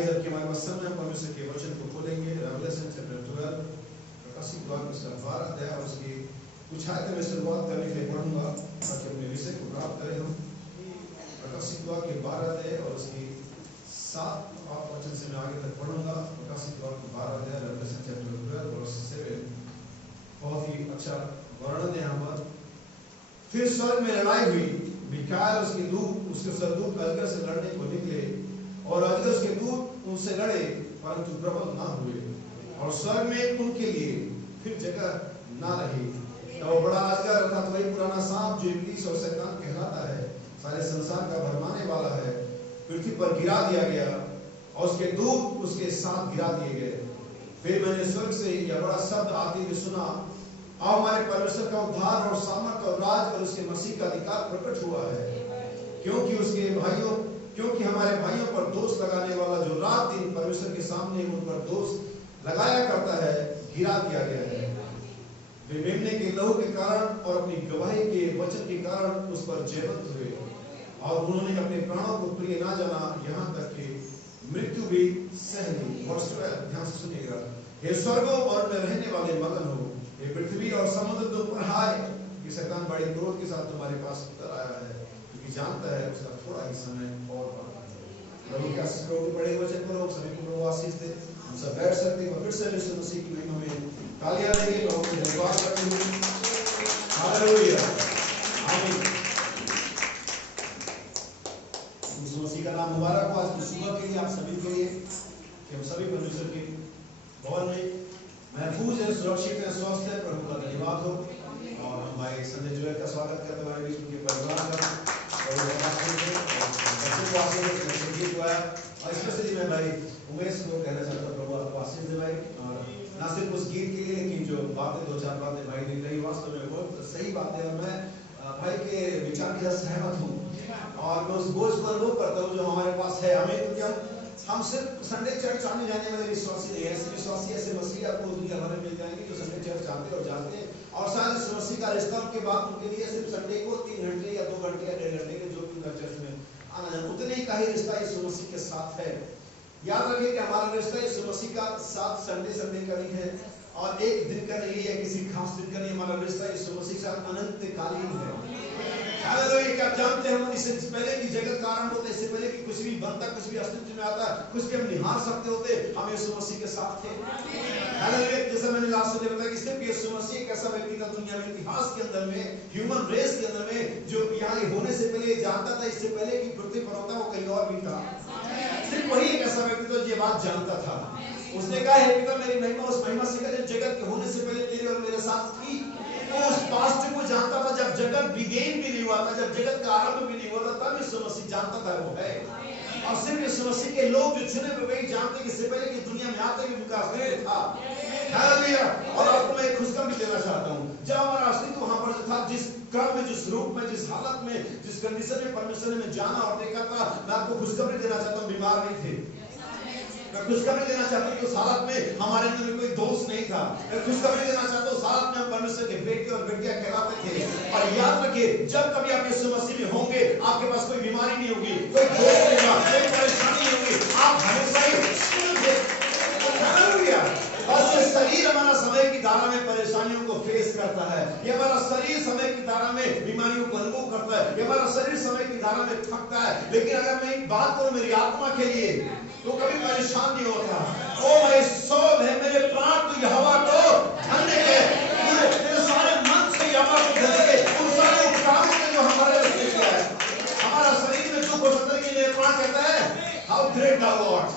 आइए जबकि हमारे पास समय परमेश्वर के वचन को खोलेंगे। रेवलेशन चैप्टर 12 प्रकाशित वाक्य उसका 12 अध्याय और उसकी कुछ आयतें मैं शुरुआत करने के लिए पढ़ूंगा ताकि अपने विषय को प्राप्त करें हम। प्रकाशित वाक्य 12 अध्याय और उसकी 7 वचन से मैं आगे तक पढ़ूंगा। प्रकाशित वाक्य 12 अध्याय रेवलेशन चैप्टर 12 वर्स 7 बहुत ही अच्छा वर्णन है यहाँ पर। फिर स्वर्ग में लड़ाई हुई, मिकाएल उसके दूत उसके सरदूत अजगर से लड़ने को निकले और अजगर उसके दूत उनसे लड़े परंतु प्रबल ना हुए और स्वर्ग में उनके लिए फिर जगह ना रही। तो बड़ा अजगर अर्थात वही पुराना सांप जो इब्लीस और शैतान कहलाता है, सारे संसार का भरमाने वाला है, पृथ्वी पर गिरा दिया गया और उसके दूत उसके साथ गिरा दिए गए। फिर मैंने स्वर्ग से यह बड़ा शब्द आते हुए सुना, अब हमारे परमेश्वर का उद्धार और सामर्थ और राज और उसके मसीह का अधिकार प्रकट हुआ है, क्योंकि हमारे भाइयों पर दोष लगाने वाला जो रात दिन परमेश्वर के सामने उन पर दोष लगाया करता है, गिरा दिया गया है। वे मेमने के लहू के कारण और अपनी गवाही के वचन के कारण उस पर जयवंत हुए और उन्होंने अपने प्राणों को प्रिय ना जाना, यहाँ तक कि मृत्यु भी सह ली। वर्ष 12 ध्यान से सुनिएगा। हे स्वर्गों और में रहने वाले मगन हो, ये पृथ्वी और समुद्र तो पर हाय कि शैतान बड़े क्रोध के साथ तुम्हारे पास उतर आया है, क्योंकि जानता है उसका थोड़ा ही समय और बाकी है। प्रभु का स्तोत्र बड़े वचन को लोग सभी को आशीष दे। हम सब बैठ सकते हैं और फिर से यीशु मसीह की महिमा में तालियां देंगे, प्रभु को धन्यवाद करते हुए। हालेलुया, आमीन। यीशु मसीह का नाम मुबारक हो। आज की सुबह के लिए आप सभी के लिए कि हम सभी परमेश्वर के भवन में महफूज है, सुरक्षित है, स्वस्थ है, प्रभु का धन्यवाद हो। और हम भाई संजय जुएल का स्वागत करते हैं हमारे बीच में परिवार का और स्पेशली मैं भाई उमेश को कहना चाहता हूँ, प्रभु आपको आशीष दे भाई। और ना सिर्फ उस गीत के लिए लेकिन जो बातें 2-4 बातें भाई ने कही वास्तव में बहुत सही बात है और मैं भाई के विचार के साथ सहमत हूँ और मैं उस बोझ को अनुभव करता हूँ जो हमारे पास है। हमें क्योंकि हम सिर्फ संडे चर्च आने जाने वाले विश्वासी नहीं है, ऐसे विश्वासी ऐसे मसीह आपको दुनिया भर में मिल जाएंगे जो संडे चर्च आते और जाते हैं और शायद इस मसीह का रिश्ता के बाद उनके लिए सिर्फ संडे को 3 घंटे या 2 घंटे या 1.5 घंटे के जो भी उनका चर्च में आना जाना उतने ही का ही रिश्ता इस मसीह के साथ है। याद रखिए कि हमारा रिश्ता इस मसीह का साथ संडे का नहीं है और एक दिन का नहीं है, किसी खास दिन का नहीं। हमारा रिश्ता इस मसीह के साथ अनंतकालीन है। हालेलुया। क्या जानते हैं हम इससे पहले कि जगत कारण होते, इससे पहले कि कुछ भी बनता, कुछ भी अस्तित्व में आता, कुछ भी हम निहार सकते होते, हम यीशु मसीह के साथ थे। हालेलुया। जैसा मैंने लास्ट में बताया कि सिर्फ यीशु मसीह एक ऐसा व्यक्ति था दुनिया में इतिहास के अंदर में, ह्यूमन रेस के अंदर में, जो यहाँ होने से पहले जानता था, इससे पहले कि पृथ्वी पर होता वो कहीं और भी था। सिर्फ वही एक ऐसा व्यक्ति था जो ये बात जानता था। उसने कहा है पिता मेरी महिमा उस महिमा से जो जगत के होने से पहले तेरे और मेरे साथ थी। वो उस पास्ट को जानता था जब जगत बिगेन भी नहीं हुआ था, जब जगत का आरंभ भी नहीं हुआ था, तब यीशु मसीह जानता था वो है। और सिर्फ यीशु मसीह के लोग जो चुने हुए वही जानते कि इससे पहले कि दुनिया में आते भी उनका अस्तित्व था। हालेलुया। और आपको मैं खुशखबरी देना चाहता हूँ, जब हमारा अस्तित्व वहां पर था, जिस क्रम में, जिस रूप में, जिस हालत में, जिस कंडीशन में परमेश्वर ने जाना और देखा था, मैं आपको खुशखबरी देना चाहता हूँ, बीमार नहीं थे। मैं खुशखबरी देना चाहता हूँ कि उस हालत में हमारे अंदर कोई दोष नहीं था। मैं खुशखबरी देना चाहता हूँ उस हालत में हम परमेश्वर के बेटे और बेटियां कहलाते थे। और याद रखिए जब कभी आप यीशु मसीह में होंगे आपके पास कोई बीमारी नहीं होगी, कोई दोष नहीं होगा, कोई परेशानी नहीं होगी, आप हमेशा ही हालेलुया। बस ये शरीर हमारा समय की धारा में परेशानियों को फेस करता है, ये हमारा शरीर समय की धारा में बीमारियों को अनुभव करता है, ये हमारा शरीर समय की धारा में थकता है। लेकिन अगर मैं बात करूं मेरी आत्मा के लिए तो कभी परेशान नहीं होता। ओ मेरे सोल है, मेरे प्राण तो यहोवा को धन्य है, मेरे सारे मन से यहोवा को धन्य है। उन सारे उपकारों ने जो हमारे लिए किया है, हमारा शरीर में दुख हो सकता है कि मेरा प्राण कहता है हाउ ग्रेट द लॉर्ड,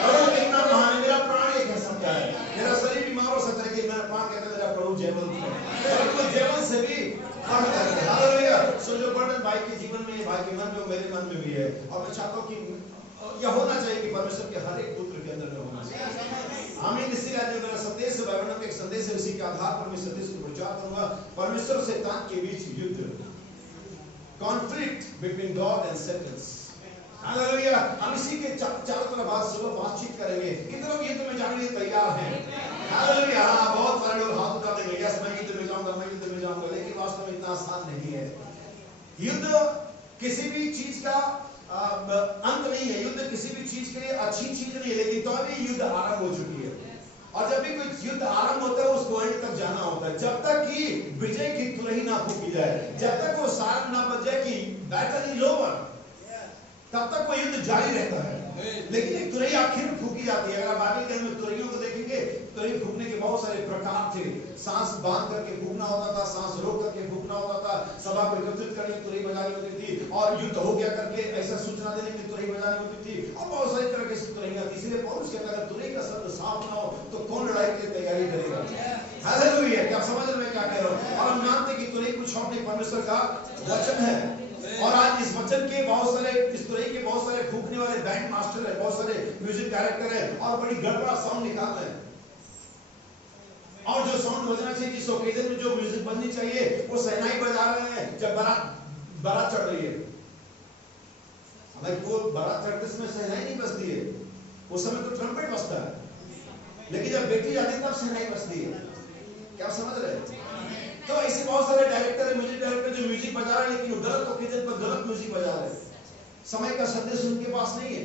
प्रभु कितना महान है। मेरा प्राण ये कह सकता है, मेरा शरीर बीमार हो सकता है कि मेरा प्राण कहता है मेरा प्रभु जयवंत है, प्रभु जयवंत से भी बढ़कर है। हालेलुया। सो जो बर्डन भाई के जीवन में, भाई के मन में, मेरे मन में भी है और मैं चाहता हूं कि यह होना चाहिए कि परमेश्वर के हर एक पुत्र के अंदर में होना चाहिए। आमीन। इसीलिए आज मेरा संदेश है, बाइबल में एक संदेश है, उसी के आधार पर मैं संदेश को प्रचार करूंगा। परमेश्वर और शैतान के बीच युद्ध, conflict between God and Satan. Hallelujah. हम इसी के चारों तरफ आज सुबह बातचीत करेंगे। कितने लोग युद्ध में जाने के लिए तैयार हैं? हालेलुया। हाँ, बहुत सारे लोग हाथ उठा देंगे, यस मैं युद्ध में जाऊंगा, मैं युद्ध में जाऊंगा, लेकिन वास्तव में इतना आसान नहीं है। युद्ध किसी भी चीज का अंत नहीं है। युद्ध किसी भी चीज के लिए अच्छी चीज नहीं है, लेकिन तो भी युद्ध आरंभ हो चुकी है। और जब भी कोई युद्ध आरंभ होता है उसको एंड तक जाना होता है। जब तक कि विजय की तुरही ना फूकी जाए, जब तक वो सार ना बज जाए कि बैटल इज ओवर, तब तक वो युद्ध जारी रहता है। लेकिन एक तुरही आखिर में फूकी जाती है। अगर बाइबल के में तुरहियों को देखेंगे, तुरही फूकने के बहुत सारे प्रकार थे। सांस बांध करके फूकना होता था, सांस रोक करके फूकना होता था, सभा को एकत्रित करने की तुरही बजानी होती थी, और युद्ध हो गया करके ऐसा सूचना देने की तुरही बजानी होती थी, और बहुत सारी तरह की तुरहियां थी। इसलिए पौलुस कहता है अगर तुरही का शब्द साफ ना हो तो कौन लड़ाई की तैयारी करेगा? हालेलुया! क्या समझ रहे हैं क्या कह रहा हूं? और हम जानते कि तुरही कुछ और नहीं, परमेश्वर का वचन है। और आज इस वचन के बहुत सारे, इस तुरही के बहुत सारे फूकने वाले बैंड मास्टर है, बहुत सारे म्यूजिक डायरेक्टर है, और बड़ी गड़बड़ा साउंड निकाल रहे हैं। और जो साउंड बजना चाहिए, जिस ओकेजन में जो म्यूजिक बजनी चाहिए, वो शहनाई बजा रहे हैं जब बारात चढ़ रही है। हालांकि वो बारात चढ़ते समय शहनाई नहीं बजती है, उस समय तो ट्रम्पेट बजता है, लेकिन जब बेटी जाती है तब शहनाई बजती है। क्या समझ रहे हैं? तो ऐसे बहुत सारे डायरेक्टर है, म्यूजिक डायरेक्टर जो म्यूजिक बजा रहे हैं, लेकिन वो गलत ओकेजन पर गलत म्यूजिक बजा रहे हैं। समय का संदेश उनके पास नहीं है।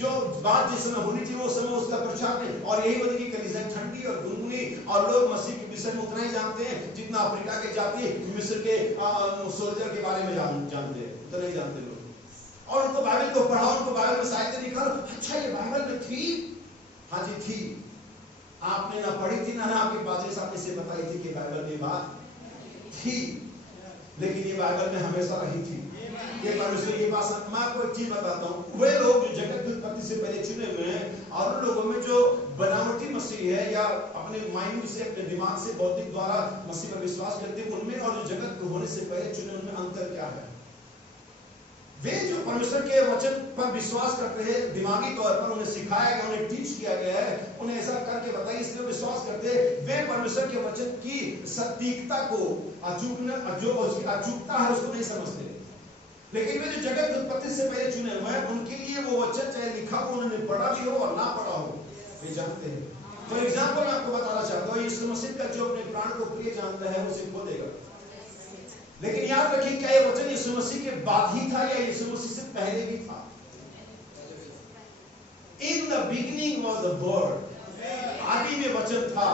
जो बात जिस समय होनी थी वो समय उसका प्रचार नहीं। और यही वजह की कलीसिया ठंडी और गुनगुनी, और लोग मसीह के विषय में उतना ही जानते हैं जितना अफ्रीका के जाति मिस्र के सोल्जर के बारे में जानते हैं, उतना ही जानते लोग। और उनको बाइबल को पढ़ा, उनको बाइबल में साहित्य लिखा, अच्छा ये बाइबल में थी, हाँ जी थी। आपने ना पढ़ी थी, ना आपके पादरी साहब ने से बताई थी कि बाइबल में बात थी, लेकिन ये बाइबल में हमेशा रही थी। ये परमेश्वर की बात। मैं आपको एक चीज बताता हूँ, वे लोग जो जगत की उत्पत्ति से पहले चुने हुए हैं, और उन लोगों में जो बनावटी मसीह है या अपने माइंड से, अपने दिमाग से, बौद्धिक द्वारा मसीह पर विश्वास करते हैं, उनमें और जो जगत को होने से पहले चुने उनमें अंतर क्या है? वे जो परमेश्वर के वचन पर विश्वास करते हैं, दिमागी तौर पर उन्हें सिखाया गया, उन्हें टीच किया गया है, उन्हें ऐसा करके बताइए, इसलिए विश्वास करते हैं। वे परमेश्वर के वचन की सटीकता को, जो अचूकता है उसको नहीं समझते। लेकिन वे जो जगत की उत्पत्ति से पहले चुने हुए हैं, उनके लिए वो वचन चाहे लिखा हो, उन्होंने पढ़ा भी हो और ना पढ़ा हो, वे जानते हैं। तो एग्जाम्पल मैं आपको बताना चाहता हूँ, यीशु मसीह का जो अपने प्राण को प्रिय जानता है उसे खो देगा। लेकिन याद रखिए, क्या ये वचन यीशु मसीह के बाद ही था या यीशु मसीह से पहले भी था? In the beginning was the word, आदि में वचन था।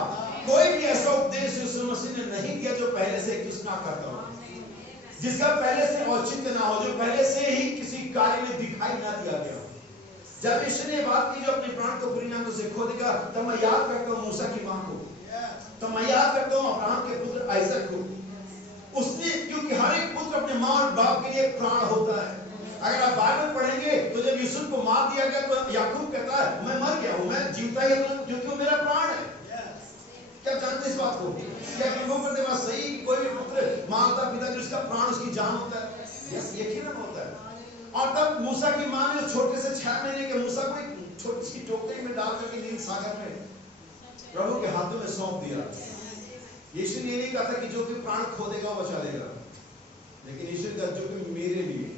कोई भी ऐसा उपदेश यीशु मसीह ने नहीं किया जो पहले से कुछ ना करता हो, जिसका पहले से औचित्य ना हो, जो पहले से ही किसी कार्य में दिखाई ना दिया गया। जब यीशु ने बात की जो अपने प्राण को पूरी नाम से खो देगा, तब मैं याद करता हूँ मूसा की मां को, तो मैं याद करता हूँ अब्राहम के पुत्र आइजक को। उसने, क्योंकि हर एक पुत्र अपने मां और बाप के लिए प्राण होता है। अगर आप बाइबल पढ़ेंगे तो जब यूसुफ को मार दिया गया तो याकूब कहता है मैं मर गया हूं, मैं जीवता ही हूं क्योंकि वो मेरा प्राण है। क्या जानते इस बात को? क्या करते बात सही? कोई भी पुत्र माता पिता जिसका प्राण उसकी जान होता है, यस यकीनन होता है। और तब मूसा की मां ने छोटे से 6 महीने के मूसा को एक छोटी सी टोकरी में डाल करके नील सागर में प्रभु के हाथों में सौंप दिया। यीशु ने नहीं कहा था कि जो भी प्राण खो देगा वो बचा लेगा, लेकिन यीशु का जो भी मेरे लिए,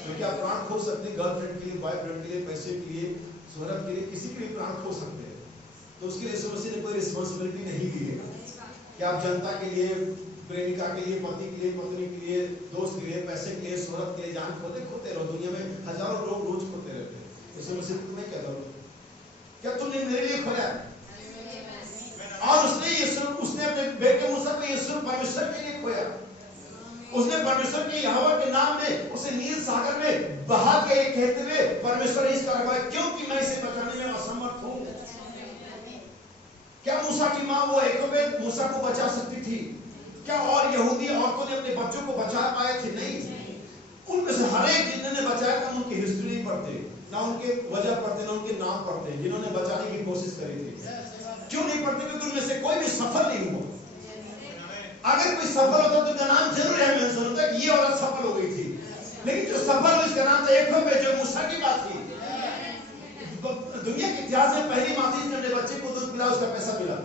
क्योंकि आप प्राण खो सकते हैं, गर्लफ्रेंड के लिए, बॉयफ्रेंड के लिए, पैसे के लिए, शोहरत के लिए, किसी के लिए प्राण खो सकते हैं। तो उसके लिए यीशु मसीह ने कोई रिस्पांसिबिलिटी नहीं ली है कि आप जनता के लिए, प्रेमिका के लिए, पति के लिए, पत्नी के लिए, दोस्त के लिए, पैसे के लिए, शोहरत के लिए जान खोते रहो। दुनिया में हजारों लोग रोज खोते रहते हैं। यीशु मसीह तुम्हें क्या करो, क्या तुमने मेरे लिए खोया? और उसने अपने बेटे मूसा को यीशु परमेश्वर के लिए खोया। उसने परमेश्वर के यहोवा के नाम में उसे नील सागर में बहा के कहते हुए परमेश्वर ने इसका रखवाया क्योंकि मैं इसे बचाने में असमर्थ हूं। क्या मूसा की मां वो एकोबेद मूसा को बचा सकती थी? क्या और यहूदी औरतों ने अपने बच्चों को बचा पाए थे? नहीं। उनमें से हर एक जिन्होंने बचाया था उनकी हिस्ट्री नहीं पढ़ते, ना उनके वजह पढ़ते, ना उनके नाम पढ़ते जिन्होंने बचाने की कोशिश करी थी। क्यों नहीं पढ़ते? क्योंकि उनमें से कोई भी सफल नहीं हुआ। अगर कोई सफल होता तो उसका नाम जरूर है मेंशन होता कि ये औरत सफल हो गई थी, लेकिन जो सफल हुई उसका नाम था एकोबेद, जो मूसा की बात थी। दुनिया के इतिहास में पहली माँ थी जिसने बच्चे को दूध पिलाया, उसका पैसा मिला,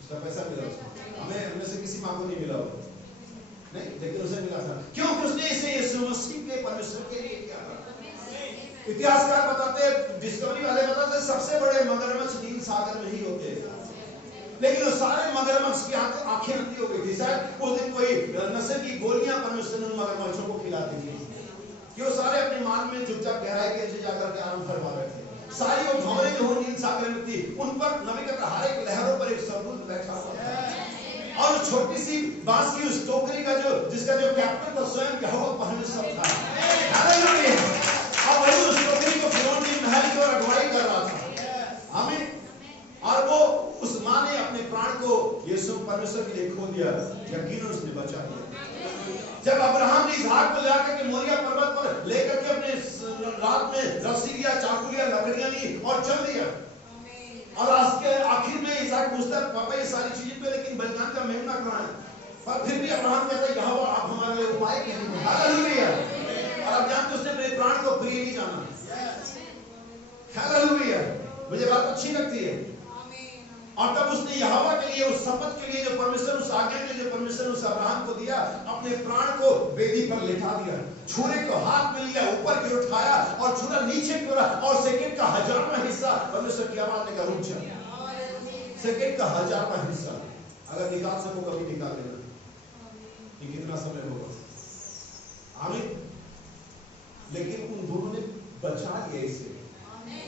उसका पैसा मिला उसको। हमें से किसी माँ को नहीं मिला हो, नहीं, लेकिन उसे मिला था। क्यों? उसने इसे यीशु मसीह के परमेश्वर के लिए किया था। इतिहासकार बताते, डिस्कवरी वाले बताते सबसे बड़े मगरमच्छ नील सागर में ही होते हैं। लेकिन वो सारे मगरमच्छ की आंखें अंधी हो गई थी। शायद उस दिन कोई नशे की गोलियां परमेश्वर ने उन मगरमच्छों को खिला दी थी कि वो सारे अपने मान में चुपचाप गहराई के नीचे जाकर के आराम फरमा रहे थे। सारी वो भंवरें जो नील सागर में थी, उन पर नबी का हर एक लहरों पर एक सरदूत बैठा हुआ था। और छोटी सी बांस की उस टोकरी का जिसका जो कैप्टन था स्वयं यहोवा परमेश्वर था। हालेलुया। और वही उस टोकरी को फिरौन के महल की ओर अगुवाई कर रहा था। आमीन। और वो उस माँ ने अपने प्राण को यीशु परमेश्वर के लिए खो दिया, यकीनन उसने बचा लिया। जब अब्राहम ने इसहाक को लाकर के मोरिया पर्वत पर लेकर के अपने रात में रस्सी लिया, चाकू लिया, लकड़ियां ली और चल दिया। और आज के आखिर में इसहाक पूछता है, पापा ये सारी चीजें पे लेकिन बलिदान का मेमना कहाँ है? पर फिर भी अब्राहम कहता है, यहोवा आप हमारे लिए उपाय कीजिए। हालेलुया। और अब जानते उसने अपने प्राण को प्रिय नहीं जाना। हालेलुया। मुझे बात अच्छी लगती है। और तब उसने यहोवा के लिए, उस शपथ के लिए जो परमेश्वर, उस आज्ञा के लिए जो परमेश्वर उस अब्राहम को दिया, अपने प्राण को वेदी पर लेटा दिया। छुरे को हाथ में लिया, ऊपर की ओर उठाया और छुरा नीचे की ओर, और सेकंड का 1000वां हिस्सा परमेश्वर की आवाज ने कहा रुक जा। सेकंड का 1000वां हिस्सा अगर निकाल सको कभी निकाल लेना। ये कितना समय होगा? आमीन। लेकिन उन दोनों ने बचा लिया इसे,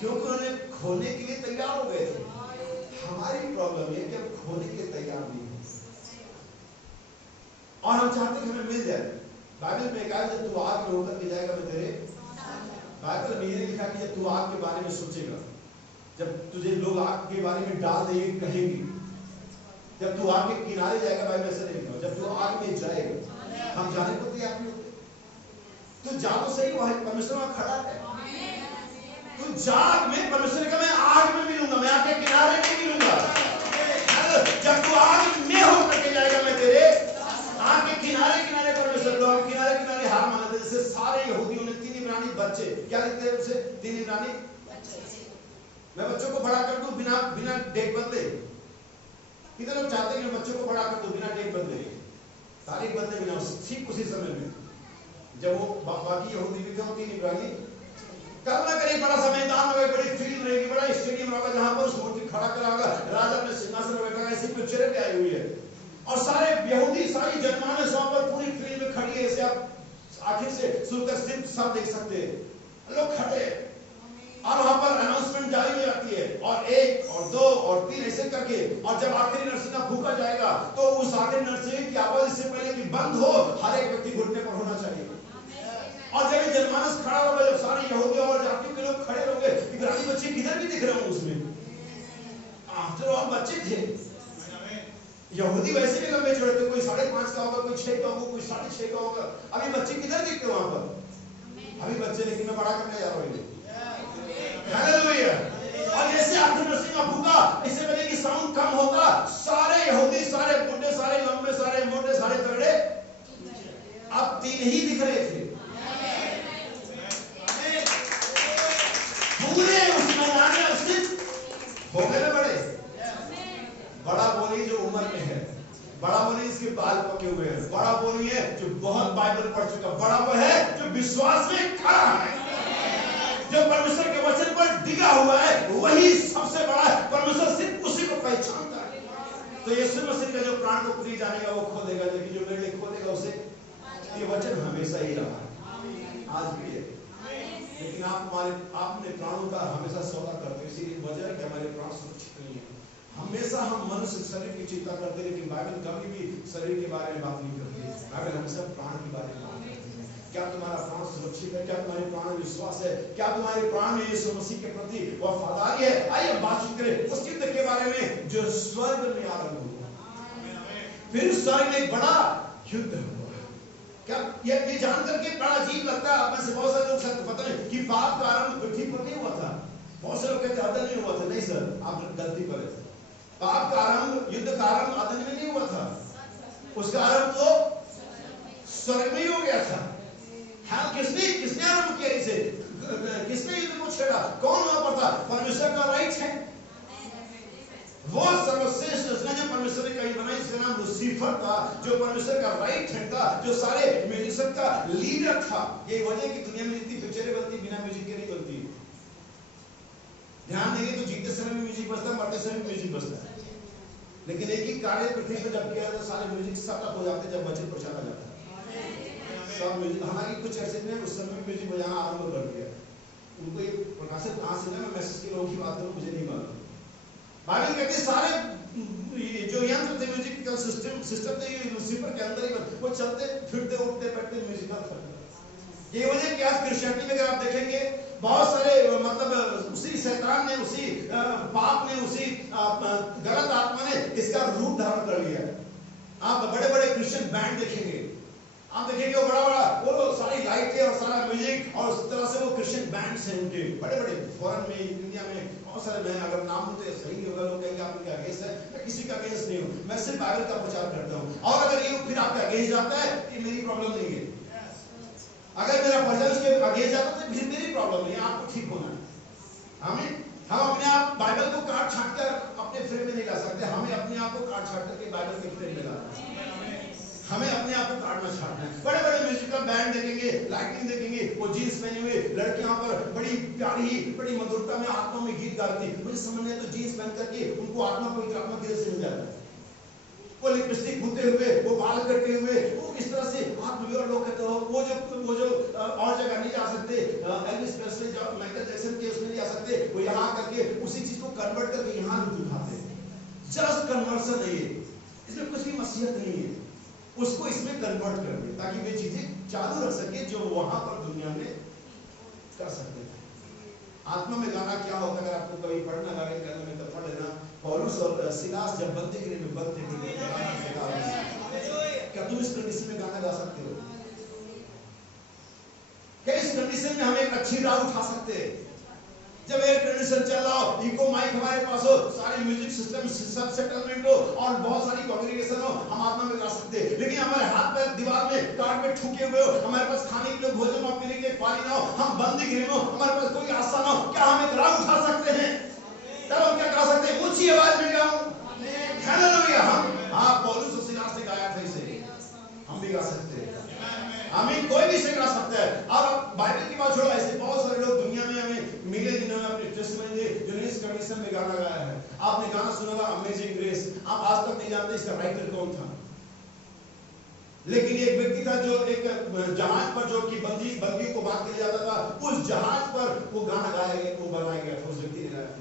क्योंकि उन्होंने खोने के लिए तैयार हो गए थे। हमारी प्रॉब्लम है कि हम खोने के तैयार नहीं हैं और हम चाहते हैं कि हमें मिल जाए। बाइबल में कहा जब तू आग में होकर के जाएगा मैं तेरे, बाइबल में ये लिखा कि जब तू आग के बारे में सोचेगा, जब तुझे लोग आग के बारे में डाल देंगे, कहेंगे, जब तू आग के किनारे जाएगा, बाइबल ऐसा नहीं लिखा, जब तू आग में जाएगा, हम जाने को तैयार नहीं होते। तू जा तो सही, वहां परमेश्वर वहां खड़ा है। तू जाग में, परमेश्वर का मैं आग में मिलूंगा, मैं आग के किनारे नहीं मिलूंगा। जब तू आग में होकर के जाएगा मैं तेरे आग के किनारे किनारे परमेश्वर। लोग किनारे किनारे हार मानते, जैसे सारे यहूदियों ने 3 इब्रानी बच्चे, क्या लिखते हैं उसे? 3 इब्रानी मैं बच्चों को बड़ा कर दूं बिना डेट बदले। कितने लोग चाहते हैं कि बच्चों को बड़ा कर दूं बिना डेट बदले, तारीख बदले बिना, ठीक उसी समय में जब वो बाकी यहूदी भी थे, 3 इब्रानी। कल्पना करिए बड़ा सा मैदान होगा, बड़ी फील्ड रहेगी, बड़ा स्टेडियम होगा जहां पर उस मूर्ति खड़ा करा होगा, राजा अपने सिंहासन पर बैठा है, ऐसी पिक्चरें भी आई हुई है। और सारे यहूदी, सारी जनमानस वहां पर पूरी फील्ड में खड़ी है। ऐसे आप आखिर से शुरू तक सिर्फ सब देख सकते हैं, लोग खड़े और वहां पर अनाउंसमेंट जारी हो जाती है, और 1 और 2 और 3 ऐसे करके, और जब आखिरी नरसिंह का फूका जाएगा तो उस आखिरी नरसिंह की आवाज इससे पहले कि बंद हो, हर एक व्यक्ति घुटने पर होना चाहिए। और जब जनमानस खड़ा होगा, जब सारे यहूदी और जातियों के लोग खड़े होंगे, इब्रानी बच्चे किधर भी दिख रहे होंगे उसमें, चलो हम बच्चे थे। यहूदी वैसे भी लंबे चौड़े थे, कोई 5.5 का होगा, कोई 6 का होगा, कोई 6.5 का होगा। अभी बच्चे किधर दिखते वहां पर? अभी बच्चे, लेकिन मैं बड़ा करने जा रहा हूँ। हालेलुया। और जैसे आखिरी नरसिंह का फूका, इससे पहले कि साउंड कम होता, सारे यहूदी, सारे बुढ़े, सारे लंबे, सारे मोटे, सारे तगड़े, अब 3 ही दिख रहे थे। पूरे उस मैदान में स्थित हो गए बड़े। बड़ा बोली जो उम्र में है, बड़ा बोली जिसके बाल पके हुए हैं, बड़ा बोली है जो बहुत बाइबल पढ़ चुका, बड़ा वो है जो विश्वास में खड़ा है, जो परमेश्वर के वचन पर डिगा हुआ है, वही सबसे बड़ा है। परमेश्वर सिर्फ उसी को पहचानता है। तो यीशु मसीह का जो प्राण को प्रिय जानेगा वो खो देगा, लेकिन जो मेरे लिए खो देगा उसे, ये वचन हमेशा ही रहा है, आज भी है। लेकिन आप अपने प्राणों का हमेशा सौदा करते हैं, इसीलिए वजह है कि हमारे प्राण सुरक्षित नहीं है। हमेशा हम मनुष्य शरीर की चिंता करते हैं, लेकिन बाइबल कभी भी शरीर के बारे में बात नहीं करती है। बाइबल हमेशा प्राण के बारे में बात करती है। क्या तुम्हारा प्राण सुरक्षित है? क्या तुम्हारे प्राण में विश्वास है? क्या तुम्हारे प्राण में यीशु मसीह के प्रति वफादारी है? आइए बातचीत करें उस युद्ध के बारे में जो स्वर्ग में आरंभ हुआ। फिर स्वर्ग में एक बड़ा युद्ध हुआ। क्या ये जानकर के बड़ा अजीब लगता है? आप में से बहुत सारे लोग पता नहीं कि पाप का आरंभ पृथ्वी पर नहीं हुआ था। बहुत से लोग कहते आदम नहीं हुआ था। नहीं सर, आप गलती पर है। पाप का आरंभ, युद्ध का आरंभ आदम में नहीं हुआ था, उसका आरंभ तो स्वर्ग में ही हो गया था। हाँ, किसने आरंभ किया इसे? किसने युद्ध को छेड़ा? कौन वहां पर था? परमेश्वर का राइट है, वो सर्वश्रेष्ठ उसने जो परमेश्वर ने कहीं बनाई, जिसका नाम लूसीफर था, जो परमेश्वर का राइट हैंड था, जो सारे म्यूजिक का लीडर था। ये वजह की दुनिया में जितनी पिक्चरें बनती बिना म्यूजिक के नहीं बनती। ध्यान देंगे तो जीते समय में म्यूजिक बजता है, मरते समय में म्यूजिक बजता है। लेकिन एक ही कार्य पृथ्वी पर जब किया तो सारे म्यूजिक सेटअप हो जाते जब वचन प्रचारा जाता है। सब म्यूजिक, हालांकि कुछ ऐसे ने उस समय म्यूजिक बजाना आरंभ कर दिया, उनको ये प्रकाशित कहां से मैं मैसेज के लोगों की बात करूं, मुझे नहीं मालूम। बाइबल कहती है सारे जो यंत्र थे म्यूजिकल सिस्टम थे ये लूसीफर के अंदर ही वो चलते फिरते उठते बैठते म्यूजिकल करते। ये वजह क्या क्रिश्चियनिटी में अगर आप देखेंगे बहुत सारे मतलब उसी शैतान ने, उसी पाप ने, उसी गलत आत्मा ने इसका रूप धारण कर लिया। आप बड़े बड़े क्रिश्चियन बैंड देखेंगे, आप देखेंगे वो बड़ा बड़ा वो सारी लाइटें और सारा म्यूजिक और उस तरह से वो क्रिश्चियन बैंड्स हैं उनके बड़े बड़े फॉरेन में, इंडिया में बहुत सारे। मैं अगर नाम तो सही होगा, लोग कहेंगे आप इनका अगेंस्ट है, मैं किसी का अगेंस्ट नहीं हूँ, मैं सिर्फ बाइबल का प्रचार करता हूँ। और अगर ये फिर आपका अगेंस्ट जाता है ये मेरी प्रॉब्लम नहीं है, अगर मेरा प्रचार उसके अगेंस्ट जाता है तो फिर मेरी प्रॉब्लम नहीं है, आपको ठीक होना है। हम अपने आप बाइबल को काट छाट कर अपने फ्रेम में नहीं ला सकते, हमें अपने आप को काट छाट करके बाइबल के फ्रेम में लाना है। हमें अपने आप को काटना छाटना है। बड़े बड़े म्यूजिकल बैंड देखेंगे, लाइटिंग देखेंगे, वो जीन्स पहने हुए लड़कियां पर बड़ी प्यारी बड़ी मधुरता में आत्मा में गीत गाती, मुझे समझ नहीं तो जीन्स पहन करके उनको आत्मा पवित्र आत्मा किधर से मिल जाता है। वो लिपस्टिक भूते हुए, वो बाल कटे हुए, वो इस तरह से आत्मविवर लोग कहते हो, वो जो और जगह नहीं जा सकते, एल्विस प्रेस्ली जो माइकल जैक्सन के उसमें नहीं जा सकते, वो यहाँ करके उसी चीज को कन्वर्ट करके यहाँ उठाते हैं। जस्ट कन्वर्सन है ये, इसमें कुछ भी मसीहत नहीं है, उसको इसमें कन्वर्ट कर दे ताकि वे चीजें चालू रख सके जो वहां पर दुनिया में कर सकते हैं। आत्मा में गाना क्या होता है, अगर आपको कभी पढ़ना गाने करने में तो पढ़ लेना। पौलुस और सिलास जब बंदी गृह में बंद थे, क्या तुम इस कंडीशन में गाना गा सकते हो? क्या इस कंडीशन में हम एक अच्छी राह उठा सकते हैं? जब एयर कंडीशन चल रहा हो, इको माइक हमारे पास हो, सारे म्यूजिक सिस्टम सब सेटलमेंट हो और बहुत सारी कांग्रेगेशन हो, हम आत्मा में गा सकते हैं। लेकिन हमारे हाथ पैर दीवार में कार्ड में ठुके हुए हो, हमारे पास खाने के लिए भोजन और पीने के लिए पानी ना हो, हम बंदी गृह में हो, हमारे पास कोई आशा ना हो, क्या हम एक राह उठा सकते हैं? तब हम क्या गा सकते हैं? ऊंची आवाज में गाओ, हालेलुया। हम पौलुस और सिलास ने गाया था इसे, हम भी गा सकते हैं। हमें कोई भी से गा सकता है। अब बाइबल की बात छोड़ो, ऐसे बहुत सारे लोग दुनिया में हमें मिले जिन्होंने अपने टेस्टमेंट दिए, जिन्होंने इस कंडीशन में गाना गाया है। आपने गाना सुना था अमेजिंग ग्रेस, आप आज तक नहीं जानते इसका राइटर कौन था, लेकिन एक व्यक्ति था जो एक जहाज पर जो कि बंदियों को बांध के ले जाता था, उस जहाज पर वो गाना गाया गया, वो बनाया गया था, उस व्यक्ति ने गाया था।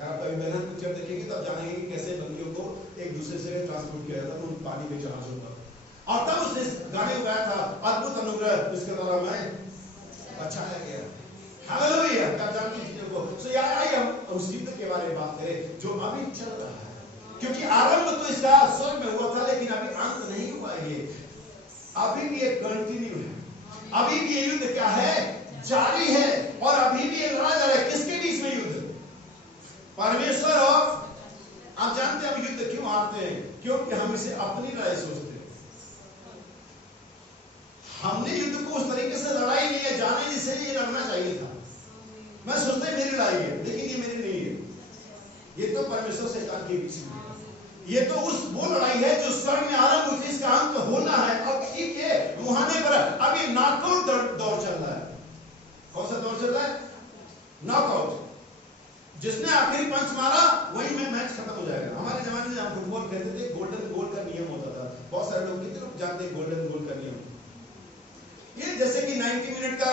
आप कभी मेहनत पिक्चर देखेंगे तब जानेंगे कि कैसे बंदियों को एक दूसरे से ट्रांसपोर्ट किया जाता था उन पानी में जहाज होता, और तब उसने गाने को गाया था, अद्भुत अनुग्रह उसके द्वारा मैं बचाया गया। हालेलुया। क्या जानती चीजों को। सो यार आइए हम उस युद्ध के बारे में बात करें जो अभी चल रहा है, क्योंकि आरंभ तो इसका स्वर्ग में हुआ था, लेकिन अभी अंत नहीं हुआ है, अभी भी एक कंटिन्यू है, अभी भी ये युद्ध क्या है, जारी है, और अभी भी ये लड़ा जा रहा है। किसके बीच में युद्ध? परमेश्वर और, आप जानते हैं हम युद्ध क्यों हारते हैं? क्योंकि हम इसे अपनी राय सोचते हैं। हमने युद्ध को उस तरीके से लड़ाई नहीं है, जाने जिसे ये लड़ना चाहिए था। मैं सोचता हूं मेरी लड़ाई है, लेकिन ये मेरी नहीं है, ये तो परमेश्वर शैतान के बीच में है। ये तो वो लड़ाई है जो स्वर्ग में आरंभ हुई, इसका अंत होना है। अब ठीक है, मुहाने पर अभी नॉकआउट दौर चल रहा है। कौन सा दौर चल रहा है? नॉकआउट। जिसने आखिरी पंच मारा वही में मैच खत्म हो जाएगा। हमारे जमाने में हम फुटबॉल खेलते थे, गोल्डन गोल का नियम होता था। बहुत सारे लोग, कितने लोग जानते हैं गोल्डन गोल का नियम? ये जैसे कि 90 मिनट का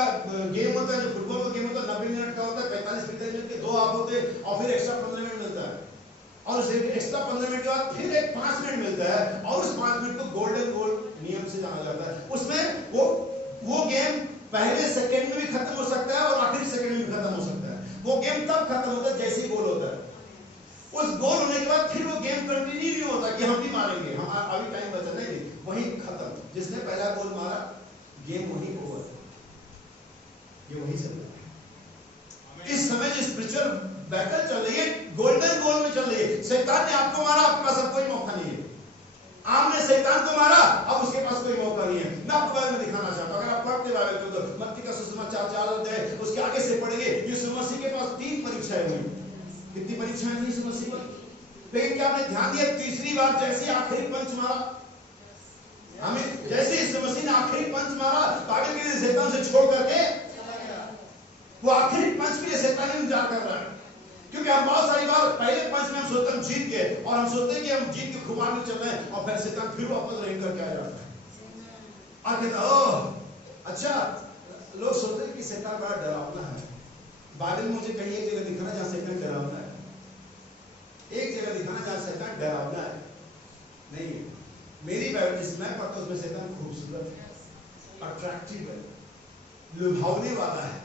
गेम होता है, जो फुटबॉल का गेम होता है 90 मिनट का होता है, 45 मिनट के 2 हाफ होते हैं और फिर एक्स्ट्रा 15 मिनट मिलता है, और उस एक्स्ट्रा 15 मिनट के बाद फिर एक 5 मिनट मिलता है, और उस 5 मिनट को गोल्डन गोल नियम से जाना जाता है। उसमें वो गेम पहले सेकंड में भी खत्म हो सकता है और आखिरी सेकंड में भी खत्म हो सकता है। वो गेम तब खत्म होता है जैसे ही गोल होता है। उस गोल होने के बाद फिर वो गेम कंटिन्यू नहीं होता कि हम भी मारेंगे, हम अभी टाइम बचा, नहीं, वही खत्म। जिसने पहला गोल मारा गेम वही ओवर, ये वही चल रहा है। इस समय जो स्पिरिचुअल बैटल चल रही है, गोल्डन गोल में चल रही है। शैतान ने आपको मारा, आपके पास अब कोई मौका नहीं है। आपने शैतान को मारा, अब उसके पास कोई मौका नहीं है। मैं आपको बारे में दिखाना चाहता हूं, अगर आप पढ़ते बाइबल को तो मत्ती का सुसमाचार 4 अध्याय उसके आगे से पढ़ेंगे, यीशु मसीह के पास 3 परीक्षाएं हुई। कितनी परीक्षाएं हुई यीशु मसीह पर? लेकिन क्या आपने ध्यान दिया, तीसरी बार जैसे आखिरी पंच मारा, हमें जैसे यीशु मसीह ने आखिरी पंच मारा, बाइबल के शैतान से छोड़ करके वो आखिरी पंच के लिए शैतान इंतजार कर रहा है। क्योंकि हम बहुत सारी बार पहले पंच में हम सोचते हम जीत गए और हम सोचते हैं कि हम जीत के खुमार में चल रहे हैं और फिर शैतान फिर वापस रेंग करके आ जाता है। आगे तो अच्छा, लोग सोचते हैं कि शैतान बड़ा डरावना है। बाइबल में मुझे कहीं एक जगह दिखाना जहां शैतान डरावना है, एक जगह दिखाना जहां शैतान डरावना है। नहीं, मेरी बाइबल जिसमें पढ़ता हूं उसमें शैतान खूबसूरत है, अट्रैक्टिव है, लुभावने वाला है,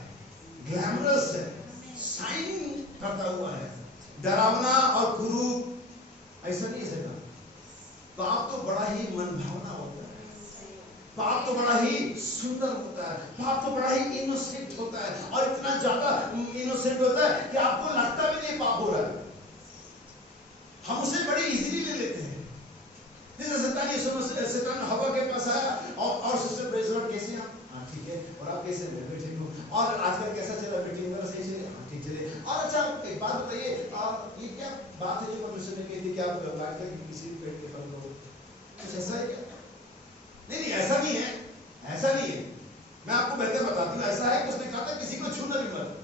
ग्लैमरस है, शाइन करता हुआ है। डरावना और कुरूप ऐसा नहीं है शैतान। पाप तो बड़ा ही मनभावना होता है, पाप तो बड़ा ही सुंदर होता है, पाप तो बड़ा ही इनोसेंट होता है और इतना ज्यादा इनोसेंट होता है कि आपको लगता भी नहीं पाप हो रहा है। हम उसे बड़ी इजीली ले लेते हैं। जैसे शैतान हवा के पास आया और सिस्टर प्रेज लॉर्ड कैसे हैं? हाँ ठीक है, और आप कैसे हैं? मैं ठीक हूँ। और आजकल कैसा चला मीटिंग वगैरह? सही चले? हाँ ठीक चले। और अच्छा एक बात बताइए, ये क्या बात है जो परमेश्वर ने कही थी कि आप बात करें किसी भी पेट के फल को? कुछ ऐसा है क्या? नहीं, ऐसा नहीं है, ऐसा नहीं है। मैं आपको बेहतर बताती हूँ। ऐसा है कि उसने कहा था किसी को छूना भी मत।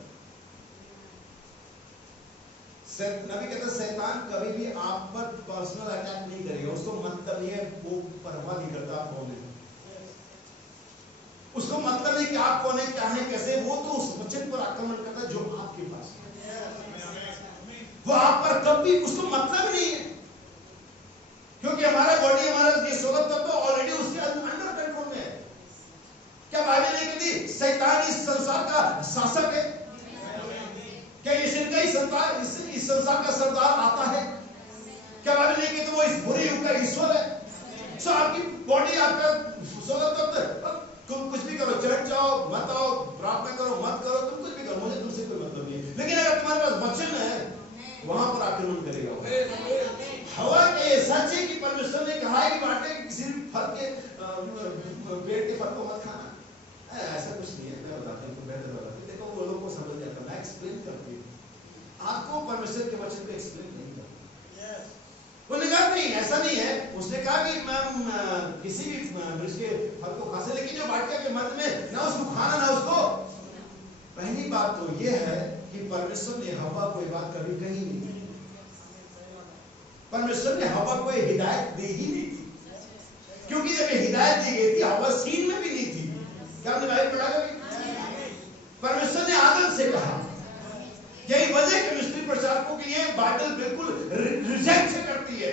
नबी कहता है शैतान कभी भी आप पर पर्सनल अटैक नहीं करेगा। उसको मतलब नहीं है, वो परवाह नहीं करता आप कौन है। उसको मतलब नहीं कि आप कौन है, क्या है, कैसे। वो तो उस वचन पर आक्रमण करता है जो आपके पास है। वो आप पर कभी उसको मतलब नहीं है, क्योंकि हमारा बॉडी, हमारा ये 16 तत्व ऑलरेडी उसके अंडर कंट्रोल में है। क्या बाइबल नहीं कहती शैतान इस संसार का शासक है? क्या यीशु का इस संसार का सरदार आता है? क्या बाइबल नहीं कहती वो इस बुरे युग का ईश्वर है? सो आपकी बॉडी, आपका 16 तत्व, तुम कुछ भी करो, चर्च जाओ मत आओ, प्रार्थना करो मत करो, तुम कुछ भी करो, मुझे तुमसे कोई मतलब नहीं है। लेकिन अगर तुम्हारे पास वचन है, वहां पर आक्रमण करेगा। हवा के सच है कि परमेश्वर ने कहा है कि बाटे किसी फल के पेड़ के फल को मत खाना। ऐसा कुछ नहीं है। मैं बताता हूँ, बेहतर बताता हूँ। देखो वो लोगों को समझ जाता, मैं एक्सप्लेन करती हूँ आपको, परमेश्वर के वचन को एक्सप्लेन नहीं करता। उन्होंने कहा नहीं, ऐसा नहीं है। उसने कहा कि मैम किसी भी वृक्ष के फल को खा सकते, लेकिन जो वाटिका के मध्य में ना उसको खाना ना उसको। पहली बात तो यह है कि परमेश्वर ने हवा को ये बात कभी कही नहीं। परमेश्वर ने हवा को हिदायत दी ही नहीं थी, क्योंकि जब हिदायत दी गई थी हवा सीन में भी नहीं थी। क्या आपने बाइबल पढ़ा कभी? परमेश्वर ने आदम से कहा। यही वजह कि मिस्त्री प्रचारकों के लिए बाइबल बिल्कुल रिजेक्ट करती है।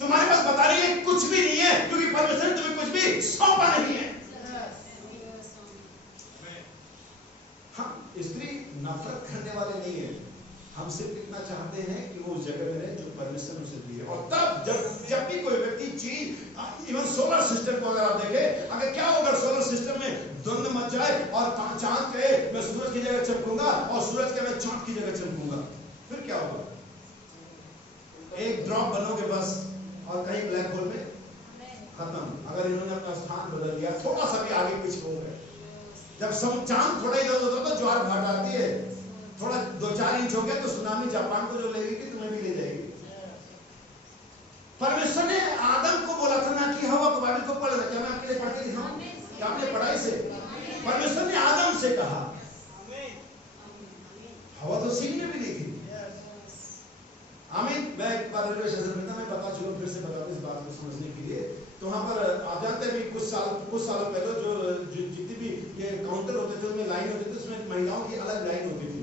तुम्हारे पास बता रही है कुछ भी नहीं है, क्योंकि परमेश्वर ने तुम्हें कुछ भी सौंपा नहीं है। हम स्त्री नफरत करने वाले नहीं है, हम सिर्फ इतना चाहते हैं कि वो उस जगह में रहे जो परमेश्वर ने उसे दी है। और तब जब भी कोई व्यक्ति चीज, इवन सोलर सिस्टम को अगर आप देखें, अगर क्या होगा सोलर सिस्टम में द्वंद्व मच जाए और चांद कहे मैं सूरज की जगह चमकूंगा और सूरज के मैं चांद की जगह चमकूंगा, फिर क्या होगा? एक ड्रॉप बनोगे बस और कहीं ब्लैक होल में खत्म। अगर इन्होंने अपना स्थान बदल दिया, थोड़ा सा भी आगे पीछे हो गए, जब चांद थोड़ा इधर उधर होता तो ज्वार भाट आती है, थोड़ा 2-4 इंच हो गया तो सुनामी जापान को जो लेगी कि तुम्हें भी ले जाएगी। परमेश्वर ने आदम को बोला था ना कि हवा को, बाइबल को पढ़ रहा, क्या मैं आपके लिए पढ़ के दिखाऊं? क्या आपने पढ़ाई से? परमेश्वर ने आदम से कहा, हवा तो सीन में भी नहीं थी। आमीन। मैं एक बार रेलवे स्टेशन में था, मैं बता चुका, फिर से बता दूं इस बात को समझने के लिए। तो वहां पर आप जानते हैं कुछ सालों पहले जो जितनी भी ये काउंटर होते थे उनमें लाइन होती थी, उसमें महिलाओं की अलग लाइन होती थी।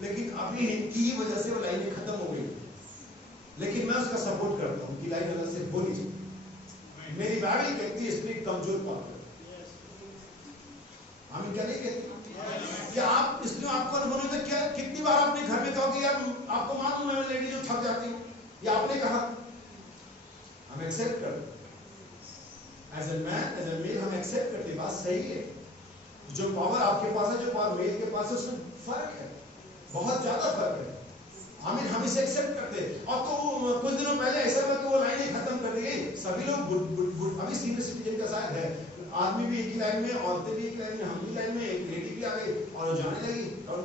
लेकिन अभी इनकी वजह से वो लाइनें खत्म हो गई। लेकिन मैं उसका सपोर्ट करता हूँ कि लाइन अलग से होनी चाहिए। मेरी बाइबल कहती है स्त्री कमजोर पात्र। आमीन। क्या नहीं कहती? क्या आप इसलिए आपको अनुभव नहीं होता? क्या कितनी बार आपने घर में कहा कि यार आपको मालूम है मैं लेडी जो थक जाती हूँ, या आपने कहा? हम एक्सेप्ट करते, as a man as a male हम एक्सेप्ट करते, बात सही है। जो पावर आपके पास है, जो पावर मेल के पास है, उसमें फर्क है, बहुत ज्यादा फर्क है। आमीन। हम इसे एक्सेप्ट करते। और तो कुछ दिनों पहले ऐसा हुआ कि वो लाइनें खत्म कर दी गई, सभी लोग अभी सीनियर सिटीजन का शायद है, आदमी भी एक ही लाइन में, औरतें भी एक लाइन में, हम भी लाइन में, एक लेडी भी आ गई और वो जाने लगी। और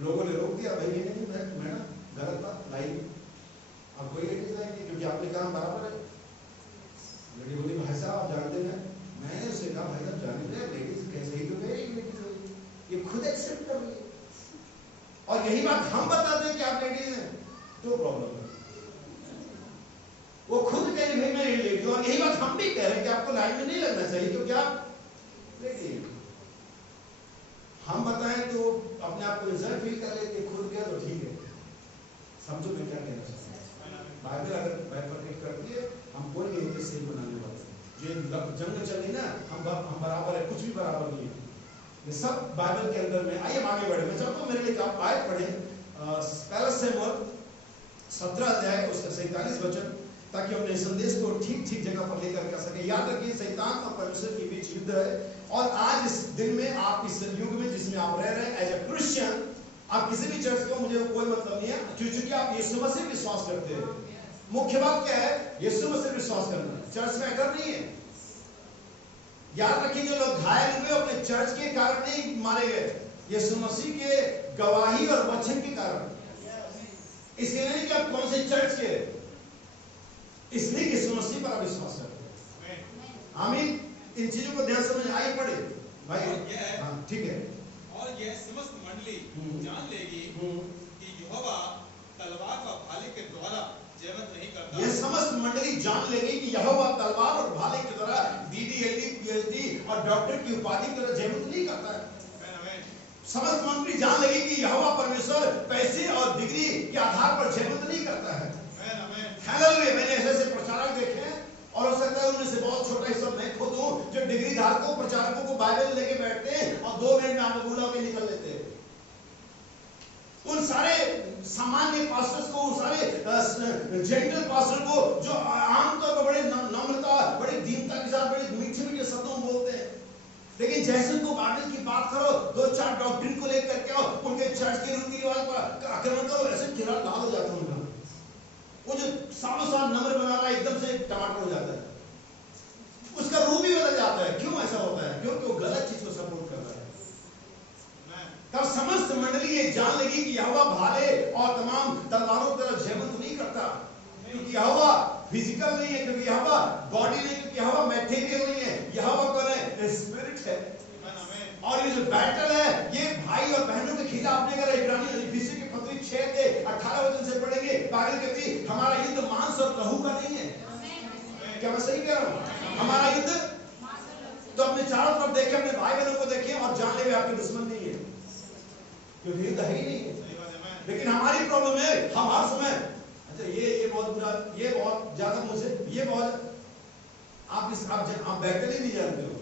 लोगों ने रोक दिया, भाई नहीं मैडम गलत बात, लाइन अब कोई लेडीज लाएंगे क्योंकि आपने कहा बराबर है। लेडी बोली भाई साहब आप जानते हैं, मैंने उससे कहा भाई साहब जानते हैं लेडीज कैसे ही तो गए, ये खुद एक्सेप्ट कर रही है। और यही यही बात हम बता दें कि आप लेडीज हैं तो प्रॉब्लम है। वो खुद कह रही भाई मैं लेडी हूं, और यही बात हम भी कह रहे हैं कि आपको लाइन में नहीं लगना चाहिए क्योंकि आप लेडी हैं। हम बताएं तो अपने आप को रिजर्व फील कर लेते, खुद गया तो ठीक है। समझो मैं क्या कहना चाहता हूं। बाइबल अगर बाइफरकेट करती है, हम कोई नहीं होते सही बनाने वाले। जो जंग चल रही ना, हम बराबर है, कुछ भी बराबर नहीं है। ये सब बाइबल के अंदर में। आइए आगे बढ़े। मैं चाहता हूं मेरे लिए आप आयत पढ़ें पहला शमूएल 17 अध्याय उसका 47 वचन, ताकि अपने संदेश को ठीक ठीक जगह पर लेकर के आ सके। याद रखिए शैतान और परमेश्वर के बीच युद्ध है, और आज इस दिन में आप इस युग में जिसमें आप रह रहे हैं एज ए क्रिश्चियन, आप किसी भी चर्च को, मुझे कोई मतलब नहीं है, क्योंकि आप यीशु मसीह विश्वास करते हैं। मुख्य बात क्या है? यीशु मसीह विश्वास करना। चर्च में अगर नहीं है, याद रखिए जो लोग घायल हुए अपने चर्च के कारण नहीं मारे गए, यीशु मसीह के गवाही और वचन के कारण। इसलिए नहीं कि आप कौन से चर्च के, इसलिए यीशु मसीह पर आप विश्वास करते हैं। आमीन। इन चीजों को ध्यान समझ आइए पढ़े भाई। हाँ ठीक है। और यह समस्त मंडली जान लेगी कि यहोवा तलवार व भाले के द्वारा जयवंत नहीं करता। यह समस्त मंडली जान लेगी कि यहोवा तलवार और भाले के द्वारा डीडी, एलडी, पीएचडी और डॉक्टर की उपाधि के द्वारा जयवंत नहीं करता है। समस्त मंडली जान लेगी कि यहोवा परमेश्वर पैसे और डिग्री के आधार पर जयवंत नहीं करता है। हालेलुया। मैंने ऐसे प्रचारक देखे हैं, और हो सकता है उनमें से बहुत छोटा हिस्सा मैं खुद हूं, जो डिग्री धारकों प्रचारकों को बाइबल लेके बैठते हैं और 2 मिनट में आगे बुला के निकल लेते हैं। उन सारे सामान्य पास्टर्स को, उन सारे जेंटल पास्टर को, जो आमतौर पर बड़े नम्रता, बड़ी दीनता के साथ बड़े मीठे मीठे शब्दों में बोलते हैं, लेकिन जैसे उनको बाइबल की बात करो, 2-4 डॉक्ट्रिन को लेकर के आओ, उनके चर्च के रीति रिवाज पर आक्रमण करो, ऐसे खिला लाल हो जाता है उनका। वो जो सालों साल नम्र बना रहा है एकदम से टमाटर हो जाता है, उसका रूप भी बदल जाता है। क्यों ऐसा होता है? क्योंकि वो गलत चीज को सपोर्ट कर रहा है। तब समस्त मंडली ये जान लेगी कि यहोवा भाले और तमाम तलवारों की तरह जयवंत नहीं करता, क्योंकि यहोवा फिजिकल नहीं है, क्योंकि यहोवा बॉडी नहीं, क्योंकि यहोवा मैटेरियल नहीं है, यहोवा कौन है? स्पिरिट है। और ये जो बैटल है ये भाई और बहनों के खिलाफ नहीं कर रहा। इब्रानी इफिसी के पत्री 6 के 18 वचन से पढ़ेंगे, बाइबल कहती है हमारा युद्ध मांस और लहू का नहीं है। क्या मैं सही कह रहा हूं? हमारा युद्ध, तो अपने चारों तरफ देखें, अपने भाई बहनों को देखें और जान ले आपके दुश्मन नहीं है, क्योंकि युद्ध है ही नहीं है। लेकिन हमारी प्रॉब्लम है, हम हर समय अच्छा ये बहुत बुरा, ये बहुत ज्यादा मुझे, ये बहुत आप बैटल ही नहीं जानते हो।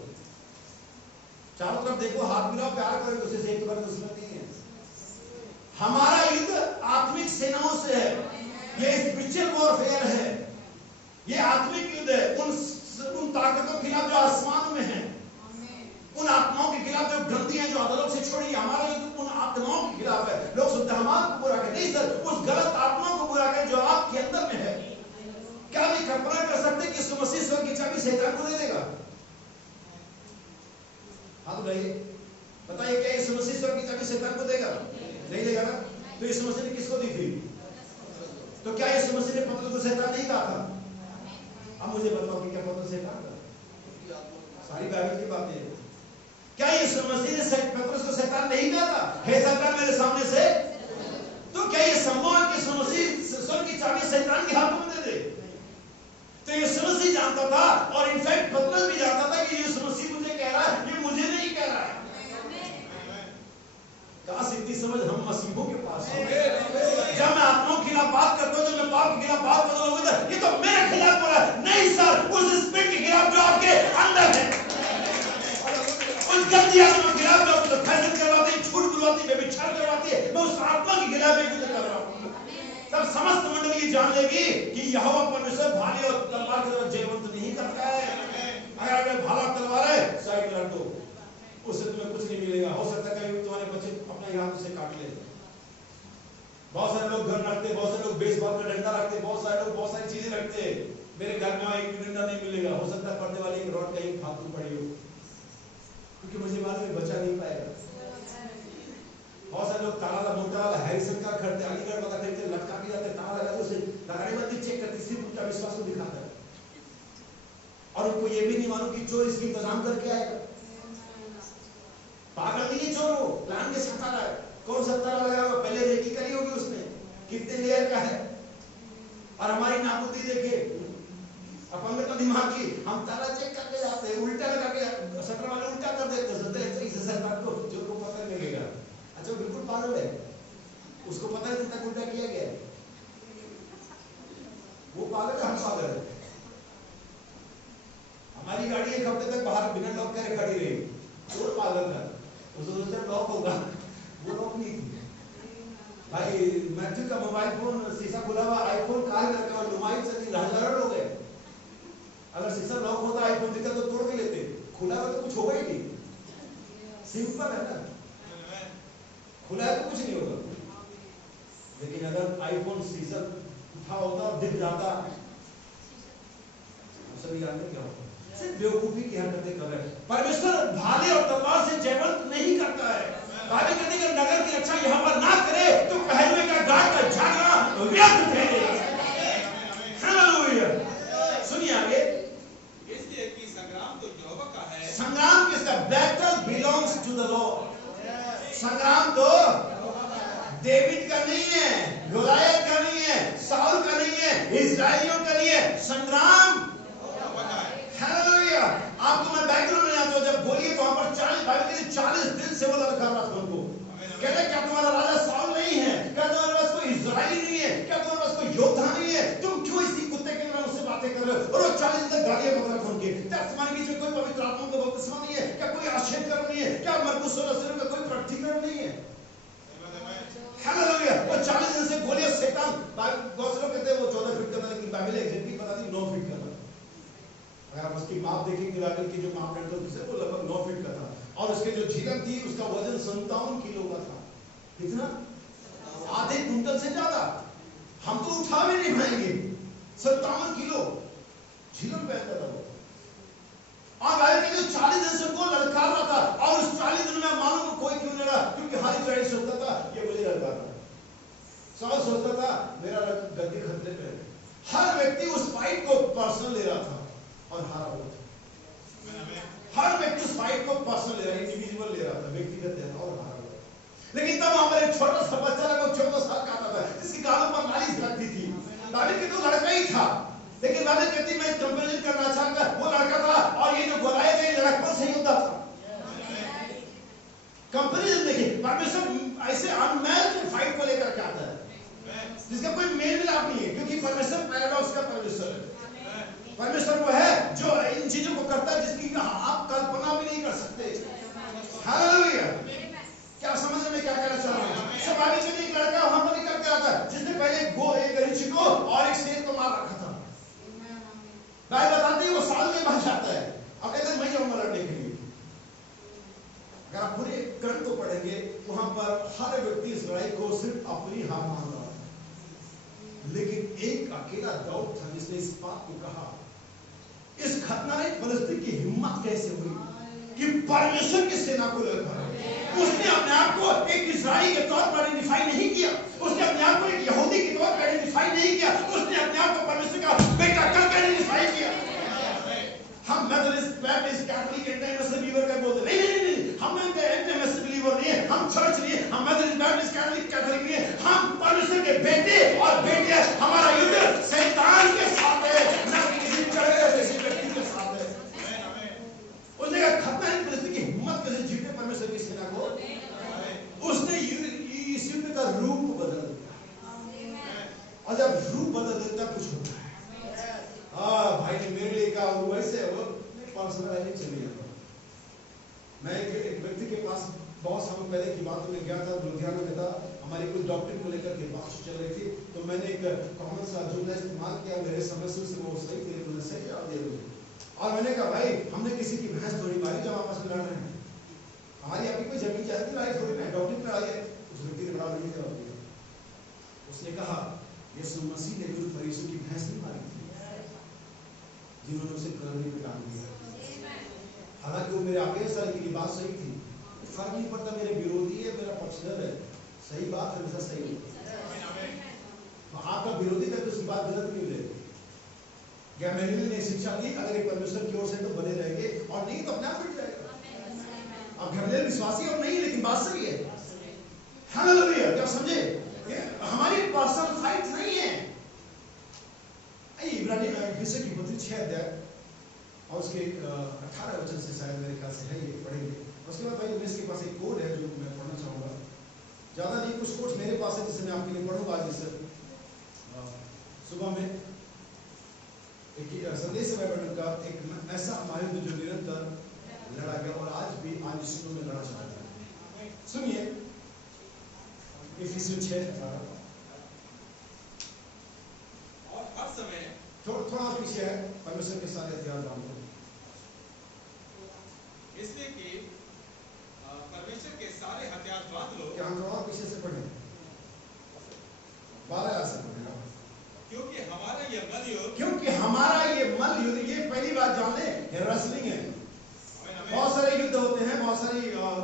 चारों तरफ देखो, हाथ मिलाओ, प्यार करो, दूसरे से एक बार दुश्मन नहीं है। हमारा युद्ध आत्मिक सेनाओं से है, ये स्पिरिचुअल वॉरफेयर है, ये आत्मिक युद्ध है उन ताकतों के खिलाफ जो आसमान में है, उन आत्माओं के खिलाफ जो गंदी हैं, जो अधोलोक से छोड़ी। हमारा युद्ध उन आत्माओं के खिलाफ है। लोग सुनते हमारे को बुरा करें, नहीं सर, उस गलत आत्मा को बुरा करें जो आपके अंदर में है। क्या भी कल्पना कर सकते कि यीशु मसीह स्वर्ग की चाबी शैतान को दे देगा? हाँ तो भाई बताइए, क्या यीशु मसीह स्वर्ग की चाबी शैतान को देगा? नहीं देगा ना। तो यीशु मसीह ने किसको दी थी? तो क्या यीशु मसीह ने पतरस को शैतान नहीं कहा था? अब मुझे बताओ कि क्या पतरस शैतान था? सारी बाइबल की बातें हैं। क्या यीशु मसीह ने पतरस को शैतान नहीं कहा था? हे शैतान मेरे सामने से। तो क्या ये संभव है कि यीशु मसीह स्वर्ग की चाबी शैतान के हाथों में दे दे? तो यीशु मसीह जानता था, और इनफैक्ट पतरस भी जानता था कि यीशु मसीह मुझे कह रहा है, ये मुझे नहीं कह रहा है। काश इतनी समझ हम मसीहों के पास हो। जब मैं आत्माओं के खिलाफ बात करता हूं, जब मैं पाप के खिलाफ बात कर रहा हूं, ये तो मेरे खिलाफ बोला है। नहीं सर, उस स्पिरिट के खिलाफ जो आपके अंदर है, उस गंदी आत्मा के खिलाफ जो आपको फैशन करवाती है, झूठ बुलवाती है, व्यभिचार करवाती है, मैं उस आत्मा के खिलाफ युद्ध कर रहा हूं। तब समस्त मंडली जान लेगी कि यहोवा परमेश्वर भाले और तलवार के द्वारा जयवंत नहीं करता है। अगर भाला तलवार है, साइड रख दो, उससे तुम्हें कुछ नहीं मिलेगा। हो सकता है कभी तुम्हारे बच्चे अपना हाथ से काट ले। बहुत सारे लोग गन रखते, बहुत सारे लोग बेसबॉल का डंडा रखते, बहुत सारे लोग बहुत सारी चीजें रखते। मेरे घर में एक डंडा नहीं मिलेगा, हो सकता है पर्दे वाली एक रॉड कहीं फालतू पड़ी हो, क्योंकि मुझे मालूम है बचा नहीं पाएगा। बहुत सारे लोग ताला वाला मोटा वाला हैरिसन का खरीदते, अलीगढ़ वाला खरीदते, लटका के जाते, ताला लगा उसे लगाने बाद चेक करते, सिर्फ उनका विश्वास को दिखाता है। और उनको ये भी नहीं मालूम कि चोर इसकी इंतजाम करके आएगा। पागल नहीं है चोर, वो प्लान के साथ आ रहा है। कौन सा ताला लगाएगा, पहले रेकी कितने लेयर का है। और हमारी नाबुदी देखिए, अपन में तो दिमाग की, हम ताला चेक करके जाते हैं, उल्टा लगा के शटर वाले उल्टा कर देते हैं, इसे सरकार को जो को पता लगेगा। अच्छा बिल्कुल पागल है, उसको पता है तक उल्टा किया गया है, वो पागल है, हम पागल है। हमारी गाड़ी एक हफ्ते तक बाहर बिना लॉक करे खड़ी रही, वो पागल था, उसको सोचा लॉक होगा, वो लॉक नहीं थी। भाई मैथ्यू का मोबाइल फोन शीशा खुला हुआ, आईफोन कार लगा हुआ, नुमाइश से नहीं, हजारों लोग हैं। अगर शीशा लॉक होता, आईफोन दिखता तो तोड़ के लेते, खुला हुआ तो कुछ होगा ही नहीं। सिंपल है ना, खुला है तो कुछ नहीं होगा। लेकिन अगर आईफोन शीशा उठा होता और दिख जाता, सभी जानते क्या होता, सिर्फ बेवकूफी की हरकतें कर रहे हैं। परमेश्वर भाले और तलवार से जयवंत नहीं करता है। बाइबल कहती है नगर की रक्षा यहाँ पर ना करे तो पहलवे का गाढ़ का झागड़ा व्यर्थ ठहरेगा। हालेलुया। सुनिए आगे, इसलिए कि संग्राम तो यहोवा का है। संग्राम किसका? Battle belongs to the Lord. संग्राम तो डेविड का नहीं है, गोलियत का नहीं है, साउल का नहीं है, इस्राएलियों का नहीं है, संग्राम हालेलुया। आपको मैं बैकग्राउंड में आता हूं, जब बोलिए तो वहां पर 40 दिन से वो लड़का रहा था उनको। कहते क्या तुम्हारा राजा साउल नहीं है? क्या तुम्हारे पास कोई इस्राएली नहीं है? क्या तुम्हारे पास कोई योद्धा नहीं है? तुम क्यों इसी कुत्ते के नाम से बातें कर रहे हो? और वो 40 दिन तक गालियां बक रहा था उनके। क्या तुम्हारे बीच में कोई पवित्र आत्मा का बपतिस्मा नहीं है? क्या कोई आश्चर्य कर्म नहीं है? क्या मरकुस 16 का कोई प्रकटीकरण नहीं है? हालेलुया। वो 40 दिन से बोलिए शैतान, बहुत से लोग कहते हैं वो 14 फीट का था, लेकिन बाइबल एग्जैक्टली पता नहीं 9 फीट का था। अगर आप उसकी माप देखेंगे, बाइबल की जो मापदंड थे वो लगभग 9 फीट का था, और उसके जो झीलम थी उसका वजन 57 किलो का था। कितना? आधे कुंटल से ज्यादा। हम तो उठा भी नहीं पाएंगे। 57 किलो झीलम पहनता था वो। और बाइबल के जो 40 दिन से उनको ललकार रहा था, और उस 40 दिन में मालूम कोई क्यों नहीं रहा, क्योंकर हर इस्राएली सोचता था ये मुझे ललकार रहा। साउल सोचता था मेरा गद्दी खतरे पे है। हर व्यक्ति उस फाइट को पर्सनल ले रहा था और हारा हुआ था। हर व्यक्ति उस फाइट को पर्सनल ले रहा, इंडिविजुअल ले रहा था, व्यक्तिगत ले रहा और हारा हुआ। लेकिन तब वहां पर एक छोटा सा बच्चा लगभग 14 साल का था, जिसकी गालों पर लाली लगती थी। दाऊद के तो लड़का ही था, लेकिन दाऊद कहती मैं कंपैरिजन करना चाहता, वो लड़का था और ये जो गोलियत है लड़कपन से योद्धा था। कंपैरिजन देखिए, परमेश्वर ऐसे अनमैच्ड फाइट को लेकर के आता है जिसका कोई मेल मिलाप नहीं है, क्योंकि परमेश्वर पैराडॉक्स का परमेश्वर है। परमेश्वर वो है जो इन चीजों को करता है जिसकी आप कल्पना भी नहीं कर सकते। हालेलुया। क्या समझ में क्या कहना चाह रहा हूं? सब आगे चलिए, एक लड़का वहां पर निकल के आता है जिसने पहले एक ऋषि को और एक शेर को मार रखा था। भाई बताते हैं वो साल में भाग जाता है और कहते हैं मैं जाऊंगा लड़ने के लिए। अगर आप पूरे ग्रंथ को पढ़ेंगे वहां पर हर व्यक्ति इस लड़ाई को सिर्फ अपनी हार मान रहा था, लेकिन एक अकेला दाऊद था जिसने इस बात को कहा। इस खतरनाक परिस्थिति की हिम्मत कैसे हुई कि परमेश्वर की सेना को ललकारा। उसने अपने आप को एक इस्राएली के तौर पर आइडेंटिफाई नहीं किया, उसने अपने आप को एक यहूदी के तौर पर आइडेंटिफाई नहीं किया, उसने अपने आप को परमेश्वर का बेटा करके आइडेंटिफाई किया। हम Methodist, Baptist, Catholic, anti believer का बोलते नहीं, हम एंटी बिलीवर नहीं है, हम चर्च नहीं है, हम मेथोडिस्ट, बैप्टिस्ट, कैथोलिक नहीं है, हम परमेश्वर के बेटे और बेटियां। हमारा युद्ध शैतान के साथ है, न किसी चढ़े जैसे व्यक्ति के साथ है। उसने कहा खतरनाक परिस्थिति की हिम्मत कैसे जीते परमेश्वर की सेना को। उसने इस युद्ध का रूप बदल दिया, और जब रूप बदल देता कुछ होता है। भाई ने मेरे लिए कहा वो वैसे वो 500 नहीं चली जाता। मैं एक व्यक्ति के पास बहुत समय पहले की बात में गया था, लुधियाना में था, हमारी कुछ डॉक्टर को लेकर के बात चल रही थी, तो मैंने एक कॉमन सा जुमला इस्तेमाल किया, मेरे समस्या से वो सही थे, उन्होंने सही जवाब दिया मुझे। और मैंने कहा भाई हमने किसी की भैंस थोड़ी मारी जब आपस में लड़ रहे हैं, हमारी आपकी कोई जमीन जायदाद की लड़ाई थोड़ी ना, डॉक्टर की लड़ाई है। उस व्यक्ति ने बड़ा बढ़िया जवाब दिया, उसने कहा यीशु मसीह ने जो फरीसियों की भैंस नहीं मारी थी जिन्होंने उसे कलवरी पे टांग दिया। हालांकि वो मेरे आगे साल की बात सही थी, फर्क नहीं पड़ता मेरे विरोधी है मेरा पक्षधर है, सही बात हमेशा सही है। तो आपका विरोधी तक उसकी बात गलत नहीं ले। क्या मैंने ने शिक्षा दी अगर एक परमेश्वर की ओर से तो बने रहेंगे, और नहीं तो अपने आप मिट जाएगा। अब गैमलियल विश्वासी और नहीं, लेकिन बात सही है। हालेलुया। क्या समझे? हमारी पर्सनल फाइट नहीं है। इब्रानी हिस्से की पत्री 6 अध्याय और उसके 18 वचन से शायद मेरे ख्याल से है, ये पढ़ेंगे। उसके बाद भाई उमेश के पास एक कोड है जो मैं पढ़ना चाहूंगा। ज्यादा नहीं, कुछ कोड मेरे पास है जिसे मैं आपके लिए पढ़ूंगा। जैसे सुबह में एक संदेश बाइबल का एक ऐसा महायुद्ध जो निरंतर लड़ा गया और आज भी आज विश्व में लड़ा चल रहा है। सुनिए इफिसियों 6:18। और हर समय थोड़ा पीछे है, परमेश्वर के सारे हथियार बांधो, इसलिए कि परमेश्वर के सारे हथियार बांध लो। क्या हम थोड़ा पीछे से पढ़े 12 से पढ़ेगा। क्योंकि हमारा ये मल युद्ध, ये पहली बात जान ले, रेसलिंग है। बहुत सारे युद्ध होते हैं, बहुत सारी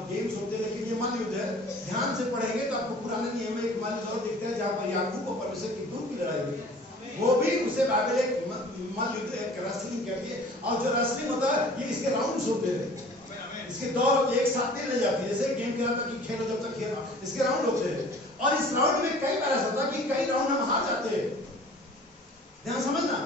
गेम्स होते हैं, लेकिन ये मल युद्ध है। ध्यान से पढ़ेंगे तो आपको पुराने नियम में एक मल युद्ध दिखता है जहां पर याकूब और परमेश्वर की दूर की लड़ाई हुई। वो भी उसे बाइबल एक मल युद्ध, एक रेसलिंग कहती है। और जो रेसलिंग होता है ये इसके राउंड्स होते हैं, इसके दौर एक साथ नहीं ले जाती, जैसे गेम खेला था कि खेलो जब तक खेला, इसके राउंड होते हैं। और इस राउंड में कई बार ऐसा होता है कि कई राउंड हम हार जाते हैं। ध्यान समझना,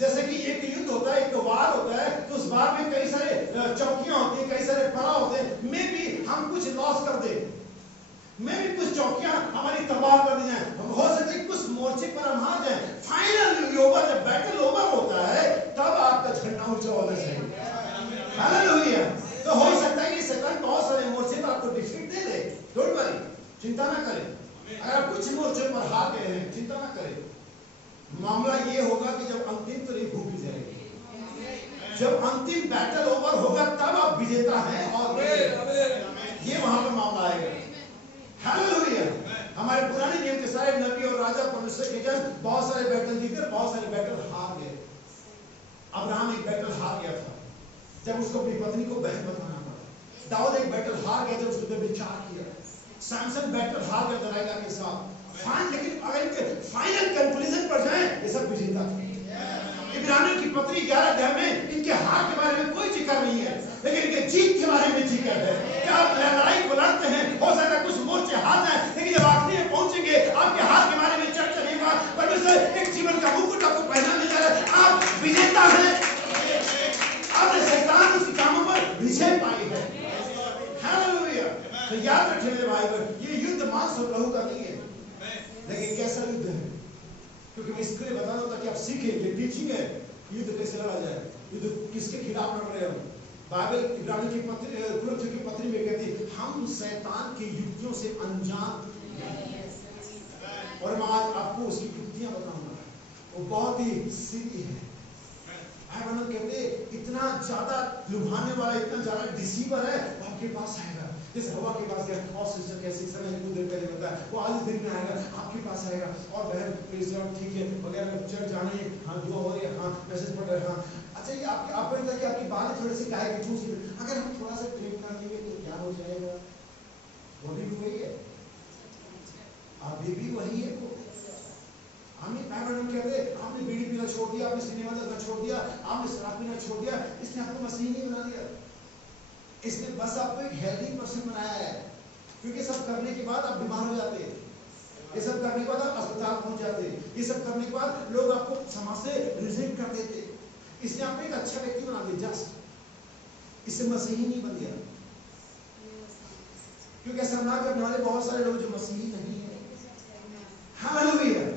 जैसे कि एक युद्ध होता है, एक वार होता है, तो उस वार में कई सारे चौकियां होती हैं, कई सारे पड़ाव होते हैं। में भी हम कुछ लॉस कर दे, में भी कुछ चौकियां हमारी तबाह कर दी जाए, हो सकता है कुछ मोर्चे पर हम हार जाए। फाइनल ओवर, जब बैटल ओवर होता है तब आपका झंडा ऊंचा होना चाहिए। हालेलुया। तो हो सकता है कि शैतान बहुत सारे मोर्चे पर आपको defeat they they, don't worry, चिंता ना करें। अगर आप कुछ मोर्चे पर हार गए हैं, चिंता ना करें। मामला ये होगा कि जब अंतिम तरी फूकी जाएगी, जब अंतिम बैटल ओवर होगा तब आप विजेता हैं, और ये वहां पर मामला आएगा। हालेलुया। हमारे पुराने नियम के सारे नबी और राजा परमेश्वर के जन बहुत सारे बैटल जीते, बहुत सारे बैटल हार गए। अब्राहम एक बैटल हार गया था जब उसको अपनी पत्नी को बहन बताना पड़ा। दाऊद एक बैटल हार गया जब उसने विचार किया। सैमसन बैटल हार गया दलाइला के साथ। लेकिन अगर इनके फाइनल कंक्लूजन पर जाएं, ये सब विजेता थे। इब्रानियों की पत्री 11 अध्याय में इनके हार के बारे में कोई जिक्र नहीं है, लेकिन इनके जीत के बारे में जिक्र है। क्या आप लड़ाई को लड़ते हैं, हो सकता है कुछ मोर्चे हार जाए, लेकिन जब आखिरी में पहुंचेंगे आपके हार के बारे में चर्चा नहीं होगा। परमेश्वर एक जीवन का मुकुट आपको पहनाने जा रहा है, आप विजेता हैं। आपने शैतान उसके कामों पर विजय पाई है। हालेलुया। तो याद रखिए मेरे भाई बहन, ये युद्ध मांस और लहू का नहीं है, लेकिन कैसा युद्ध है। क्योंकि मैं इसलिए बता रहा हूं ताकि आप सीखें, ये टीचिंग है युद्ध कैसे लड़ा जाए, युद्ध किसके खिलाफ लड़ रहे हो। बाइबल इब्रानी की पत्री, कुरिन्थियों की पत्री में कहती है हम शैतान की युक्तियों से अनजान। और मैं आज आपको उसकी युक्तियां बताऊंगा, वो बहुत ही सीधी है। कहते इतना ज्यादा लुभाने वाला, इतना ज्यादा डिसीवर है, वो आपके पास आएगा। जिस हवा के पास गया, और सिस्टर कैसी समय कुछ देर पहले बताया, वो आज दिन में आएगा, आपके पास आएगा। और बहन ठीक है वगैरह, चर्च जाने, हाँ दुआ हो रही है, हाँ मैसेज पढ़ रहे, हाँ अच्छा ये आपके आपको लगता है कि आपकी बातें थोड़ी सी गाय की चूसी, अगर हम थोड़ा सा प्रेम कर लेंगे तो क्या हो जाएगा। वो भी वही है, अभी भी वही है। वो हमें कहते आपने बीड़ी पीना छोड़ दिया, आपने सिनेमा देखना छोड़ दिया, आपने शराब पीना छोड़ दिया, इसने आपको मसीही नहीं बना दिया। इसने बस आपको एक हेल्दी पर्सन बनाया है। क्योंकि सब करने के बाद आप बीमार हो जाते हैं, ये सब करने के बाद आप अस्पताल पहुंच जाते हैं, ये सब करने के बाद लोग आपको समाज से रिजेक्ट कर देते। इसने आपको एक अच्छा व्यक्ति बना दिया, जस्ट इससे मसीही नहीं बन गया। क्योंकि ऐसा ना करने वाले बहुत सारे लोग जो मसीही नहीं है। हालेलुया।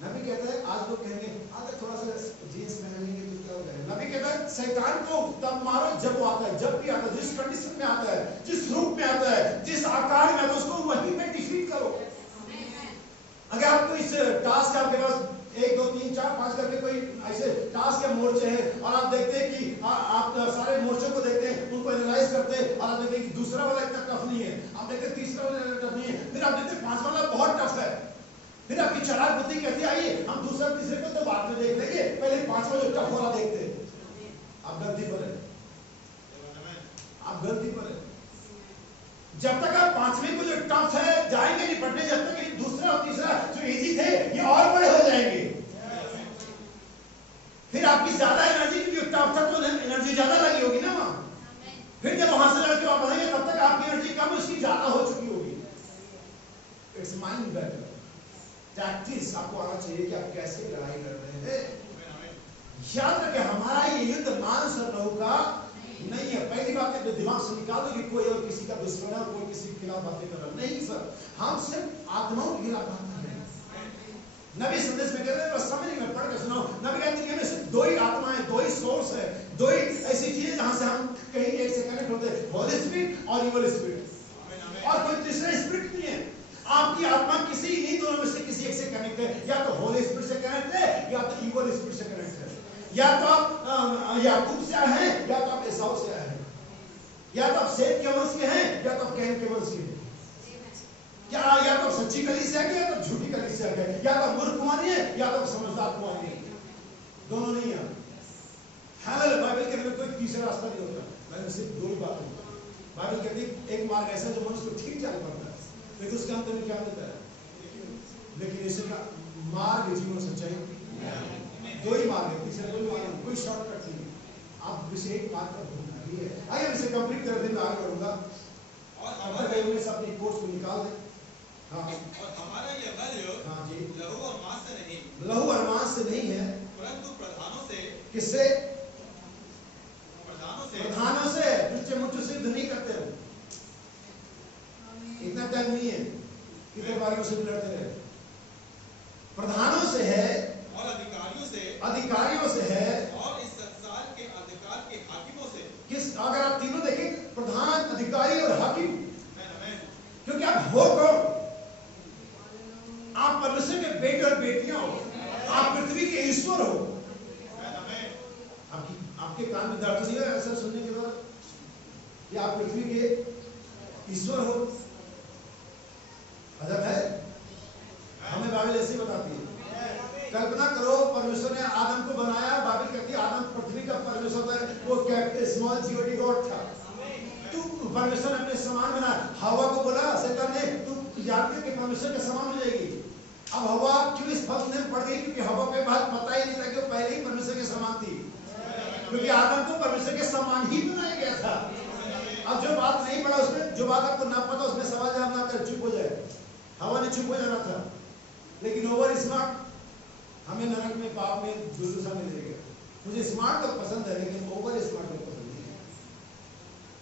नबी कहता है, आज लोग कहेंगे अगर थोड़ा सा जींस पहन लेंगे तो क्या हो जाएगा। नबी कहता है शैतान को तब मारो जब वो आता है, जब भी आता है, जिस कंडीशन में आता है, जिस रूप में आता है, जिस आकार में आता है, उसको वहीं पे डिफीट करो। अगर आपको इस टास्क आपके पास 1 2 3 4 5 करके कोई ऐसे टास्क या मोर्चे हैं और आप देखते हैं कि आप सारे मोर्चों को देखते हैं, उनको एनालाइज करते हैं और आप देखते हैं कि दूसरा वाला इतना टफ नहीं है, आप देखते हैं तीसरा वाला टफ नहीं है, फिर आप देखते हैं 5वां वाला बहुत टफ है। फिर आपकी चालाक बुद्धि कहती है आइए हम दूसरा तीसरे को तो बाद में देख लेंगे, पहले 5वां जो टफ वाला देखते हैं। आप गलती पर है, आप गलती पर है। जब तक आप 5वें को जो टफ है जाएंगे निपटने, जब तक ये दूसरा और तीसरा जो इजी थे ये और बड़े हो जाएंगे। फिर आपकी ज्यादा एनर्जी, क्योंकि टफ था तो एनर्जी ज्यादा लगी होगी ना वहां। फिर जब वहां से लड़के वापस आएंगे तब तक आपकी एनर्जी कम, उसकी ज्यादा हो चुकी होगी। It's mind battle. टैक्टिक्स आपको आना चाहिए कि आप कैसे लड़ाई लड़ रहे हैं। आमीन। याद रखें, हमारा ये युद्ध मांस और लहू का नहीं है। पहली बात है, दिमाग से निकाल दो कि कोई और किसी का दुश्मन है और कोई किसी के खिलाफ बातें कर रहा नहीं सर, हम सिर्फ आत्माओं के खिलाफ बात कर रहे हैं। नबी संदेश में कहते हैं, बस समझ में पढ़ के सुनाओ, नबी कहते हैं कि सिर्फ दो ही आत्माएं, दो ही सोर्स है, दो ही ऐसी चीजें जहां से हम कहीं एक से कनेक्ट होते हैं, हॉली स्पिरिट और इवल स्पिरिट। और कोई तीसरा स्पिरिट नहीं है। आपकी आत्मा किसी नहीं दोनों में से किसी एक से कनेक्ट है, या तो हॉली स्पिरिट से कनेक्ट है या तो इवल स्पिरिट से कनेक्ट है। या तो आप याकूब से आए हैं या तो आप एसाव से आए हैं, या तो आप सेठ के वंश के हैं या तो आप कैन के वंश के हैं। क्या या तो सच्ची कलीसिया के या तो झूठी कलीसिया के, या तो मूर्ख कुमारी है या तो समझदार कुमारी है, दोनों नहीं है। हालांकि बाइबल के अंदर कोई तीसरा रास्ता नहीं होता। मैंने सिर्फ दो ही बात है। बाइबल कहती है एक मार्ग ऐसा जो मनुष्य को ठीक चाल पड़ता है, लेकिन उसके अंत में क्या होता है? लेकिन इसे का मार्ग जीवन सच्चाई, दो ही मार्ग है, तीसरा कोई मार्ग नहीं, कोई शॉर्टकट नहीं है। आप विषय एक मार्ग पर घूमना ही है। आइए इसे कंप्लीट कर दें, मैं आगे बढ़ूंगा और हमारे में से अपनी कोर्स को निकाल दें। हाँ, और हमारा यह बल हाँ जी, लहू और मांस से नहीं, लहू और मांस से नहीं है, परंतु प्रधानों से। किससे? प्रधानों से। प्रधानों से। तुझसे मुझसे सिद्ध नहीं करते हो, इतना टाइम नहीं है कि तेरे बारे में सिद्ध लड़ते रहे। प्रधानों से है और अधिकारियों से। अधिकारियों से है और इस संसार के अंधकार के हाकिमों से। किस? अगर आप तीनों देखें, प्रधान, अधिकारी और हाकिम, आमीन। क्योंकि आप हो कौन? आप परमेश्वर के बेटे और बेटियां हो, आप पृथ्वी के ईश्वर हो। आमीन। आपके कान में दर्द नहीं है ऐसा सुनने के बाद कि आप पृथ्वी के ईश्वर हो? अजब है, हमें बाइबल ऐसे ही बताती है। कल्पना करो, परमेश्वर ने आदम को बनाया, बाइबल कहती है आदम पृथ्वी का परमेश्वर था, वो स्मॉल जीओडी गॉड था। तू परमेश्वर ने अपने समान बनाया। हवा को बोला शैतान ने, तू जानते कि परमेश्वर के समान हो जाएगी। अब हवा क्यों इस फल में पड़ गई? क्योंकि हवा के बाद पता ही नहीं था कि वो पहले ही परमेश्वर के समान थी, क्योंकि आदम को परमेश्वर के समान ही बनाया गया था। अब जो बात नहीं पड़ा उसमें, जो बात आपको ना पता उसमें सवाल जवाब ना कर चुप हो जाए। हवा ने चुप हो जाना था, लेकिन ओवर स्मार्ट हमें नरक में, पाप में, जुलूसा में ले गया। मुझे स्मार्ट लोग पसंद है, लेकिन ओवर स्मार्ट लोग पसंद नहीं है।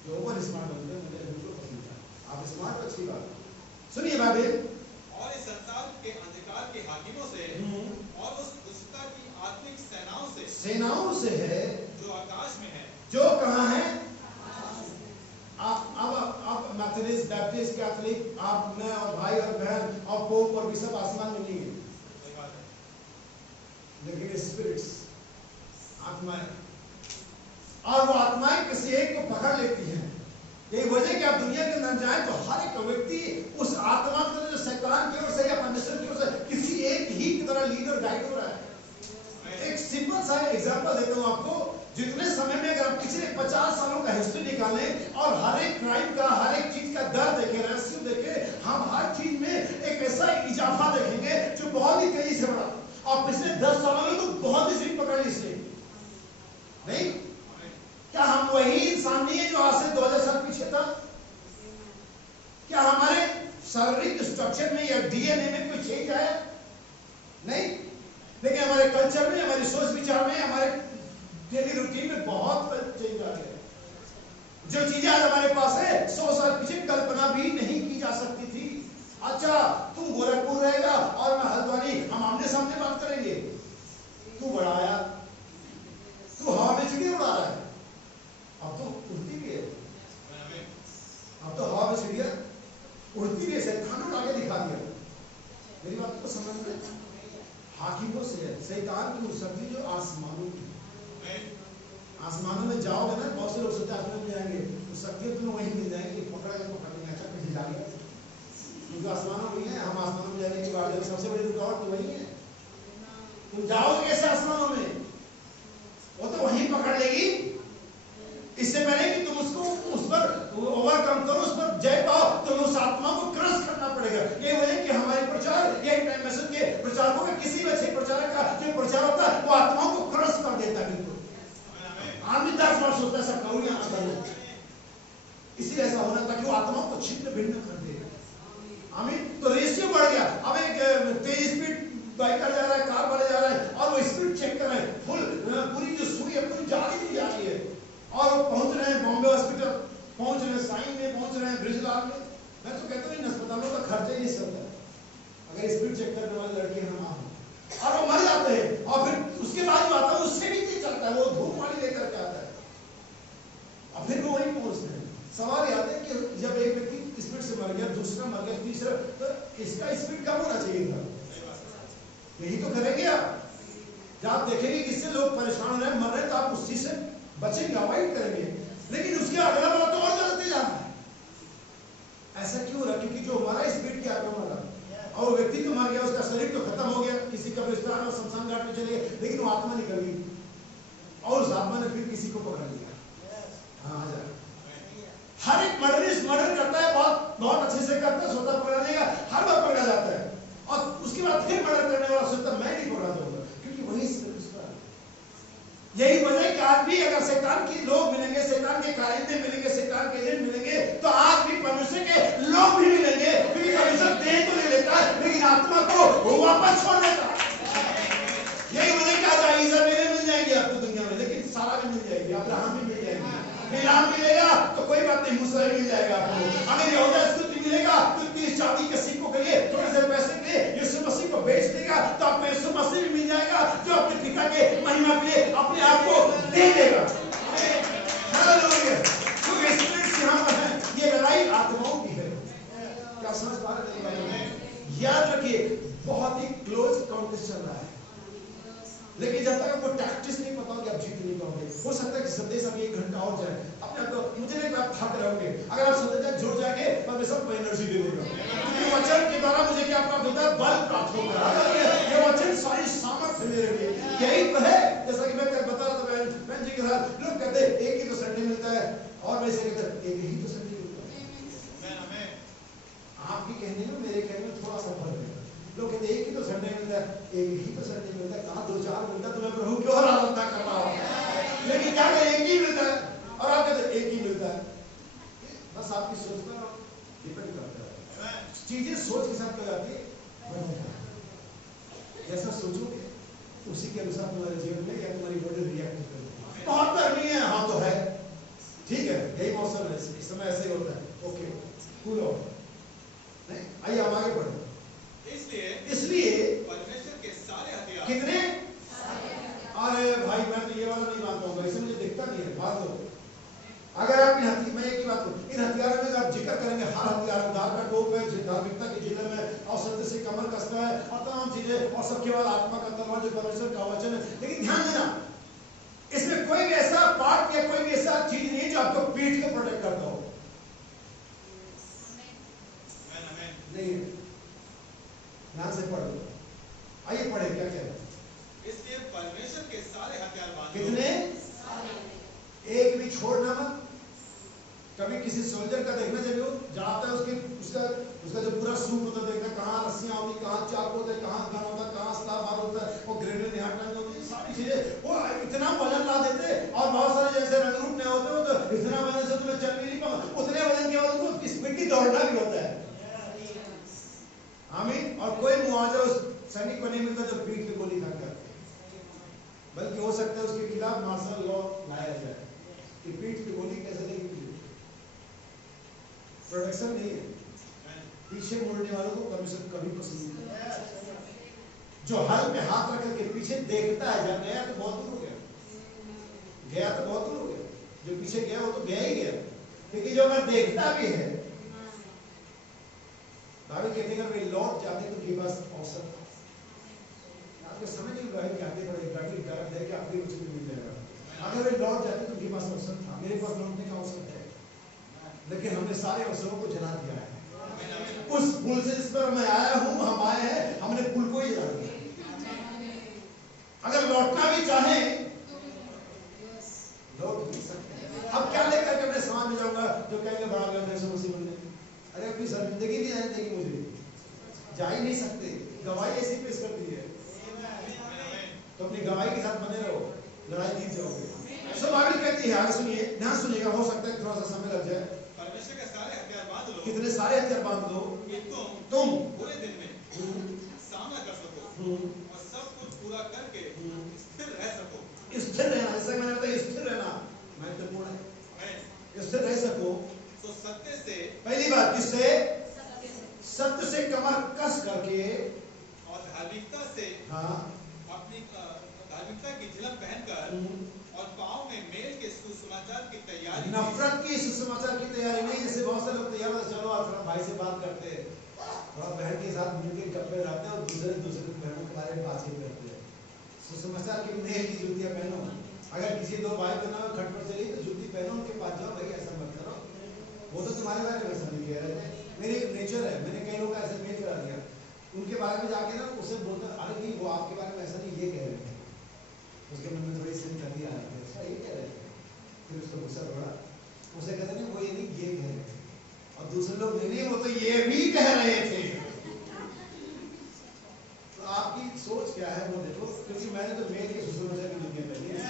जो ओवर स्मार्ट होते हैं मुझे बिल्कुल पसंद है। आप स्मार्ट अच्छी बात सुनिए बाइबल। और इस संसार के अंधकार के हाकिमों से और उस दुष्टता की आत्मिक सेनाओं से। सेनाओं से है जो आकाश में है। जो कहाँ है? आप मैथोडिस्ट, बैप्टिस्ट, कैथोलिक, आप, मैं और भाई और बहन और पोप और बिशप आसमान में नहीं है, लेकिन स्पिरिट्स, आत्माएं, और वो आत्माएं किसी एक को पकड़ लेती हैं। यही वजह कि आप दुनिया के अंदर जाए तो हर एक व्यक्ति उस आत्मा को जो शैतान की ओर से या परमेश्वर की ओर से किसी एक ही की तरह लीडर गाइड हो रहा है। एक सिंपल सा एग्जांपल देता हूं आपको। जितने समय में अगर आप पिछले 50 सालों का हिस्ट्री निकालें और हर एक क्राइम का, हर एक चीज का दर देखें, रहस्य देखें, हम हर चीज में एक ऐसा इजाफा देखेंगे जो बहुत ही तेजी से बढ़ा। और पिछले 10 सालों में तो बहुत ही स्पीड पकड़ ली इसने, नहीं? क्या हम वही इंसान नहीं है जो आज से 2000 साल पीछे था? क्या हमारे शारीरिक स्ट्रक्चर में या डीएनए में कोई चेंज आया? नहीं, लेकिन हमारे कल्चर में, हमारी सोच विचार में, हमारे डेली रूटीन में बहुत चेंज आ गया। जो चीजें आज हमारे पास है 100 साल पीछे कल्पना भी नहीं की जा सकती थी। अच्छा, तू गोरखपुर रहेगा और मैं हल्द्वानी, हम आमने सामने बात करेंगे। तू बड़ा आया, तू हवा में चिड़िया उड़ा रहा है, अब तो उड़ती भी है। अब तो हवा में चिड़िया उड़ती भी है, शैतान उड़ा के दिखा दिया। मेरी बात को समझ में? हाकिमों से है, शैतान की वो शक्ति जो आसमानों की। आसमानों में जाओगे ना, बहुत से लोग सोचते आसमान में जाएंगे तो शक्ति तुम्हें वहीं मिल जाएगी, पकड़ा तो पकड़ेंगे, अच्छा कहीं जा गया, क्योंकि आसमानों में है। हम आसमानों में जाने के बाद सबसे बड़ी रुकावट तो वही है। तुम जाओगे कैसे आसमानों में? वो तो वहीं पकड़ लेगी। इससे पहले कि तुम उसको उस पर ओवरकम करो, उस पर जय पाओ, तुम उस आत्मा को क्रश करना पड़ेगा। ये वजह कि हमारे प्रचार, ये टाइम मैसेज के प्रचारकों का, किसी भी अच्छे प्रचारक का जो प्रचार होता है वो आत्माओं को क्रश कर देता है। बिल्कुल आदमी 10 बार सोचता है ऐसा करूं या ना करूं, इसीलिए ऐसा होना ताकि वो आत्माओं को छिन्न भिन्न कर दे। आमीन। तो रेशियो बढ़ गया। अब एक तेज स्पीड बाइकर जा रहा है, कार वाले जा रहा है और वो स्पीड चेक कर रहे हैं, फुल पूरी जो सुई है पूरी जा रही है और वो पहुंच रहे हैं बॉम्बे हॉस्पिटल, पहुंच रहे हैं साइन में, पहुंच रहे हैं ब्रिजलाल में। मैं तो कहता हूँ इन अस्पतालों का खर्चा ही नहीं चलता अगर स्पीड चेक करने वाले लड़के हम और वो मर जाते हैं और फिर उसके बाद जो आता है उससे भी नहीं चलता है, वो धूप पानी लेकर के आता है और फिर वो वहीं पहुंचते हैं। सवाल ये आता है कि जब एक व्यक्ति स्पीड से मर गया, दूसरा मर गया, तीसरा, तो इसका स्पीड कम होना चाहिए था। यही तो करेंगे आप जब आप देखेंगे कि इससे लोग परेशान हो रहे हैं, मर रहे हैं, तो आप उस चीज से बचेंगे, अवॉइड करेंगे। लेकिन उसके अगला वाला तो और जल्दी जाना है। ऐसा क्यों हो रहा? क्योंकि जो हमारा स्पीड के आगे मरा और व्यक्ति तो मर गया, उसका शरीर तो खत्म हो गया, किसी कब्रिस्तान और शमशान घाट में चले गए, लेकिन वो आत्मा निकल गई और उस आत्मा ने फिर किसी को पकड़ लिया। हाँ, हर एक मर्डर करता है, बहुत अच्छे से करता है, सोता पकड़ा देगा, हर बार पकड़ा जाता है और उसके बाद फिर मर्डर करने वाला सोचता मैं नहीं पकड़ा जाऊंगा, क्योंकि वही यही वजह कि आज भी अगर शैतान के लोग मिलेंगे, शैतान के कारिंदे मिलेंगे, शैतान के एजेंट मिलेंगे, तो आज भी परमेश्वर के लोग भी मिलेंगे, क्योंकि परमेश्वर देह तो ले लेता है लेकिन आत्मा को वापस छोड़ देता है। यही वजह कि आज इज़राइल मिल जाएंगे आपको दुनिया में, लेकिन सारा भी मिल जाएगी, अब्राहम भी मिल जाएंगे, बिलाम मिलेगा तो कोई बात नहीं, मूसा मिल जाएगा आपको। अगर यहूदा स्तुति मिलेगा तो 30 चांदी के सिक्कों के लिए, थोड़े से पैसे के लिए यीशु मसीह को बेच देगा तो आपको यीशु मसीह भी मिल जाएगा, जो अपने पिता के महिमा के लिए अपने आप को दे देगा। हालेलुया। क्योंकि स्पिरिट्स यहाँ पर है, ये लड़ाई आत्माओं की है। क्या समझ पा रहे हैं? याद रखिए, बहुत ही क्लोज कॉन्टेस्ट चल रहा है, लेकिन जब तक आपको टैक्टिक्स नहीं पता होगी आप जीत नहीं पाओगे। हो सकता है कि संदेश अभी 1 घंटा और जाए, अपने आप को मुझे नहीं, आप थक रहोगे। अगर आप संदेश जुड़ जाएंगे परमेश्वर को एनर्जी दे देगा, क्योंकि वचन के द्वारा मुझे क्या प्राप्त होता है? बल प्राप्त होता है। ये वचन सारी सामर्थ्य मेरे लिए, यही तो है। जैसा कि मैं कल बता रहा था बहन जी के साथ, लोग कहते हैं एक ही तो संडे मिलता है, और वैसे कहते हैं एक ही तो संडे मिलता है। आपके कहने में मेरे कहने में थोड़ा सा फर्क है। लोग कहते एक ही तो संडे मिलता है, एक ही तो संडे मिलता है, कहाँ 2-4 मिलता है, तो मैं प्रभु क्यों आराधना कर रहा हूँ? लेकिन क्या एक ही मिलता है और आप कहते एक ही मिलता है। बस आपकी सोच पर डिपेंड करता है, चीजें सोच के साथ हो जाती है। जैसा सोचोगे उसी के अनुसार तुम्हारे जीवन में या तुम्हारी बॉडी रिएक्ट करेगी। बहुत गर्मी है, हाँ तो है, ठीक है, यही मौसम है, इस समय ऐसे ही होता है, ओके कूल ऑफ। नहीं, आइए हम आगे बढ़े। इसलिए परमेश्वर के सारे हथियार कितने? अरे भाई मैं तो ये वाला नहीं मानता हूँ, इससे मुझे दिखता नहीं है बात। तो अगर आप मैं एक ही बात करूँ, इन हथियारों में आप जिक्र करेंगे, हर हथियार, उद्धार का टोप है, धार्मिकता के जिले में, और सत्य से कमर कसता है, और तमाम चीजें, और सबके बाद आत्मा का तलवार जो परमेश्वर का वचन है। लेकिन ध्यान देना, इसमें कोई भी ऐसा पार्ट या कोई भी ऐसा चीज नहीं जो आपको पीठ को प्रोटेक्ट करता हो, नहीं है। ध्यान से पढ़ो, आइए पढ़े क्या कह रहे हैं। इसलिए परमेश्वर के सारे हथियार बांधो। कितने? एक भी छोड़ना मत। कभी किसी सोल्जर का देखना चाहिए, जाता है उसका जो पूरा सूट होता है, देखना कहाँ रस्सियां होती, कहाँ चाकू होता है, कहाँ गन होता है, कहाँ स्टार होता है, वो ग्रेनेड यहाँ टांग होती है, सारी चीजें वो इतना वजन ला देते। और बहुत सारे जैसे रंगरूप में होते हो तो इतना वजन से तुम्हें चल नहीं पाओ, उतने वजन के बाद उनको स्पीड की दौड़ना भी होता है। आमीन। और कोई मुआवजा उस सैनिक को नहीं मिलता जो पीठ पे गोली खा कर, बल्कि हो सकता है उसके खिलाफ मार्शल लॉ लाया जाए कि पीठ पे गोली कैसे नहीं मिली। प्रोटेक्शन नहीं है, पीछे मुड़ने वालों को परमेश्वर कभी पसंद नहीं। जो हल पे हाथ रख करके पीछे देखता है, जब गया तो बहुत दूर हो गया, तो बहुत दूर हो गया, जो पीछे गया वो तो गया ही गया, क्योंकि जो अगर देखता भी है, दावी कहते हैं वे लौट जाते तो के पास अवसर था। आपको समझ नहीं रहा है कि आगे बढ़े, गाड़ी कारक है कि आपके कुछ भी मिल जाएगा। अगर वे लौट जाते तो के पास अवसर था, मेरे पास लौटने का अवसर है, लेकिन हमने सारे अवसरों को जला दिया है। उस पुल से जिस पर मैं आया हूँ, हम आए हैं, हमने पुल को ही जला दिया। अगर लौटना भी चाहे लौट नहीं सकते। अब क्या लेकर के अपने समाज में जाऊंगा जो कहेंगे बड़ा गया यीशु मसीह बनने, अरे अपनी जिंदगी नहीं जाने देगी, मुझे जा ही नहीं सकते, गवाही ऐसी पेश कर दी है, तो अपनी गवाही के साथ बने रहो, लड़ाई जीत जाओगे। सो बाइबल कहती है, आगे सुनिए, ध्यान सुनिएगा, हो सकता है थोड़ा सा समय लग जाए। परमेश्वर के सारे हथियार बांध लो। कितने सारे हथियार बांध लो कि तुम तुम पूरे दिन में सामना कर सको और सब कुछ पूरा करके स्थिर रह सको। स्थिर रहना, जैसे मैंने बताया स्थिर रहना महत्वपूर्ण है। स्थिर रह सको तो सत्य से, पहली बात किससे? सत्य से कमर कस करके और धार्मिकता से, हाँ अपनी धार्मिकता की झिलम पहनकर और पाँव में मेल के सुसमाचार की तैयारी। नफरत की सुसमाचार की तैयारी नहीं, जैसे बहुत से लोग तैयार होते चलो आज भाई से बात करते हैं, थोड़ा बहन के साथ मिलकर गप्पे रहते हैं और दूसरे बहनों के बारे में बातचीत करते हैं। सुसमाचार की मेल की जूतियां पहनो। अगर किसी दो भाई बना खटपट चली तो जूती पहनो, उनके पास जाओ, भाई ऐसा मत करो, वो तो तुम्हारे बारे में ऐसा नहीं कह रहे थे, मेरी नेचर है, मैंने कई लोग ऐसे मेल करा दिया, उनके बारे में जाके ना उसे बोलते अरे नहीं वो आपके बारे में ऐसा नहीं ये कह रहे थे, उसके मन में थोड़ी सी कर दिया ऐसा ये कह रहे थे, फिर उसको गुस्सा थोड़ा, उसे कहते नहीं वो ये नहीं ये कह रहे थे, और दूसरे लोग नहीं वो तो ये भी कह रहे थे। तो आपकी सोच क्या है वो देखो, क्योंकि मैंने तो मेल के सुसमाचार की दुनिया पहनी है,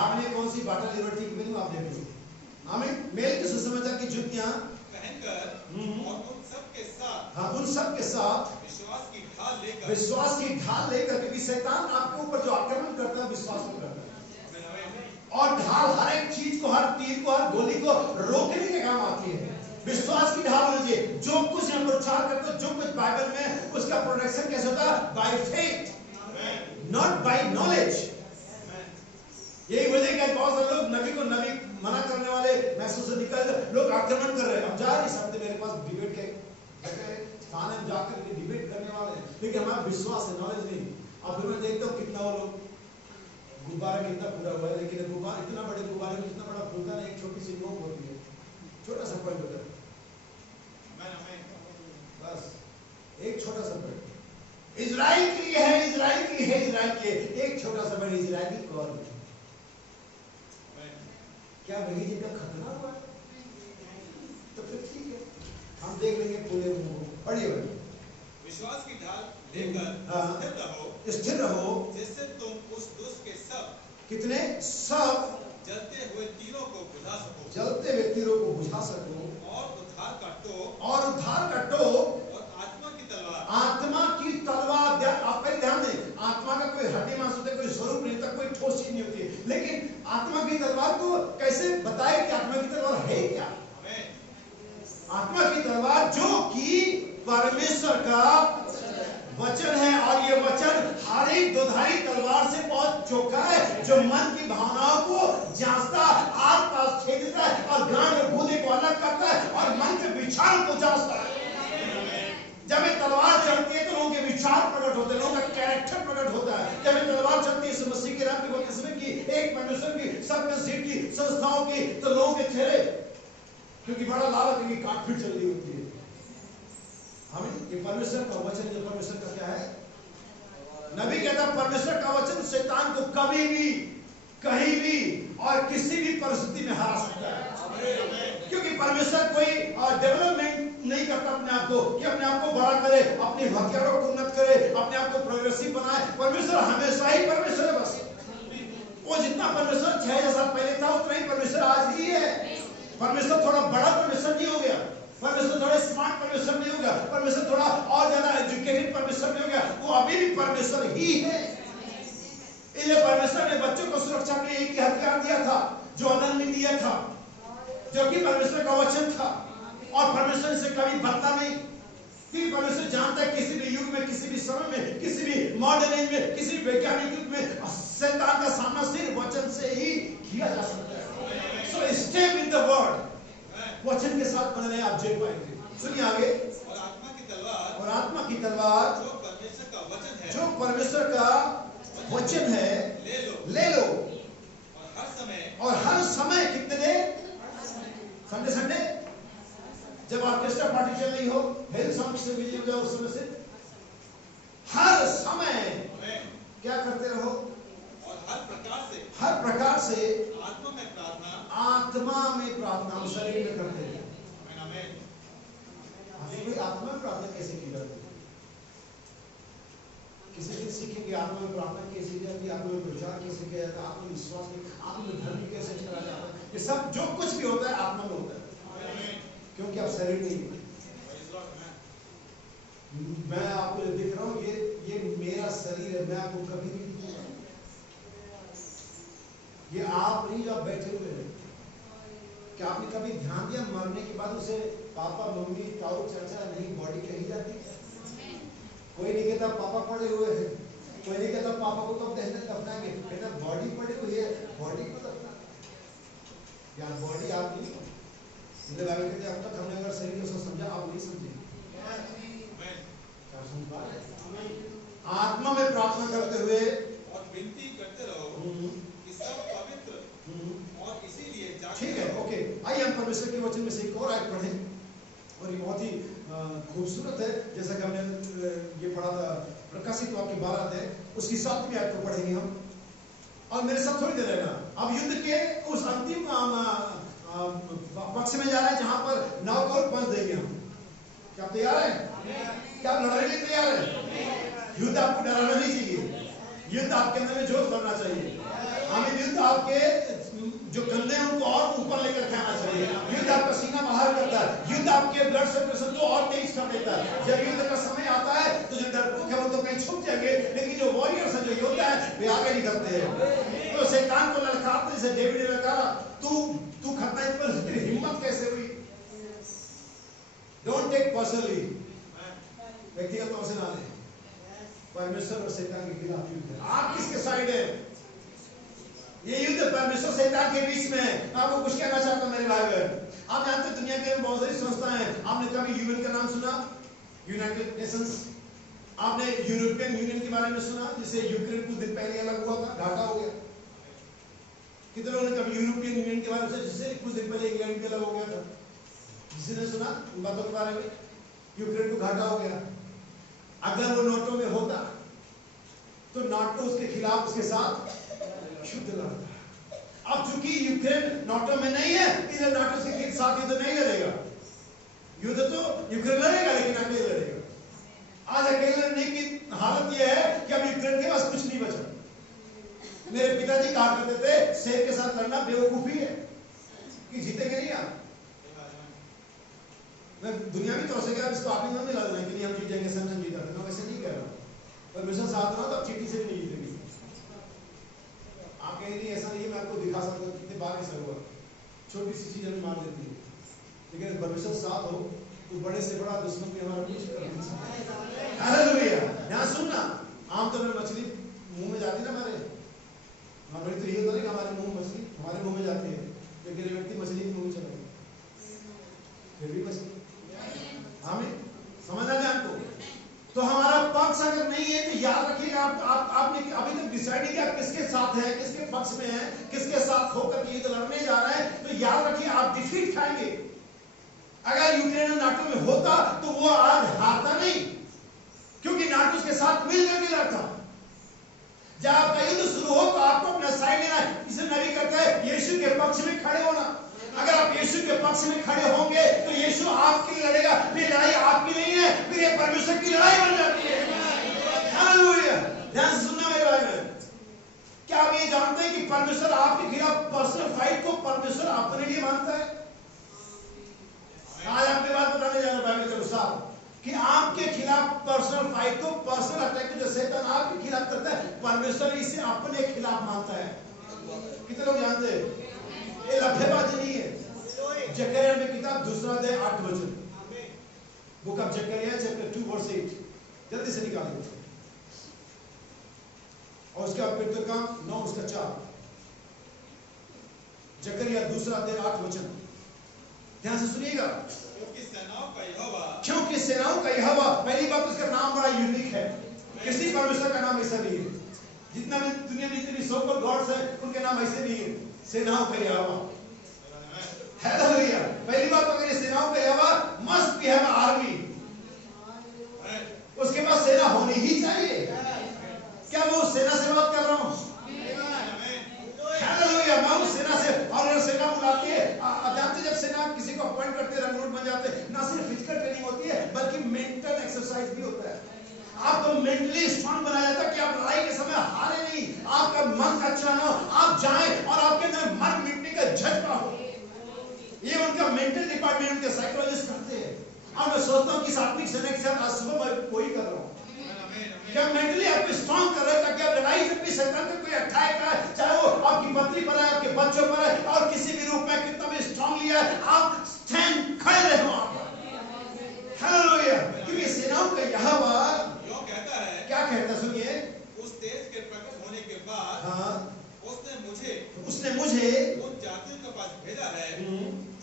आपने कौन सी बाटल लिबर्टी की पहनी आप देख लो। हमें मेल के सुसमाचार की जुतियां पहनकर और उन सब के साथ, हाँ उन सब के साथ विश्वास की ढाल लेकर, विश्वास की ढाल लेकर, क्योंकि शैतान आपके ऊपर जो आक्रमण करता है विश्वास में करता है, और ढाल हर एक चीज को, हर तीर को, हर गोली को रोकने के काम आती है। विश्वास की ढाल लीजिए, जो कुछ हम प्रचार करते हैं, जो कुछ बाइबल में, उसका प्रोटेक्शन कैसे होता है? By faith, not by knowledge. यही वजह है कि बहुत सारे लोग नबी को नबी मना करने वाले महसूस से निकल लोग आक्रमण कर रहे हैं। हम जा नहीं सकते, मेरे पास डिबेट के स्थान है, जाकर के डिबेट करने वाले हैं, लेकिन हमारा विश्वास है, नॉलेज नहीं। अब फिर मैं देखता हूँ कितना वो लोग गुब्बारा कितना पूरा हुआ है, लेकिन गुब्बारा इतना बड़े गुब्बारे में जितना बड़ा फूलता है, एक छोटी सी नोक होती है, छोटा सा पॉइंट होता है, बस एक छोटा सा पॉइंट इजराइल के लिए है, इजराइल के लिए है, इजराइल के लिए एक छोटा सा पॉइंट इजराइली कौन है? क्या वही जिनका खतना हुआ है? तो फिर ठीक है, हम देख लेंगे पूरे पढ़िए भाई। विश्वास की ढाल लेकर स्थिर रहो, जिससे तुम उस दुष्ट के सब, कितने सब जलते हुए तीरों को बुझा सको, जलते हुए तीरों को बुझा सको, और उद्धार का टोप, और उद्धार का टोप, और आत्मा की तलवार, आत्मा की तलवार। आप पहले ध्यान दें, आत्मा का कोई हड्डी मांस होता है, कोई स्वरूप नहीं होता, कोई ठोस चीज नहीं होती है, लेकिन आत्मा की तलवार को कैसे बताए कि आत्मा की तलवार है क्या? आत्मा की तलवार जो कि परमेश्वर का वचन है, और ये वचन हर एक दोधारी तलवार से बहुत चौका है, जो मन की भावनाओं को जांचता, आस पास छेदता है, और गांठ और गूदे को अलग करता है, और मन के विचार को जांचता है। जब ये तलवार चलती है तो लोगों के विचार प्रकट होते हैं, लोगों का कैरेक्टर प्रकट होता है। जब ये तलवार चलती है मसीह के नाम की बपतिस्मे की, एक परमेश्वर की, सब मस्जिद की, संस्थाओं की, तो लोगों के चेहरे, क्योंकि बड़ा लालच है कि काटपीट चल रही होती है। हमें ये परमेश्वर का वचन, जो परमेश्वर का क्या है, नबी कहता परमेश्वर का वचन शैतान को कभी भी, कहीं भी और किसी भी परिस्थिति में हरा सकता है, क्योंकि परमेश्वर कोई डेवलपमेंट नहीं करता अपने आप को, कि अपने आप को बड़ा करे, अपने हथियारों को उन्नत करे, अपने आप को प्रोग्रेसिव बनाए। परमेश्वर हमेशा ही परमेश्वर है, बस वो जितना परमेश्वर 6000 साल पहले था उतना ही परमेश्वर आज ही है। परमेश्वर थोड़ा बड़ा परमेश्वर नहीं हो गया, परमेश्वर थोड़ा स्मार्ट परमेश्वर नहीं हो गया, परमेश्वर थोड़ा और ज्यादा एजुकेटेड परमेश्वर नहीं हो गया, वो अभी भी परमेश्वर ही है। इसलिए परमेश्वर ने बच्चों को सुरक्षा के लिए एक ही हथियार दिया था, जो अनन्य दिया था, जो कि परमेश्वर का वचन था, और परमेश्वर से कभी बदला नहीं। फिर परमेश्वर जानता है किसी भी युग में, किसी भी समय में, किसी भी मॉडर्न एज में, किसी भी वैज्ञानिक युग में शैतान का सामना सिर्फ वचन से ही किया जा सकता है। So stay with the word, वचन के साथ बने रहे, आप जीत पाएंगे। सुनिए आगे, और आत्मा की तलवार, और आत्मा की तलवार जो परमेश्वर का वचन है, जो परमेश्वर का वचन है, ले लो, और हर समय कितने देर? संडे जब ऑर्केस्ट्रा पार्टी चल रही हो, हेल सॉन्ग से बिजी हो जाओ, उस समय से हर समय क्या करते रहो? और हर प्रकार से आत्मा में प्रार्थना, हम शरीर में करते हैं। भाई आत्मा में प्रार्थना कैसे की जाती है? किसी दिन सीखेंगे आत्मा में प्रार्थना कैसे की जाती है, आत्मा में प्रचार कैसे किया जाता है, आत्मविश्वास में, आत्मधर्म कैसे करा जाता है। ये सब जो कुछ भी होता है आत्मा में होता है, क्योंकि आप शरीर नहीं है। मैं आपको जो दिख रहा हूँ ये मेरा शरीर है, मैं आपको कभी नहीं दिखूंगा। ये आप नहीं जो आप बैठे हुए हैं। क्या आपने कभी ध्यान दिया मरने के बाद उसे पापा मम्मी ताऊ चाचा नहीं, बॉडी कही जाती है। कोई नहीं कहता पापा पड़े हुए हैं, कोई नहीं कहता पापा को कब दफनाएंगे, कहता बॉडी पड़ी हुई है, बॉडी को दफना। या बॉडी आप नहीं, इसलिए बाइबल कहते हैं अब तक हमने अगर सही से समझा आप नहीं समझेंगे। क्या समझ पा रहे? आत्मा में प्रार्थना करते हुए और विनती करते रहो कि सब पवित्र और इसीलिए ठीक है। ओके, आइए हम परमेश्वर के वचन में से एक और आयत पढ़ें, और ये बहुत ही खूबसूरत है। जैसा कि हमने ये पढ़ा था प्रकाशित वाक्य 12 है, उसकी 7वीं आयत को पढ़ेंगे हम। और मेरे साथ थोड़ी देर रहना। अब युद्ध के उस अंतिम पक्ष में जा रहे हैं जहां पर 9 को पंच देंगे हम। क्या तैयार है? क्या लड़ने के लिए तैयार है? युद्ध आपको डराना नहीं चाहिए, युद्ध आपके अंदर में जोश भरना चाहिए। हमें युद्ध आपके जो कंधे हैं उनको और ऊपर लेकर के आना चाहिए। युद्ध आपका सीना बाहर करता है, युद्ध आपके ब्लड सर्कुलेशन को और तेज कर देता है। जब युद्ध का समय आता है तो जो डरपोक है वो तो कहीं छुप जाएंगे, लेकिन जो वॉरियर्स है, जो योद्धा है, वे आगे निकलते हैं। तो शैतान को ललकारते जैसे डेविड ने ललकारा, तू खतना है, पर तेरी हिम्मत कैसे हुई? डोंट टेक पर्सनली, व्यक्तिगत तौर से ना ले। परमेश्वर और शैतान के खिलाफ युद्ध है। आप किसके साइड है? ये युद्ध परमेश्वर शैतान के बीच में है। आपको कुछ कहना चाहता हूं मेरे भाई बहन, आप जानते हैं दुनिया के बहुत सारी संस्थाएं हैं। आपने कभी यूएन का नाम सुना? United Nations. आपने यूरोपियन यूनियन के बारे में सुना, जिसे यूक्रेन कुछ दिन पहले अलग हुआ था, घाटा हो गया। कितने लोगों ने कभी यूरोपियन यूनियन के बारे में, जिससे कुछ दिन पहले इंग्लैंड भी अलग हो गया था, किसी ने सुना उन बातों के बारे में? यूक्रेन को घाटा हो गया। अगर वो नाटो में होता तो नाटो उसके खिलाफ, उसके साथ युद्ध लड़ता। अब चूंकि यूक्रेन नाटो में नहीं है, इसलिए नाटो के साथ युद्ध नहीं लड़ेगा। युद्ध तो यूक्रेन लड़ेगा, लेकिन अकेले लड़ेगा। आज अकेले लड़ने की हालत यह है कि अब यूक्रेन के पास कुछ नहीं बचा। मेरे पिताजी कहा करते थे, शेर के साथ लड़ना बेवकूफी है, कि जीतेंगे नहीं आप। मैं दुनियावी तौर से कह रहा हूं, इसको आप ही मिला देना कि नहीं हम जीत जाएंगे, सब नहीं जीता। मैं वैसे नहीं कह रहा हूं, पर मेरे साथ रहा तो आप चीटी से भी नहीं जीतेंगे। आप कहेंगे ऐसा नहीं है, मैं आपको दिखा सकता हूं कितने बार ऐसा हुआ। छोटी सी चीज हमें मार देती है, लेकिन परमेश्वर साथ हो तो बड़े से बड़ा दुश्मन भी हमारा कुछ कर नहीं सकता। हालेलुया। यहां सुनना, आमतौर पर मछली मुंह में जाती ना हमारे, हमारे तो ये होता नहीं कि हमारे मुंह मछली हमारे मुंह में जाती है, लेकिन व्यक्ति मछली के मुंह में चला गया, फिर भी मछली। हमें समझना है आपको। तो हमारा पक्ष अगर नहीं है तो याद रखिएगा, आपने अभी तक डिसाइड नहीं किया किसके साथ है, किसके पक्ष में है, किसके साथ होकर के युद्ध लड़ने जा रहे हैं, तो याद रखिए आप डिफीट खाएंगे। अगर यूक्रेन नाटो में होता तो वो आज हारता नहीं, क्योंकि नाटो के साथ मिलकर के लड़ता। जब आपका युद्ध शुरू हो तो आपको अपना साइड लेना है। इसे नबी कहता है यीशु के पक्ष में खड़े होना। अगर आप यीशु के पक्ष में खड़े होंगे तो यीशु आपके लिए लड़ेगा। फिर लड़ाई आपकी नहीं है, फिर ये परमेश्वर की लड़ाई बन जाती है। हालेलुया। ध्यान से सुनना मेरे भाई बहन, क्या आप ये जानते हैं कि परमेश्वर आपके खिलाफ पर्सनल फाइट को परमेश्वर अपने लिए मानता है? आज आपके बात बताने जा रहा हूं बाइबल के अनुसार कि आपके खिलाफ पर्सनल फाइट को, पर्सनल अटैक को जो शैतान आपके खिलाफ करता है, परमेश्वर इसे अपने खिलाफ मानता है। कितने लोग जानते हैं? ये लफेबाजी नहीं है। जकरिया में किताब 2 अध्याय 8 वचन, book of Zechariah chapter 2 verse 8, जल्दी से निकालिए। और उसका फिर काम 9 उसका 4, जकरिया 2 अध्याय 8 वचन, ध्यान से सुनिएगा। क्योंकि सेनाओं का यहोवा, पहली बात उसका नाम बड़ा यूनिक है। किसी परमेश्वर का नाम ऐसा नहीं है। जितना भी दुनिया में जितने सो कॉल्ड गॉड्स हैं, उनके नाम ऐसे नहीं है। सेनाओं का यहोवा, हालेलुया। पहली बात अगर ये सेनाओं का यहोवा मस्ट बी हैव आर्मी, उसके पास सेना होनी ही चाहिए। क्या मैं उस सेना से बात कर रहा हूं? हालेलुया। मैं उस सेना से, और सेना बुलाती है। जानते जब सेना किसी को अपॉइंट करते हैं, रंगरूट बन जाते हैं, ना सिर्फ फिजिकल ट्रेनिंग होती है बल्कि मेंटल एक्सरसाइज भी होता है। आपको मेंटली स्ट्रांग बनाया जाता है कि आप लड़ाई के समय हारे नहीं, आपका मन अच्छा ना हो, आप जाएं और आपके अंदर मर मिटने का जज्बा हो। ये उनका मेंटल डिपार्टमेंट, उनके साइकोलॉजिस्ट करते हैं। और मैं सोचता हूँ कि इस आत्मिक सेना के साथ आज सुबह मैं वही कर रहा हूँ। क्या मेंटली आपको स्ट्रॉन्ग कर रहे हैं ताकि आप लड़ाई जब भी शैतान का कोई अटैक है, चाहे वो आपकी पत्नी पर है, आपके बच्चों पर है, और किसी भी रूप में कितना भी स्ट्रॉन्गली है, आप स्टैंड खड़े रहे वहां पर। हालेलुया। क्योंकि सेनाओं का यहोवा यो कहता है, क्या कहता, सुनिए, उस तेज के प्रकट होने के बाद हाँ, उसने मुझे उन जातियों के पास भेजा है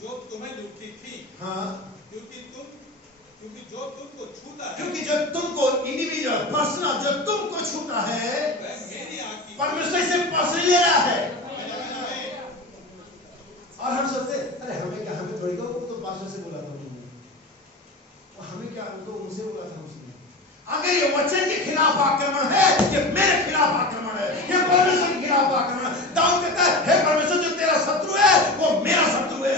जो तुम्हें लुटती थी, हाँ, क्योंकि जो तुमको छूता है, क्योंकि जो तुमको इंडिविजुअल पर्सनल जो तुमको छूता है वह मेरी आँख की परमेश्वर से पर्सनली ले रहा है। और हम सोचते अरे हमें क्या, हमें थोड़ी को तो पास्टर से बोला था उन्होंने, और हमें क्या, उनको उनसे बोला था उसने। अगर ये वचन के खिलाफ आक्रमण है, ये मेरे खिलाफ आक्रमण है, ये परमेश्वर के खिलाफ आक्रमण है। दाऊद कहता है हे परमेश्वर जो तेरा शत्रु है वो मेरा शत्रु है।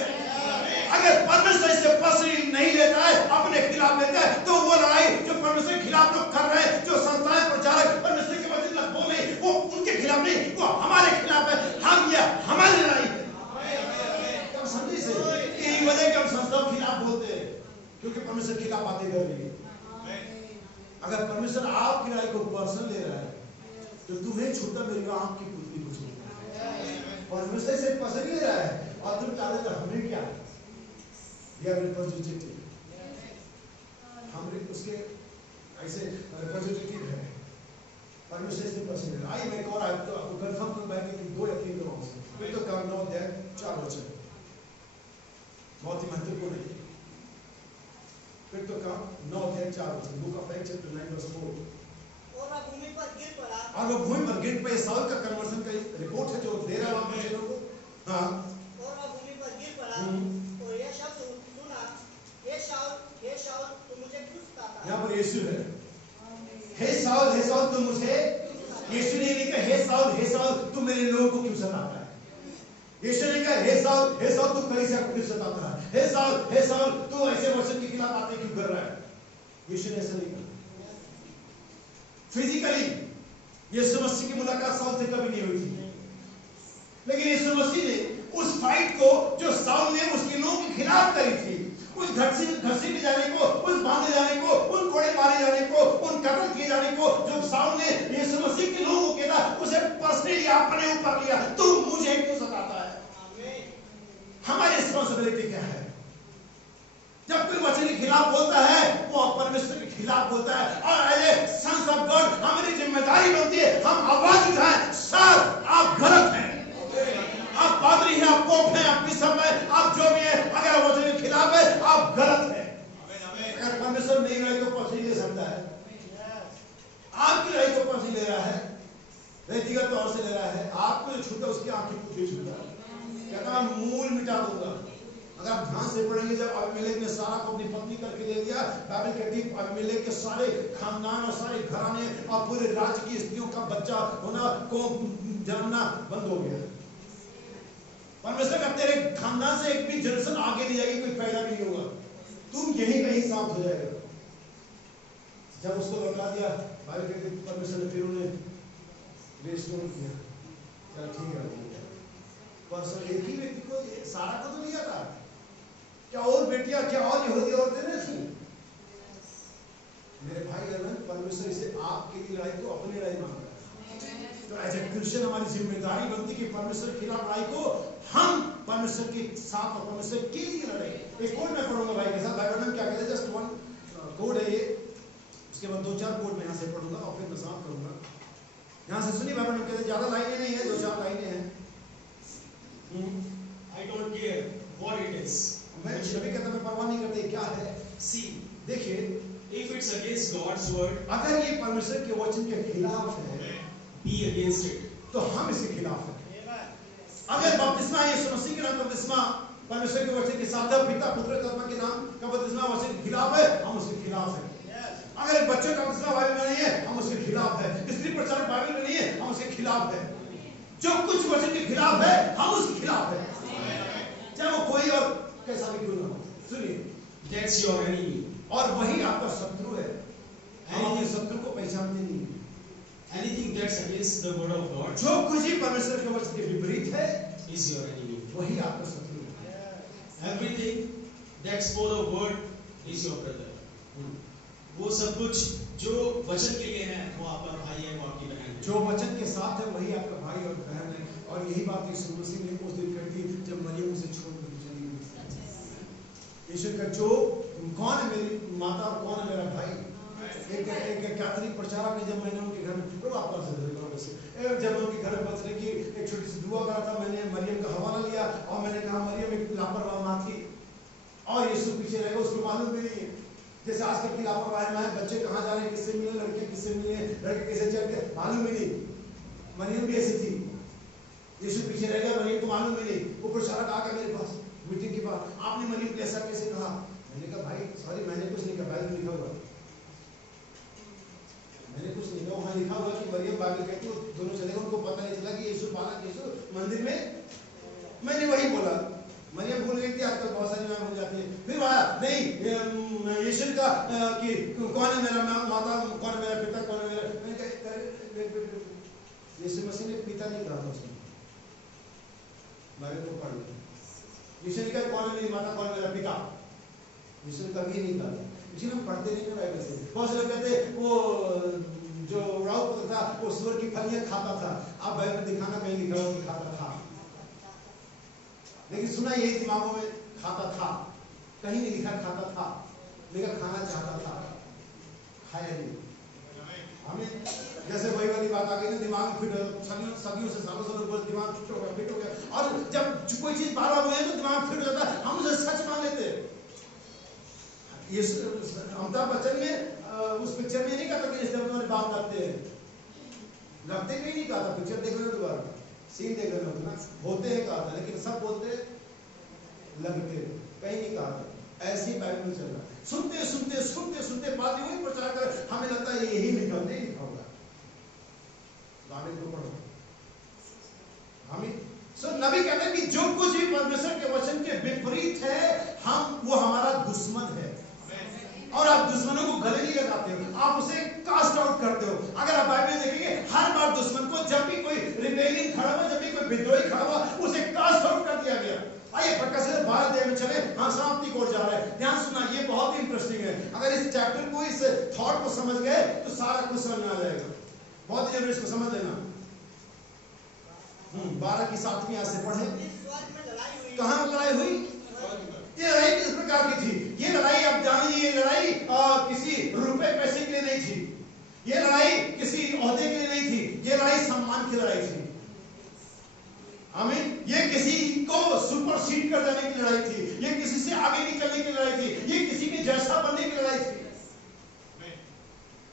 अगर परमेश्वर इसे पर्सनली नहीं लेता है, अपने खिलाफ लेता है, तो वो लड़ाई जो परमेश्वर के खिलाफ लोग कर रहे हैं, जो संस्थाएं प्रचारक परमेश्वर के वचन का बोल रहे, वो उनके खिलाफ नहीं, वो हमारे खिलाफ है। हम ये हमारी लड़ाई है। क्या समझे इसे? यही वजह कि हम संस्थाओं के खिलाफ बोलते हैं, क्योंकि परमेश्वर के खिलाफ बातें कर रही है। अगर परमेश्वर आपकी लड़ाई को पर्सनल ले रहा है, तो तुम्हें छूटा मेरी आंख की पुतली को छूटा। परमेश्वर से पर्सनल ले रहा है, और तुम चाहते तो हमें क्या, रिप्रेजेंटेटिव, हम उसके ऐसे रिप्रेजेंटेटिव है। परमेश्वर से पर्सनल आई मैं और आपको कंफर्म कर बैठ कि 2 या 3 लोगों से फिर तो काम 9 अध्याय 4 वचन बहुत ही महत्वपूर्ण है। फिर तो काम 9 अध्याय 4 वचन, book of Acts chapter 9 verse 4। और वह भूमि पर गिर पड़ा, और वो भूमि पर गिर पे साउल का कन्वर्जन का रिपोर्ट है जो दे रहा है वहां पे लोगों को। हाँ, और वह भूमि पर गिर पड़ा और यह शब्द सुना, हे शाऊल तू मुझे क्यों सताता है? यहाँ पर यीशु है। हे साउल तू मुझे, यीशु ने लिखा हे साउल तू मेरे लोगों को क्यों सताता है? यीशु ने कहा हे साउल तू कलीसिया को क्यों सताता है? हे साउल तू ऐसे वचन के खिलाफ बातें क्यों कर रहा है? यीशु ने ऐसा नहीं कहा। फिजिकली यीशु मसीह की मुलाकात साउल से कभी नहीं हुई थी, लेकिन यीशु मसीह ने उस फाइट को जो साउल ने उसके लोगों के खिलाफ करी थी, उस घसीटे जाने को, उस बांधे जाने को, उन कोड़े मारे जाने को, उन कत्ल किए जाने को जो साउल ने यीशु मसीह के लोगों को किया था, उसे पर्सनली अपने ऊपर लिया। तू मुझे क्यों सताता है? हमारी रिस्पांसिबिलिटी क्या है? जब कोई वचन के खिलाफ बोलता है, वो परमेश्वर के खिलाफ बोलता है, और एज सन्स ऑफ गॉड हमारी जिम्मेदारी बनती है हम आवाज उठाएं, सर आप गलत हैं, आप पादरी हैं, आप पोप हैं, आप बिशप हैं, आप जो भी है, अगर वचन के खिलाफ है आप गलत हैं। अगर परमेश्वर मेरी लड़ाई को पर्सनली ले सकता है, आपकी लड़ाई को पर्सनली ले रहा है, व्यक्तिगत तौर से ले रहा है, आपको जो छूटा उसकी आंखें पुतली छूटा, कहता मैं मूल मिटा दूंगा। अगर आप ध्यान से पढ़ेंगे, जब अबीमेलेक ने सारा को अपनी पत्नी करके ले लिया, बाइबल कहती है अबीमेलेक के सारे खानदान और सारे घराने और पूरे राज्य की स्त्रियों का बच्चा होना को जन्मना बंद हो गया। परमेश्वर का तेरे खानदान से एक भी जनरेशन आगे नहीं जाएगी, कोई पैदा भी नहीं होगा, तुम यहीं कहीं समाप्त हो जाएगा। जब उसको लौटा दिया, बाइबल कहती है परमेश्वर ने फिर उन्हें रिस्टोर किया, चल ठीक है। परमेश्वर एक ही व्यक्ति को, सारा को तो लिया था, क्या और बेटियां, क्या और यहूदी औरतें नहीं थी? मेरे भाई बहन, परमेश्वर इसे आपके लिए लड़ाई को अपनी लड़ाई मांग रहा है। तो एज ए क्रिश्चियन हमारी जिम्मेदारी बनती कि परमेश्वर के खिलाफ लड़ाई को हम परमेश्वर के साथ और परमेश्वर के लिए लड़ाई। एक कोड मैं पढ़ूंगा भाई के साथ, भाई बहन क्या कहते हैं, जस्ट 1 कोड है ये, उसके बाद 2-4 कोड मैं यहाँ से पढ़ूंगा और फिर मैं समाप्त करूंगा। यहाँ से सुनिए भाई बहन, कहते ज्यादा लाइनें नहीं है, 2-4 लाइनें हैं। I don't care what it is. मैं कभी कहता मैं परवाह नहीं करते क्या है। See, देखिए, if it's against God's word, अगर ये परमेश्वर के वचन के खिलाफ है, be against it. तो हम इसके खिलाफ हैं। अगर बपतिस्मा यीशु मसीह के नाम का बपतिस्मा परमेश्वर के वचन के साथ है, पिता पुत्र आत्मा के नाम का बपतिस्मा वचन के खिलाफ है, हम उसके खिलाफ हैं। अगर बच्चों का बपतिस्मा बाइबल में नहीं है, हम उसके खिलाफ है। स्त्री प्रचारक बाइबल में नहीं है, हम उसके खिलाफ है। जो कुछ वचन के खिलाफ है, हम उसके खिलाफ है, चाहे वो कोई और कैसा भी क्यों ना हो। सुनिए, That's your enemy. और वही आपका शत्रु है। हम अपने शत्रु को पहचानते नहीं। Anything that's against the word of God जो कुछ ही परमेश्वर के वचन के विपरीत है, is your enemy. वही आपका शत्रु है। Everything that's for the word is your brother. वो सब कुछ जो वचन के लिए है वो आपका भाई है, वो आपकी बहन है। जो वचन के साथ है वही आपका भाई और बहन है। और यही बात यीशु मसीह ने उस दिन कर दी जब मरियम उसे छोड़कर चली गई। यीशु का जो कौन है मेरी माता और कौन है मेरा भाई। एक कैथोलिक प्रचारक ने जब मैंने उनके घर में जब मैं उनके घर में बचने की एक छोटी सी दुआ करा था, मैंने मरियम का हवाला लिया और मैंने कहा मरियम एक लापरवाह माँ थी और यीशु पीछे रहेगा, उसको मालूम भी नहीं है। जैसे आजकल की लापरवाही में बच्चे कहाँ जा रहे हैं, किससे मिले, लड़के किससे मिले, लड़के कैसे चल गए, मालूम ही नहीं। मरियम भी ऐसी थी, यीशु पीछे रह गया, मरियम को मालूम ही नहीं। वो प्रचारक आकर मेरे पास मीटिंग के बाद, आपने मरियम कैसा कैसे कहा? मैंने कहा भाई सॉरी, मैंने कुछ नहीं कहा, बाइबल लिखा हुआ, मैंने कुछ नहीं कहा। वहाँ लिखा हुआ कि मरियम बाइबल कहती है, दोनों चले गए, उनको पता नहीं चला कि यीशु बालक यीशु मंदिर में। मैंने वही बोला, मरियम भूल गई थी, आजकल बहुत सारी बात हो जाती है। फिर आया नहीं यीशु का कि कौन है मेरा माता, कौन है मेरा पिता, कौन है मेरा, यीशु मसीह ने पिता नहीं कहा था उसने, बाइबल को पढ़ लो। यीशु ने कहा कौन है मेरी माता, कौन है मेरा पिता, यीशु ने कभी नहीं कहा। इसलिए हम पढ़ते नहीं बाइबल से। बहुत से लोग कहते वो जो राउत था वो सूअर की फलियां खाता था, आप बाइबल दिखाना कहीं लिखा हो कि खाता था, लेकिन सुना यही दिमागों में खाता था, कहीं नहीं लिखा खाता था, लेकिन खाना चाहता था, खाया नहीं। हमें जैसे वही वाली बात आ गई ना, दिमाग में फिट सदियों से सालों से दिमाग फिट हो गया और जब कोई चीज बार बार बोले तो दिमाग फिट हो जाता है, हम उसे सच मान लेते हैं। ये अमिताभ बच्चन में उस पिक्चर में नहीं कहा था कि इस तुम्हारे बाप लगते हैं, लगते भी नहीं कहा था, पिक्चर देख लो दोबारा, सीन देख लो ना, होते हैं कहा था, लेकिन सब बोलते लगते, कहीं नहीं कहा था। ऐसे ही बाइबल में चल रहा है, सुनते सुनते सुनते सुनते बात वही प्रचार कर, हमें लगता है यही लिखा नहीं लिखा होगा, बाइबल को पढ़ो। हमें नबी कहते हैं कि जो कुछ भी परमेश्वर के वचन के विपरीत है, हम वो हमारा दुश्मन है। और आप दुश्मनों को गले नहीं लगाते हो, आप उसे कास्ट आउट करते हो। अगर आप बाइबल में देखेंगे, हर बार दुश्मन को जब भी कोई रिबेलिंग खड़ा हुआ, जब भी कोई विद्रोही खड़ा हुआ, उसे कास्ट आउट कर दिया गया। आइए फटका से भारत देश में चले, हाँ समाप्ति को जा रहा है। ध्यान सुना, ये बहुत ही इंटरेस्टिंग है। अगर इस चैप्टर को, इस थॉट को समझ गए तो सारा कुछ समझ में आ जाएगा। बहुत जरूरी इसको समझ लेना। 12 की 7वीं आयत से पढ़े, कहाँ लड़ाई हुई? ये लड़ाई किस प्रकार की थी? ये लड़ाई आप जानिए, ये लड़ाई किसी रुपए पैसे के लिए नहीं थी, ये लड़ाई किसी ओहदे के लिए नहीं थी, ये लड़ाई सम्मान की लड़ाई थी। आमीन। ये किसी को सुपरसीड कर देने की लड़ाई थी, ये किसी से आगे निकलने की लड़ाई थी, ये किसी के जैसा बनने की लड़ाई थी।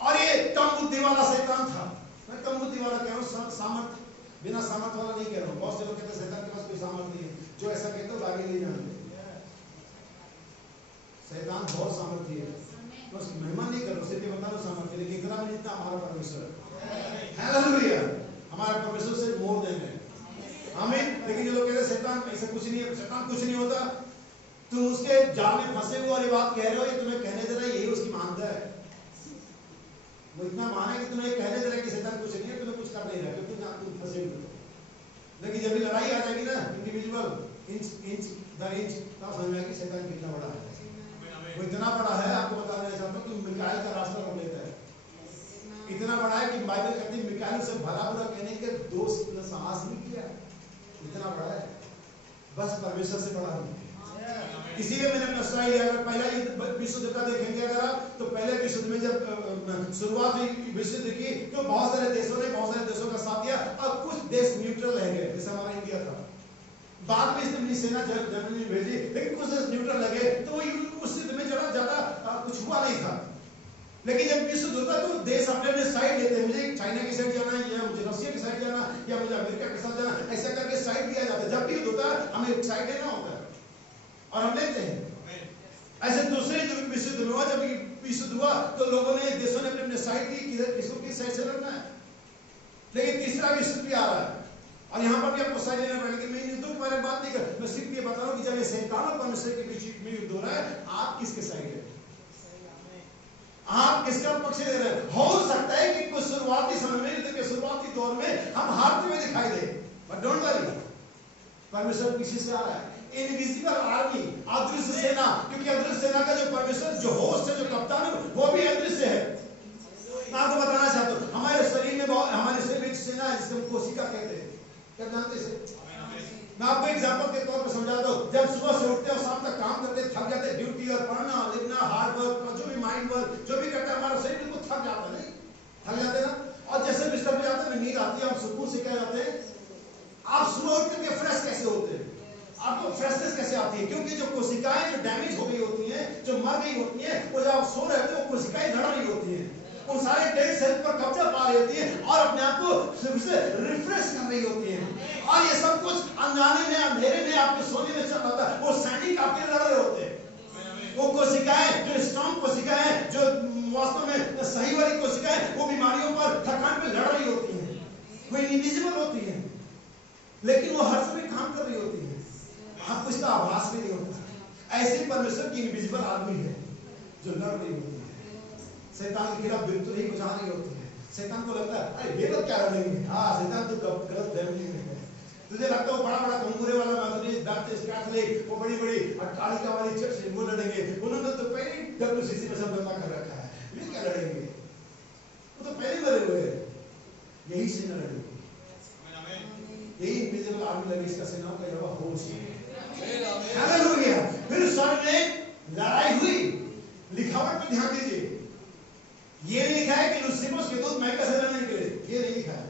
और ये कम बुद्धि वाला शैतान था। मैं कम बुद्धि वाला कह रहा हूँ, सामर्थ, बिना सामर्थ वाला नहीं कह रहा हूँ। बहुत से लोग कहते हैं शैतान के पास कोई सामर्थ नहीं है, जो ऐसा कहते हो आगे नहीं जानते। शैतान बहुत सामर्थ्य है, तो उसकी महिमा नहीं करो, सिर्फ ये बता दो सामर्थ्य, लेकिन इतना भी जितना हमारा परमेश्वर, हालेलुया, हमारा परमेश्वर से मोर देंगे। आमीन। लेकिन जो लोग कहते हैं शैतान ऐसा कुछ नहीं है, शैतान कुछ नहीं होता, तुम उसके जाल में फंसे हुए वाली बात कह रहे हो, ये तुम्हें कहने दे रहा है, यही उसकी मानता है। वो इतना माना है कि तुम्हें कहने दे रहा है कि शैतान कुछ नहीं है, तुम्हें कुछ कर नहीं रहा, क्योंकि तुम फंसे हुए। लेकिन जब लड़ाई आ जाएगी ना, इंडिविजुअल इंच द इंच, तब समझ में आएगी शैतान कितना बड़ा है। वो इतना बड़ा है, आपको बताना चाहता हूँ कि मिकाएल का रास्ता रोक लेता है। इतना बड़ा है कि बाइबल कहती है मिकाएल से भला बुरा कहने के दोस्त ने साहस नहीं किया। इतना बड़ा है, बस परमेश्वर से बड़ा है। इसीलिए मैंने अपना स्लाइड लिया, अगर पहला विश्व युद्ध का देखेंगे अगर आप, तो पहले विश्व युद्ध में जब शुरुआत हुई विश्व युद्ध की, तो बहुत सारे देशों ने बहुत सारे देशों का साथ दिया और कुछ देश न्यूट्रल रह गए, जैसे हमारा इंडिया था। बाद में इसने सेना जर्मनी में भेजी, लेकिन कुछ देश न्यूट्रल लगे, तो वो उस युद्ध में ज्यादा कुछ हुआ नहीं था। लेकिन जब विश्व युद्ध होता तो देश अपने अपने साइड लेते हैं, मुझे चाइना की साइड जाना है, या मुझे रशिया की साइड जाना, या मुझे अमेरिका के साथ जाना, ऐसा करके साइड लिया जाता है। जब भी युद्ध होता है हमें एक साइड लेना होता है और हम लेते हैं। ऐसे दूसरे विश्व युद्ध हुआ, जब विश्व युद्ध हुआ तो लोगों ने, देशों ने अपने अपने साइड ली, किसको किस साइड से लड़ना है। लेकिन तीसरा विश्व भी आ रहा है और यहाँ पर भी आपको साइड लेना पड़ेगा। लेकिन मैं युद्धों के बारे में बात नहीं कर, मैं सिर्फ ये बता रहा हूँ कि जब ये शैतान और परमेश्वर के बीच में युद्ध हो रहा है, आप किसके साइड है, आप किसका पक्ष ले रहे हैं। हो सकता है कि कुछ शुरुआती समय में, युद्ध के शुरुआती दौर में हम हारते हुए दिखाई दे, बट डोंट वरी, परमेश्वर किसी से आ रहा है। इनविजिबल आर्मी, अदृश्य सेना, क्योंकि अदृश्य सेना का जो परमेश्वर, जो होस्ट है, जो कप्तान है, वो भी अदृश्य है। मैं आपको बताना चाहता हूँ, हमारे शरीर में बहुत, हमारे शरीर में एक सेना है जिसको हम कोशिका कहते हैं। क्या जानते हैं इसे? मैं आपको एग्जांपल के तौर पर समझाता हूँ। जब सुबह से उठते और शाम तक काम करते, थक जाते, ड्यूटी और पढ़ना लिखना, हार्ड वर्क, जो भी माइंड वर्क जो भी करता है, हमारा शरीर बिल्कुल थक जाता है, नहीं थक जाते ना। और जैसे बिस्तर पे जाते हैं, नींद आती है, हम सुकून से क्या जाते हैं। आप सुबह उठ करके फ्रेश कैसे होते हैं? आपको फ्रेशनेस कैसे आती है? क्योंकि जो कोशिकाएं जो डैमेज हो गई होती हैं, जो मर गई होती हैं, वो जब आप सो रहे होते हैं, वो कोशिकाएं लड़ रही होती हैं, उन सारे डेड सेल पर कब्जा पा रही होती है और अपने आप को फिर से रिफ्रेश कर रही होती है। और ये सब कुछ अनजाने में, अंधेरे में, आपके सोने में चल रहा है। वो सैनिक आपके लड़ रहे होते हैं। वो कोशिकाएं जो स्ट्रॉन्ग कोशिकाएं, जो वास्तव में सही वाली कोशिकाएं, वो बीमारियों पर, थकान पे लड़ रही होती हैं। वो इनविजिबल होती है, लेकिन वो हर समय काम कर रही होती है, आपको इसका आभास भी नहीं होता। ऐसे परमेश्वर की इनविजिबल आर्मी है जो लड़ रही होती है, शैतान के खिलाफ बिल्कुल ही बुझा रही होती है। शैतान को लगता है अरे ये लोग क्या लड़ेंगे, हाँ शैतान तो गलत फहमी में है। तुझे लगता है वो बड़ा बड़ा कंगूरे वाला मैथोडिस्ट, बैप्टिस्ट, कैथोलिक, वो बड़ी बड़ी अट्टालिका वाली चर्च है, वो लड़ेंगे। उन्होंने तो पहले ही WCC में समझौता कर रखा है, वे क्या लड़ेंगे, वो तो पहले मरे हुए हैं। यही सेना लड़ेगी, यही इनविजिबल आर्मी लगी, इसका सेनाओं का यहोवा होस्ट है। हालेलुया। फिर स्वर्ग में लड़ाई हुई। लिखावट पे ध्यान दीजिए, ये नहीं लिखा है कि लूसीफर के दूत माइका से लड़ने के लिए, ये नहीं लिखा है,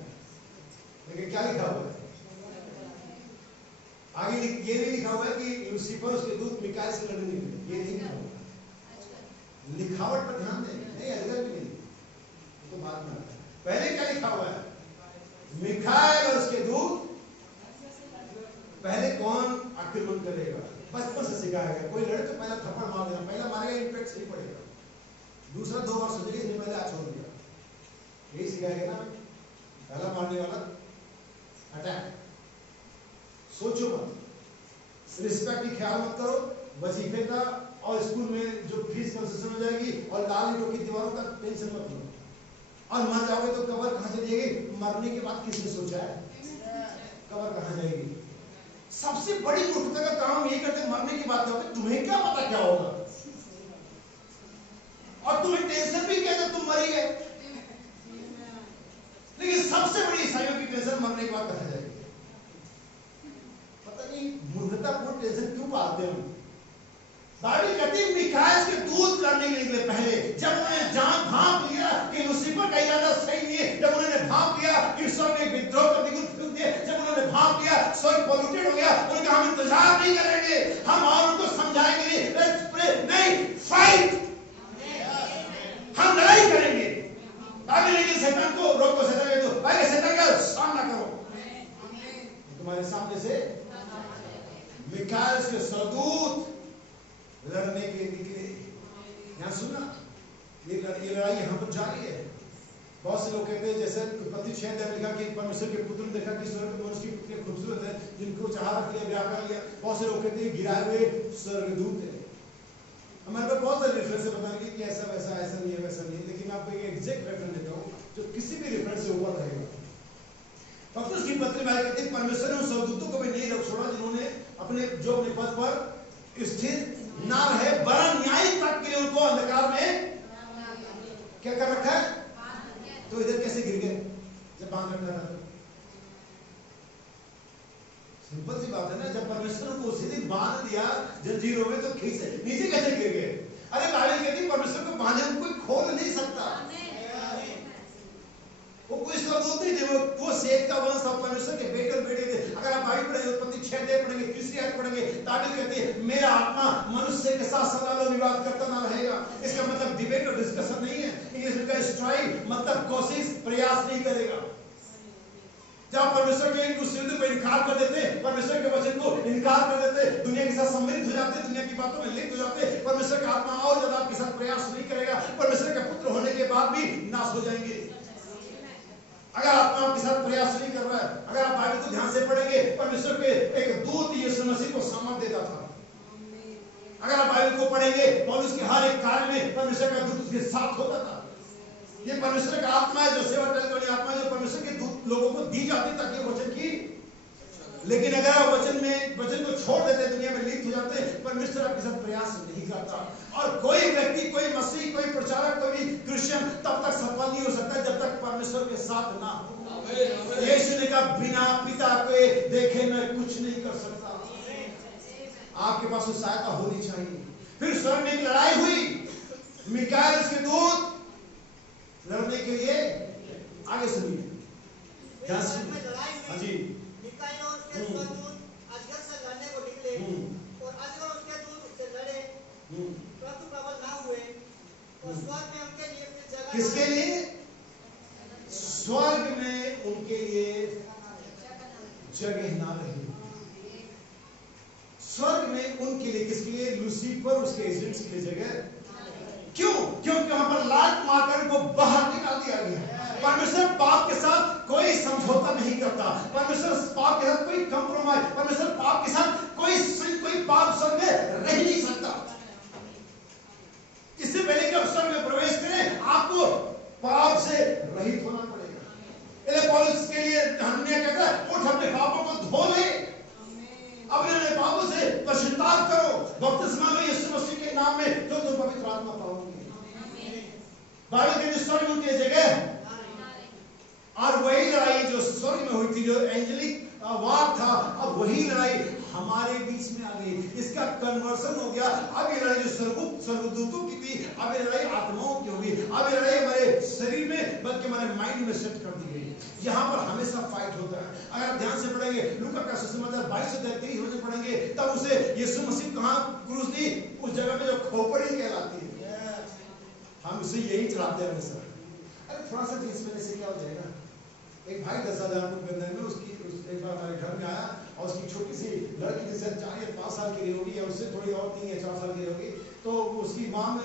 लेकिन क्या लिखा हुआ है आगे? ये नहीं लिखा हुआ है कि लूसीफर उसके दूत मिकाएल से लड़ने के लिए, ये नहीं लिखा हुआ। लिखावट पर ध्यान दें, नहीं अलग भी नहीं, तो बात में पहले क्या लिखा हुआ है? मिकाएल और उसके दूत। पहले कौन आक्रमण करेगा? बचपन से सिखाया गया, कोई लड़े तो पहला थप्पड़ मार देना, पहला मारेगा इम्पैक्ट सही पड़ेगा, दूसरा 2 बार सोचेगा, इसने पहले आज छोड़ दिया, यही सिखाया गया ना। पहला मारने वाला अटैक। सोचो मत, रिस्पेक्ट की ख्याल मत करो, वजीफे का और स्कूल में जो फीस कंसेशन हो जाएगी और लाल ईंटों की दीवारों का टेंशन मत लो। और मर जाओगे तो कब्र कहां चली जाएगी? मरने के बाद किसने सोचा है कब्र कहां जाएगी? सबसे बड़ी मूर्खता का काम ये करते, मरने की बात करते, तुम्हें क्या पता क्या होगा, और तुम्हें टेंशन भी क्या जब तुम मर ही गए। लेकिन सबसे बड़ी ईसाइयों की टेंशन मरने के बाद कहा जाएगी। पता नहीं मूर्खतापूर्ण टेंशन क्यों पालते हम। बाइबल कहती है मिकाएल के दूत लड़ने के लिए पहले, जब उन्होंने जान भांप लिया कि लूसीफर का इरादा सही नहीं है, जब उन्होंने भांप लिया कि स्वर्ग में विद्रोह करने को फूंक दिया, जब उन्होंने भांप लिया स्वर्ग पॉल्यूटेड हो गया, उन्होंने कहा हम इंतजार नहीं करेंगे, हम और उनको समझाएंगे नहीं, फाइट, हम लड़ाई करेंगे। बाइबल लेकिन शैतान को रोको, शैतान के तो भाई शैतान का सामना करो, तुम्हारे सामने से मिकाएल के सरदूत लड़ने के लिए निकले। यहाँ सुनना, ये लड़ाई यहाँ पर जारी है। बहुत से लोग कहते हैं, जैसे उत्पत्ति 6 में लिखा कि परमेश्वर के पुत्र ने देखा कि स्वर्ग में मनुष्य कितने खूबसूरत है, जिनको चाह रख लिया, ब्याह कर लिया। बहुत से लोग कहते हैं गिराए हुए स्वर्गदूत है। हमारे पास बहुत सारे रेफरेंस बताएंगे कि ऐसा वैसा, ऐसा नहीं है, वैसा नहीं है, लेकिन मैं आपको एक एग्जैक्ट रेफरेंस देता हूँ जो किसी भी रेफरेंस से ऊपर रहेगा। पत्रुस की पत्री में कहते हैं परमेश्वर ने उन स्वर्गदूतों को भी नहीं रख छोड़ा जिन्होंने अपने पद पर स्थिर ना रहे, वरन न्याय तक के लिए उनको अंधकार में क्या कर रखा है? तो इधर कैसे गिर गए जब बांध रखा था? सिंपल सी बात है ना, जब परमेश्वर को उसी दिन बांध दिया जंजीरों में, तो खींचे नीचे कैसे गिर गए? अरे बाइबल कहती है परमेश्वर को बांधे कोई खोल नहीं सकता, वो कोई स्वर्गदूत नहीं थे, वो सेठ का वंश था, परमेश्वर के बेटे और बेटे थे। अगर आप बाइबल पढ़ेंगे, उत्पत्ति 6 पढ़ेंगे, 3 आयत पढ़ेंगे, ताबीर कहती है मेरा आत्मा मनुष्य के साथ सदा विवाद करता ना रहेगा। इसका मतलब डिबेट और डिस्कशन नहीं है, इंग्लिश में स्ट्राइव मतलब कोशिश, प्रयास नहीं करेगा। जब परमेश्वर के को इनकार कर देते, परमेश्वर के वचन को इनकार कर देते, दुनिया के साथ सम्मिलित हो जाते, दुनिया की बातों में लिप्त हो जाते, परमेश्वर का आत्मा और ज्यादा आपके साथ प्रयास नहीं करेगा, परमेश्वर के पुत्र होने के बाद भी नाश हो जाएंगे। अगर आत्मा आपके साथ प्रयास नहीं कर रहा है, अगर आप बाइबल को ध्यान से पढ़ेंगे, परमेश्वर के एक दूत यीशु मसीह को सामर्थ देता था। अगर आप बाइबल को पढ़ेंगे, पौलुस के हर एक कार्य में परमेश्वर का दूत उसके साथ होता था। ये परमेश्वर का आत्मा है, जो सेवा करने वाली आत्मा है, जो परमेश्वर के दूत लोगों को दी जाती ताकि वचन की लेकिन अगर आप वचन को छोड़ देते, दुनिया में लिप्त हो जाते, परमेश्वर आपके साथ प्रयास नहीं करता। और कोई व्यक्ति, कोई मसीह, कोई प्रचारक, कोई क्रिश्चियन तब तक सफल नहीं हो सकता जब तक परमेश्वर के साथ ना हो। यीशु ने कहा बिना पिता के देखे मैं कुछ नहीं कर सकता। आपके पास वो सहायता होनी चाहिए। फिर स्वर्ग में एक लड़ाई हुई, मिकाएल उसके दूत लड़ने के लिए आगे सुनिए। हाँ जी। मिकाएल और उसके स्वर्गदूत अजगर से लड़ने को निकले और अजगर और उसके दूत उससे लड़े, परंतु प्रबल ना हुए और स्वर्ग में उनके लिए फिर जगह। किसके लिए? स्वर्ग में उनके लिए जगह ना रही। स्वर्ग में उनके लिए, किसके लिए? लूसीफर, उसके एजेंट्स के लिए जगह। क्यों? क्योंकि वहां पर लात मारकर उनको बाहर निकाल दिया गया। परमेश्वर पाप के साथ कोई समझौता नहीं करता। परमेश्वर पाप के साथ कोई कंप्रोमाइज, परमेश्वर पाप के साथ कोई पाप स्वर्ग में रह नहीं सकता। इससे पहले कि आप स्वर्ग में प्रवेश करें, आपको पाप से रहित होना पड़ेगा। इसलिए पौलुस के लिए हन्ने कहता है, उठ अपने पापों को धो ले, अपने पापों से पश्चाताप करो, बपतिस्मा लो यीशु मसीह के नाम में, तो तुम पवित्र आत्मा पाओगे। बाइबल के स्वर्ग में उनकी जगह। और वही लड़ाई जो स्वर्ग में हुई थी, जो एंजेलिक वार था, अब वही लड़ाई हमारे बीच में आ गई। इसका कन्वर्सन हो गया। अब ये लड़ाई जो स्वर्गदूतों की थी, अब ये लड़ाई आत्माओं की होगी। अब ये लड़ाई हमारे शरीर में बल्कि हमारे माइंड में सेट कर दी गई। यहाँ पर हमेशा फाइट होता है। अगर आप ध्यान से पढ़ेंगे लूका का सुसमाचार 22-23 में पढ़ेंगे, तब उसे यीशु मसीह कहाँ क्रूस दी? उस जगह पे जो खोपड़ी कहलाती है। हम उसे यही चलाते हैं हमेशा। अरे थोड़ा सा जींस पहनने से क्या हो जाएगा? एक भाई 10,000 रुपये में उसकी एक बार हमारे घर में आया और उसकी छोटी सी लड़की जैसे 4 या 5 साल की होगी या उससे थोड़ी और 3 या 4 साल की होगी, तो उसकी माँ ने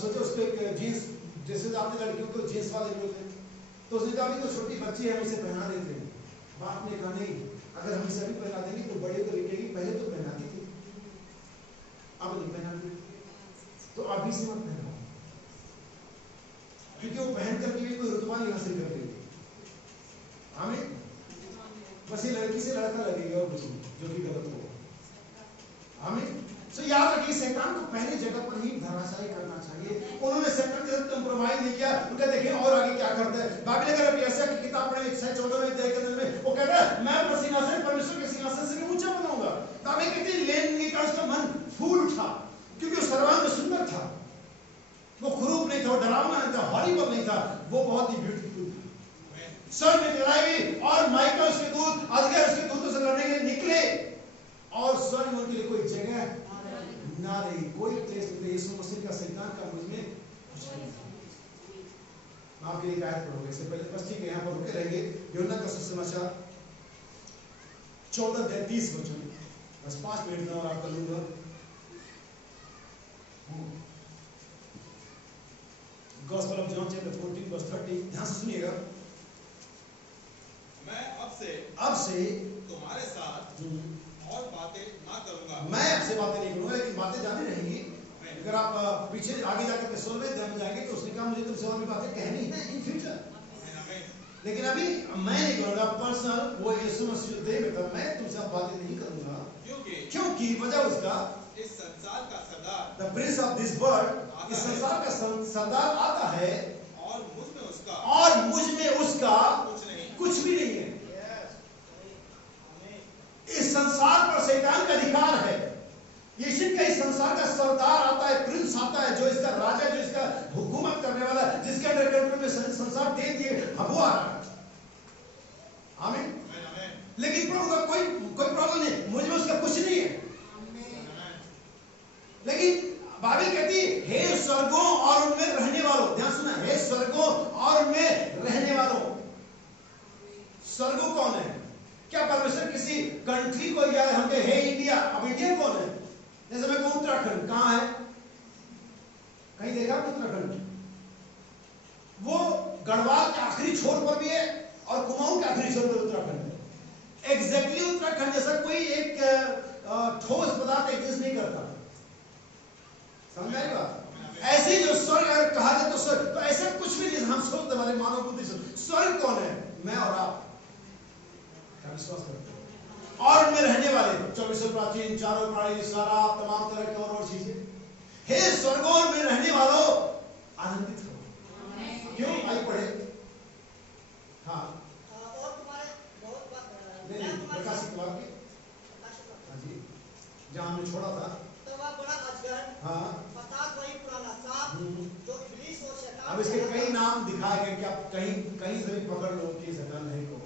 सोचा उसको एक जीन्स, जैसे आपने लड़कियों को जीन्स वाले बोलते हैं, तो उसने कहा तो छोटी बच्ची है, हम इसे पहना देते हैं। बाप ने कहा नहीं, अगर हम इसे भी पहना देंगे तो बड़े को लिखेगी, पहले तो पहनाती थी, अब नहीं पहनाती, तो अभी से मत पहनाओ, क्योंकि वो पहन करके भी कोई रुतबा नहीं हासिल कर लेगी। हमें बस ये लड़की से लड़का लगेगा और कुछ नहीं, जो भी गलत हो। हमें तो याद रखिए, शैतान को पहले जगह पर ही धराशायी करना चाहिए। उन्होंने शैतान के साथ कंप्रोमाइज नहीं किया। उनका देखिए और आगे क्या करते हैं। बाइबल अगर आप यशायाह की किताब पढ़ें 14 में वो कहता है मैं अपना सिंहासन परमेश्वर के सिंहासन से भी ऊंचा बनाऊंगा। बाइबल कहती है लेने का उसका मन फूल उठा, क्योंकि वो सर्वांग सुंदर था, वो कुरूप नहीं था, वो डरावना नहीं था, हॉरिबल नहीं था, वो बहुत ही ब्यूटीफुल था। स्वर्ग में लड़ाई और माइकल उसके दूत अजगर उसके दूतों से लड़ने के लिए निकले और स्वर्ग में उनके लिए कोई जगह ना रही, कोई प्लेस नहीं। यीशु मसीह का शैतान का मुझ में आपके लिए आयत पढ़ोगे। इससे पहले बस ठीक है, यहाँ पर रुके रहेंगे। यूहन्ना का सुसमाचार 14-30 वचन, बस 5 मिनट में और आपका लूंगा। गॉस्पेल ऑफ जॉन चैप्टर 14:30, ध्यान से सुनिएगा। मैं अब से तुम्हारे साथ और बातें ना करूंगा। मैं आपसे बातें नहीं करूंगा, लेकिन बातें जारी रहेंगी। अगर आप पीछे आगे जाकर 16वें अध्याय में जाएंगे तो उसने कहा मुझे तुमसे और भी बातें कहनी है इन फ्यूचर, लेकिन अभी मैं नहीं करूंगा पर्सनल। वो यीशु मसीह देह में था, मैं तुमसे अब बातें नहीं करूंगा, क्योंकि वजह उसका इस संसार का सरदार, the prince of this world, इस संसार का सरदार आता है और मुझ में उसका कुछ भी नहीं है। इस संसार पर शैतान का अधिकार है। यीशु का इस संसार का सरदार आता है, प्रिंस आता है, जो इसका राजा, जो इसका हुकूमत करने वाला है, जिसके अंडर कंट्रोल में संसार दे दिए, अब वो आ रहा है। आमीन। लेकिन प्रभु का कोई प्रॉब्लम नहीं, मुझे में उसका कुछ नहीं है। लेकिन बाइबल कहती है हे स्वर्गों और उनमें रहने वालों, ध्यान सुना, हे स्वर्गों और उनमें रहने वालों। स्वर्गों कौन है? क्या परमेश्वर किसी कंट्री को याद हम कहे हे इंडिया? अब इंडिया कौन है? जैसे मैं कहूं उत्तराखंड, कहां है? कहीं देखा उत्तराखंड? वो गढ़वाल के आखिरी छोर पर भी है और कुमाऊं के आखिरी छोर पर उत्तराखंड है। एग्जैक्टली उत्तराखंड जैसा कोई एक ठोस पदार्थ एग्जिस्ट नहीं करता। समझ आई बात? ऐसे जो स्वर्ग अगर कहा जाए तो स्वर्ग, तो ऐसा कुछ भी नहीं। हम सोचते हमारे मानव बुद्धि से स्वर्ग कौन है? मैं और आप क्या विश्वास करते हैं? स्वर्ग में रहने वाले, 24 प्राचीन, चारों प्राणी, शराब, तमाम तरह की और चीजें, हे स्वर्गों में रहने वालों आनंदित हो। क्यों? आई पढ़े। हाँ और तुम्हारे बहुत नहीं, प्रकाशित वाक्य, हाँ जी, जहाँ हमने छोड़ा था। तो वह बड़ा अजगर, हाँ, अर्थात वही पुराना सांप जो इब्लीस और शैतान अब इसके कई नाम दिखाए गए कि आप कहीं कहीं से भी पकड़ लो कि शैतान नहीं को,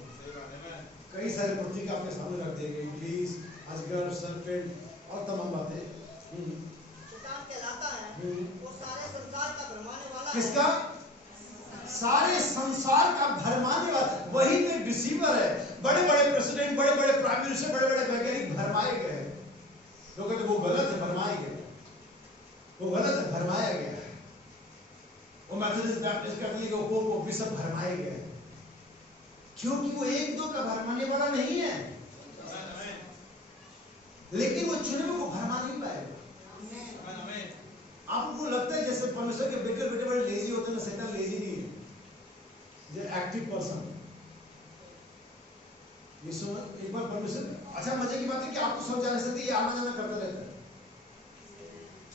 कई सारे प्रतीक आपके सामने रख देंगे, इब्लीस, अजगर, सर्पेंट और तमाम बातें। शैतान कहलाता है और सारे संसार का भरमाने वाला है। किसका? सारे संसार का भरमाने वाला, वही तो डिसीवर है। बड़े बड़े प्रेसिडेंट, बड़े बड़े प्राइम मिनिस्टर, बड़े बड़े वैज्ञानिक भरमाए गए। लोग कहते वो गलत है, भरमाए गए, वो गलत है, भरमाया गया है। वो मेथोडिस्ट, बैप्टिस्ट, कैथोलिक, पोप, वो सब भरमाए गए, क्योंकि वो एक दो का भरमाने वाला नहीं है, लेकिन वो चुने को भरमा नहीं पाएगा। आपको लगता है जैसे परमेश्वर के बेटे बेटे बड़े लेजी होते हैं ना, शैतान लेजी नहीं है, ये एक्टिव पर्सन। यीशु एक बार परमेश्वर, अच्छा मजे की बात है कि आप तो सब जाने सकते, ये आना जाना करता रहता है।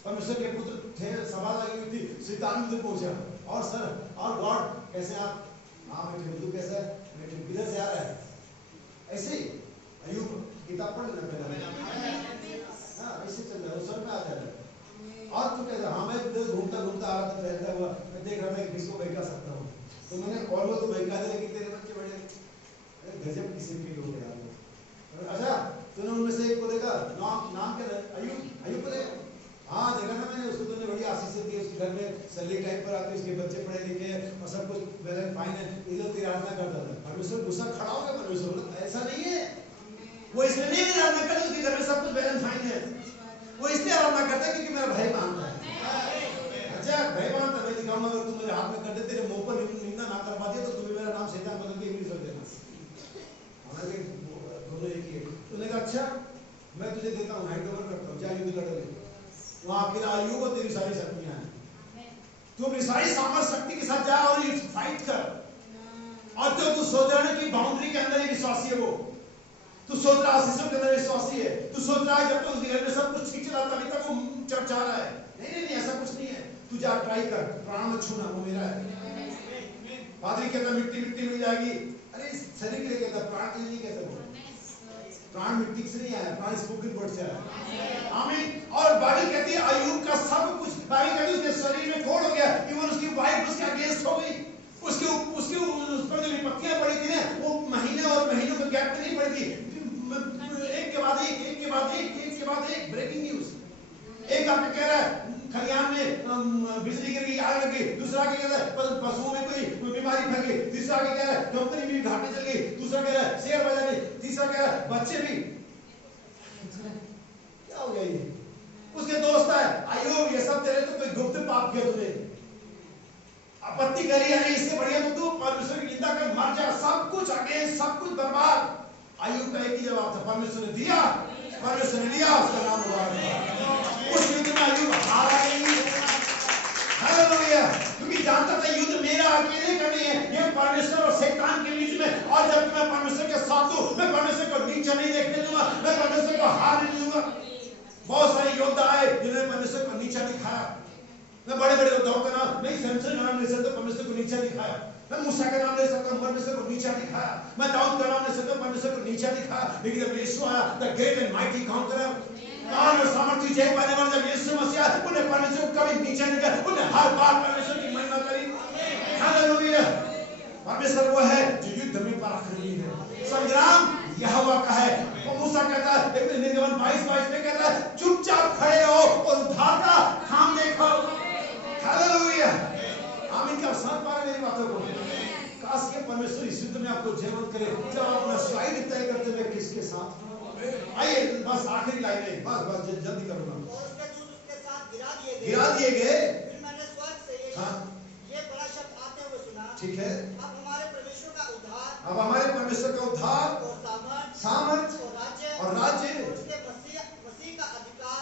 परमेश्वर के पुत्र थे, सभा लगी हुई थी, शैतान उधर पहुंचा, और सर और गॉड कैसे आप, हाँ मैं ठीक हूँ, कैसा है, मैं ठीक, किधर से आ रहा है, ऐसे ही अय्यूब किताब पढ़ लेना पहले, हाँ ऐसे चल रहा है, वो सर में आ जा रहा है। और तू कैसा, हाँ मैं इधर घूमता घूमता आ रहा था, टहलता हुआ, मैं देख रहा था कि किसको बहका सकता हूँ, तो मैंने और वो तो बहका दे, लेकिन तेरे बच्चे बड़े गजब किस्म के लोग हैं। अच्छा तूने उनमें से एक को देखा, नाम क्या है, अय्यूब को देखा, हाँ देखा ना मैंने उसको, तुमने बड़ी आशीष दी, उसके घर में सैलरी टाइम पर आते, उसके बच्चे पढ़े लिखे और सब कुछ वेल एंड फाइन है, ये लोग तेरी आराधना करता था। परमेश्वर गुस्सा खड़ा हो गया, परमेश्वर ऐसा नहीं है, वो इसलिए नहीं मेरी आराधना करता, उसके घर में सब कुछ वेल एंड फाइन है, वो इसलिए आराधना करता है क्योंकि मेरा भाई मानता है। अच्छा भाई मानता, मैं दिखाऊंगा, अगर तुम मेरे हाथ में कर दे, तेरे मुंह पर निंदा ना करवा दिया तो तुम्हें मेरा नाम शैतान बदल के इंग्लिश रख देना। हमारे दोनों एक ही है। तूने कहा अच्छा मैं तुझे देता हूँ, हैंड ओवर करता हूँ, जा युद्ध लड़ ले, वहां अकेला अय्यूब और तेरी सारी शक्तियां हैं, तू अपनी सारी सामर्थ शक्ति के साथ जा और ये फाइट कर। और जो तू सोच रहा है कि बाउंड्री के अंदर ही विश्वासी है, वो तू सोच रहा आशीषों के अंदर विश्वासी है, तू सोच रहा है जब तक उसके घर में सब कुछ ठीक चला तभी तक वो चर्चा रहा है, नहीं नहीं नहीं ऐसा कुछ नहीं है, तू जा ट्राई कर, प्राण मत छूना, वो मेरा है। पादरी कहता मिट्टी मिट्टी मिल जाएगी, अरे शरीर के लिए कहता, प्राण के लिए नहीं कहता, प्राण मिट्टी से नहीं आया, प्राण स्पोकन वर्ड से आया। आमीन। और बाइबल कहती है अय्यूब का सब कुछ, बाइबल कहती है उसके शरीर में फोड़ हो गया, इवन उसकी वाइफ उसके अगेंस्ट हो गई, उसके उस पर जो विपत्तियां पड़ी थी ना, वो महीने और महीनों के गैप में नहीं पड़ी थी, एक के बाद एक, एक के बाद एक, एक के बाद एक, ब्रेकिंग न्यूज। एक आके कह रहा है खलियान में बिजली गिर गई, आग लग गई, दूसरा के कह रहा है पशुओं में कोई बीमारी फैल गई, तीसरा के कह रहा है कंपनी भी घाटे चल गई, दूसरा कह रहा है शेयर बाजार में, तीसरा कह रहा है बच्चे भी, क्या हो गया ये? उसके दोस्त है अय्यूब, ये सब तेरे तो कोई गुप्त पाप किया तूने, आपत्ति करी, अरे इससे बढ़िया तो तू परमेश्वर की निंदा कर मर जा, सब कुछ अगेंस्ट, सब कुछ बर्बाद। अय्यूब का एक ही जवाब था, परमेश्वर ने दिया, परमेश्वर ने लिया, उसका नाम मुबारक। उस युद्ध में अय्यूब हारा नहीं, हालेलुया, क्योंकि जानता था युद्ध मेरा अकेले का नहीं है, ये परमेश्वर और शैतान के बीच में, और जब मैं परमेश्वर के साथ हूं, मैं परमेश्वर को नीचा नहीं देखने दूंगा, मैं परमेश्वर को हार नहीं दूंगा। बहुत सारे योद्धा आए जिन्होंने परमेश्वर को नीचा दिखाया, मैं बड़े बड़े योद्धाओं का नाम, मैं सैमसन का नाम ले सकता, परमेश्वर को नीचा दिखाया, मैं मूसा का नाम ले सकता हूं, परमेश्वर को नीचा दिखाया, मैं दाऊद का नाम ले सकता हूं, परमेश्वर को नीचा दिखाया, लेकिन जब यीशु आया, द ग्रेट एंड माइटी काउंटरर, और सामर्थ्य जय पाने वाला जब यीशु मसीह आया, उन्हें परमेश्वर को कभी नीचा नहीं किया, उन्हें हर बार परमेश्वर की महिमा करी। हालेलुया, परमेश्वर वो है जो युद्ध में पराक्रमी है, संग्राम यहोवा का है। और मूसा कहता है निर्गमन 22:22 में कहता है चुपचाप खड़े रहो और उद्धार का काम देखो। हालेलुया, आमीन। क्या समझ पा रहे मेरी बातों को? काश के परमेश्वर इस युद्ध में आपको जयवंत करे। जब आप अपना स्लाइड तय करते हुए किसके साथ, आइए बस आखिरी लाइन है, बस जल्दी करो ना। और उसके दूत उसके साथ गिरा दिए गए। फिर मैंने स्वर्ग से ये बड़ा शब्द आते हुए सुना, ठीक है, अब हमारे परमेश्वर का उद्धार, अब हमारे परमेश्वर का उद्धार और सामर्थ और राज्य और उसके मसीह का अधिकार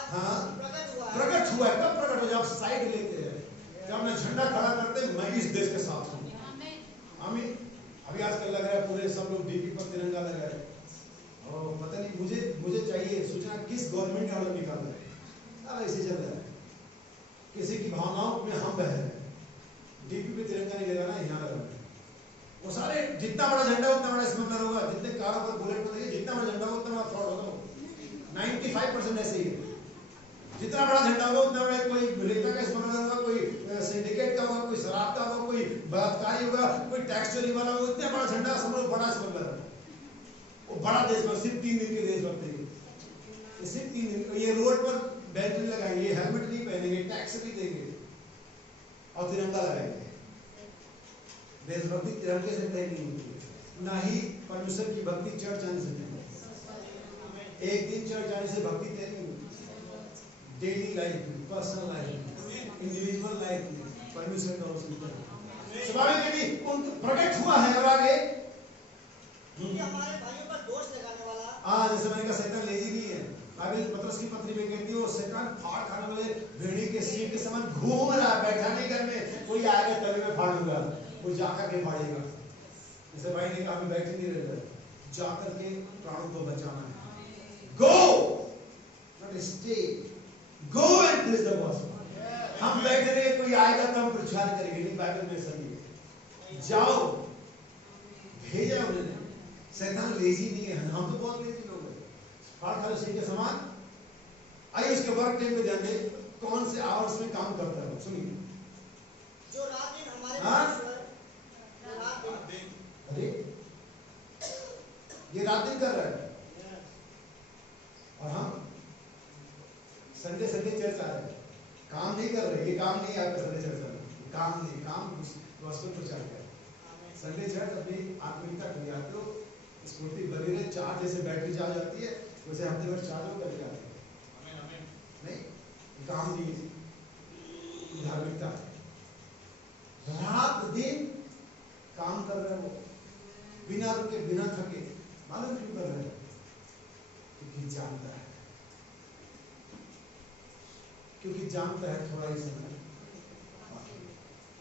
प्रकट हुआ है। प्रकट हुआ है। कब प्रकट हो? जब साइड लेते हैं, जब अपना झंडा खड़ा करते हैं, मैं इस देश के साथ हूँ। आमीन। अभी आजकल लग रहा है पूरे सब लोग डीपी पर तिरंगा लगा रहे हैं, और पता नहीं मुझे चाहिए सूचना किस गवर्नमेंट ने ऑर्डर निकाला है। अब ऐसे चल रहा है, किसी की भावनाओं में हम बह रहे हैं। डीपी पे तिरंगा नहीं लगाना, यहाँ लगाना है। वो सारे जितना बड़ा झंडा उतना बड़ा स्मगलर होगा, जितने कारों पर बुलेट पड़ेगी, जितना बड़ा झंडा होगा उतना बड़ा फ्रॉड होगा। 95% ऐसे ही है। जितना बड़ा झंडा होगा उतना बड़ा कोई रेता का स्मगलर होगा, कोई सिंडिकेट का होगा, कोई शराब का होगा, कोई बलात्कारी होगा, कोई टैक्स चोरी वाला होगा। इतना बड़ा झंडा समझो बड़ा स्मगलर है। वो बड़ा देशभक्त, सिर्फ 3 दिन के देशभक्त है, सिर्फ 3 दिन। ये रोड पर बेल्ट नहीं लगाएंगे, हेलमेट नहीं पहनेंगे, टैक्स भी देंगे और तिरंगा लगाएंगे। देशभक्ति तिरंगे से तय नहीं होती है, ना ही परमेश्वर की भक्ति चर्च आने से तय होती है। एक दिन चर्च आने से भक्ति तय नहीं होती। डेली लाइफ में, पर्सनल लाइफ में, इंडिविजुअल लाइफ में परमेश्वर का स्वाभाविक उन प्रकट हुआ है। और आगे हमारे भाइयों पर दोष लगाने वाला, हाँ, जैसे मैंने कहा शैतान लेजी नहीं है। बाइबल पतरस की पत्री में कहती है वो शैतान फाड़ खाने वाले भेड़ी के सींग के समान घूम रहा है, बैठा नहीं घर में। कोई आएगा तभी मैं फाड़ूंगा, वो जाकर के फाड़ेगा। जैसे भाई ने कहा बैठ नहीं रहे, जाकर के प्राणों को बचाना है। Go not stay, go and preach the gospel. हम बैठ रहे, कोई आएगा तो हम प्रचार करेंगे नहीं। बाइबल में सही जाओ, भेजा उन्होंने। शैतान लेजी नहीं है, हम तो बहुत लेजी लोग हैं, फाड़ खा के समान। आइए उसके वर्क टाइम पे ध्यान दें, कौन से आवर्स में काम करता है। सुनिए, जो रात दिन हमारे हाँ? रात दिन, अरे ये रात दिन कर रहा है और हम संडे चर्च आ रहे हैं, काम नहीं कर रहे। ये काम नहीं आपका संडे चर्च में, काम नहीं, काम वस्तु प्रचार कर। संडे चर्च अपनी आत्मिकता कर आते हो, स्फूर्ति बनी रहे। चार्ज जैसे बैटरी चार्ज होती है वैसे हफ्ते भर चार्ज हो करके आते हैं। नहीं, काम नहीं, धार्मिकता है। रात दिन काम कर रहे हो, बिना रुके बिना थके। मालूम क्यों कर रहे हैं? क्योंकि जानता है, क्योंकि जानता है थोड़ा ही समय,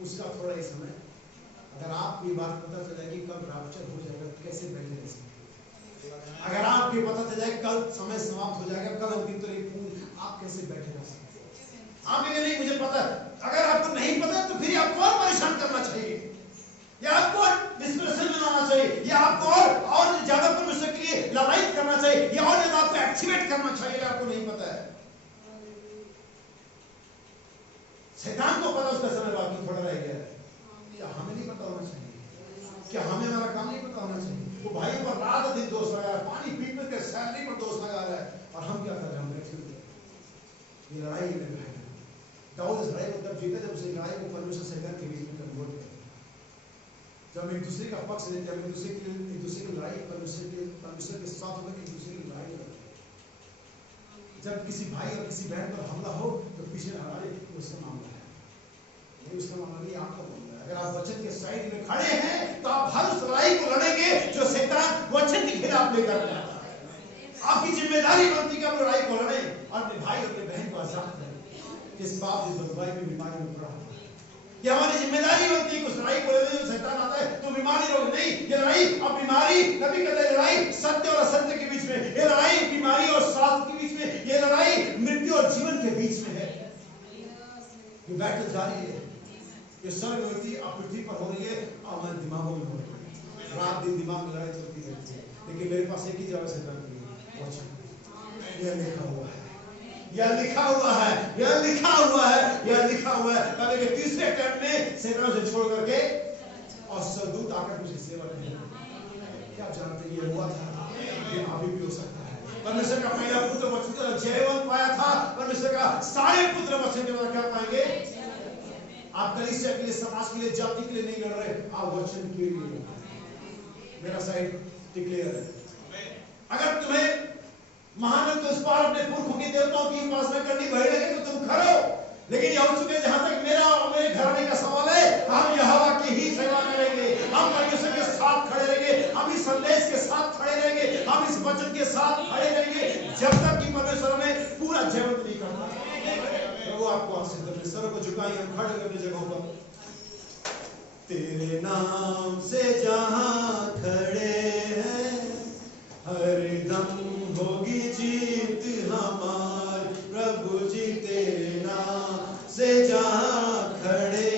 उसका थोड़ा ही समय। अगर आपको ये बात पता चल जाएगी कब रैप्चर हो जाएगा, कैसे बैठे रह सकते? अगर आपको पता चल जाए कल समय समाप्त हो जाएगा, कल अंतिम तारीख, आप कैसे बैठे रह सकते? आप कहेंगे नहीं मुझे पता है। अगर आपको नहीं पता है तो फिर आपको और परेशान करना चाहिए, या आपको डिस्प्रेशन में लाना चाहिए, या आपको और ज्यादा परमेश्वर के लिए लड़ाई करना चाहिए, या और ज्यादा आपको एक्टिवेट करना चाहिए। आपको नहीं पता है, शैतान को पता उसका समय बाकी थोड़ा रह गया है। क्या हमें नहीं पता होना चाहिए? क्या हमें हमारा काम नहीं पता होना चाहिए? वो भाई पर रात दिन दोष लगा रहा है, पानी पी पी के सैलरी पर दोष लगा रहा है, और हम क्या कर रहे हैं? हम बैठे हुए। ये लड़ाई है। दाऊद इस लड़ाई को तब जीता जब उसे लड़ाई को परमेश्वर शैतान के बीच में कन्वर्ट किया। जब हम एक दूसरे का पक्ष लेते हैं, एक दूसरे की लड़ाई परमेश्वर के साथ होकर एक दूसरे की लड़ाई करते हैं। जब किसी भाई और किसी बहन पर हमला हो तो पीछे हमारे उसका मामला है, नहीं उसका मामला नहीं, आपका मामला है। अगर आप वचन के साइड में खड़े हैं तो आप हर उस लड़ाई को लड़ेंगे जो शैतान वचन के खिलाफ लेकर आता है। आपकी जिम्मेदारी बनती है कि आप लड़ाई को लड़ें और अपने भाई और अपने बहन को आजाद करें। इस पाप इस बदवाई में बीमारी में पड़ा ये हमारी जिम्मेदारी बनती है कि उस लड़ाई को लड़े। जो शैतान आता है तो बीमारी रोग नहीं, ये लड़ाई और बीमारी, नबी कहते हैं लड़ाई सत्य और असत्य के बीच में, ये लड़ाई बीमारी और स्वास्थ्य के बीच में, ये लड़ाई मृत्यु और जीवन के बीच में है। ये बैटल जारी है, ये स्वर्ग में होती है, अब पृथ्वी पर हो रही है, और हमारे दिमागों में हो रही है। रात दिन दिमाग में लड़ाई चलती रहती है, लेकिन मेरे पास एक ही जवाब शैतान के लिए, यह लिखा हुआ है, यह लिखा हुआ है, यह लिखा हुआ है, यह लिखा हुआ है। पहले के तीसरे टर्म में शैतान से छोड़ करके और स्वर्गदूत आकर मुझे सेवा करने लगे। क्या आप जानते हैं ये हुआ था, ये अभी भी हो सकता है। परमेश्वर का पहला पुत्र वचन जयवंत पाया था, परमेश्वर का सारे पुत्र वचन के द्वारा क्या पाएंगे? आप कलीसिया के लिए, समाज के लिए, जाति के लिए नहीं लड़ रहे, आप वचन के लिए। मेरा साइड डिक्लेयर है। अगर तुम्हें महान तो इस बार अपने पुरखों के देवताओं की उपासना करनी भय लगे तो तुम करो, लेकिन ये हो चुके जहां तक मेरा और मेरे घराने का सवाल है, हम यहोवा की ही सेवा करेंगे, हम परमेश्वर के साथ खड़े रहेंगे, हम इस संदेश के साथ खड़े रहेंगे, हम इस वचन के साथ खड़े रहेंगे जब तक कि परमेश्वर हमें पूरा जीवन नहीं करता। प्रभु आपको आशीष दे। अपने सर को झुकाइए, हम खड़े अपनी जगहों पर। तेरे नाम से जहां खड़े हैं हरदम होगी जीत हमारी, प्रभु जी तेरे नाम से जहाँ खड़े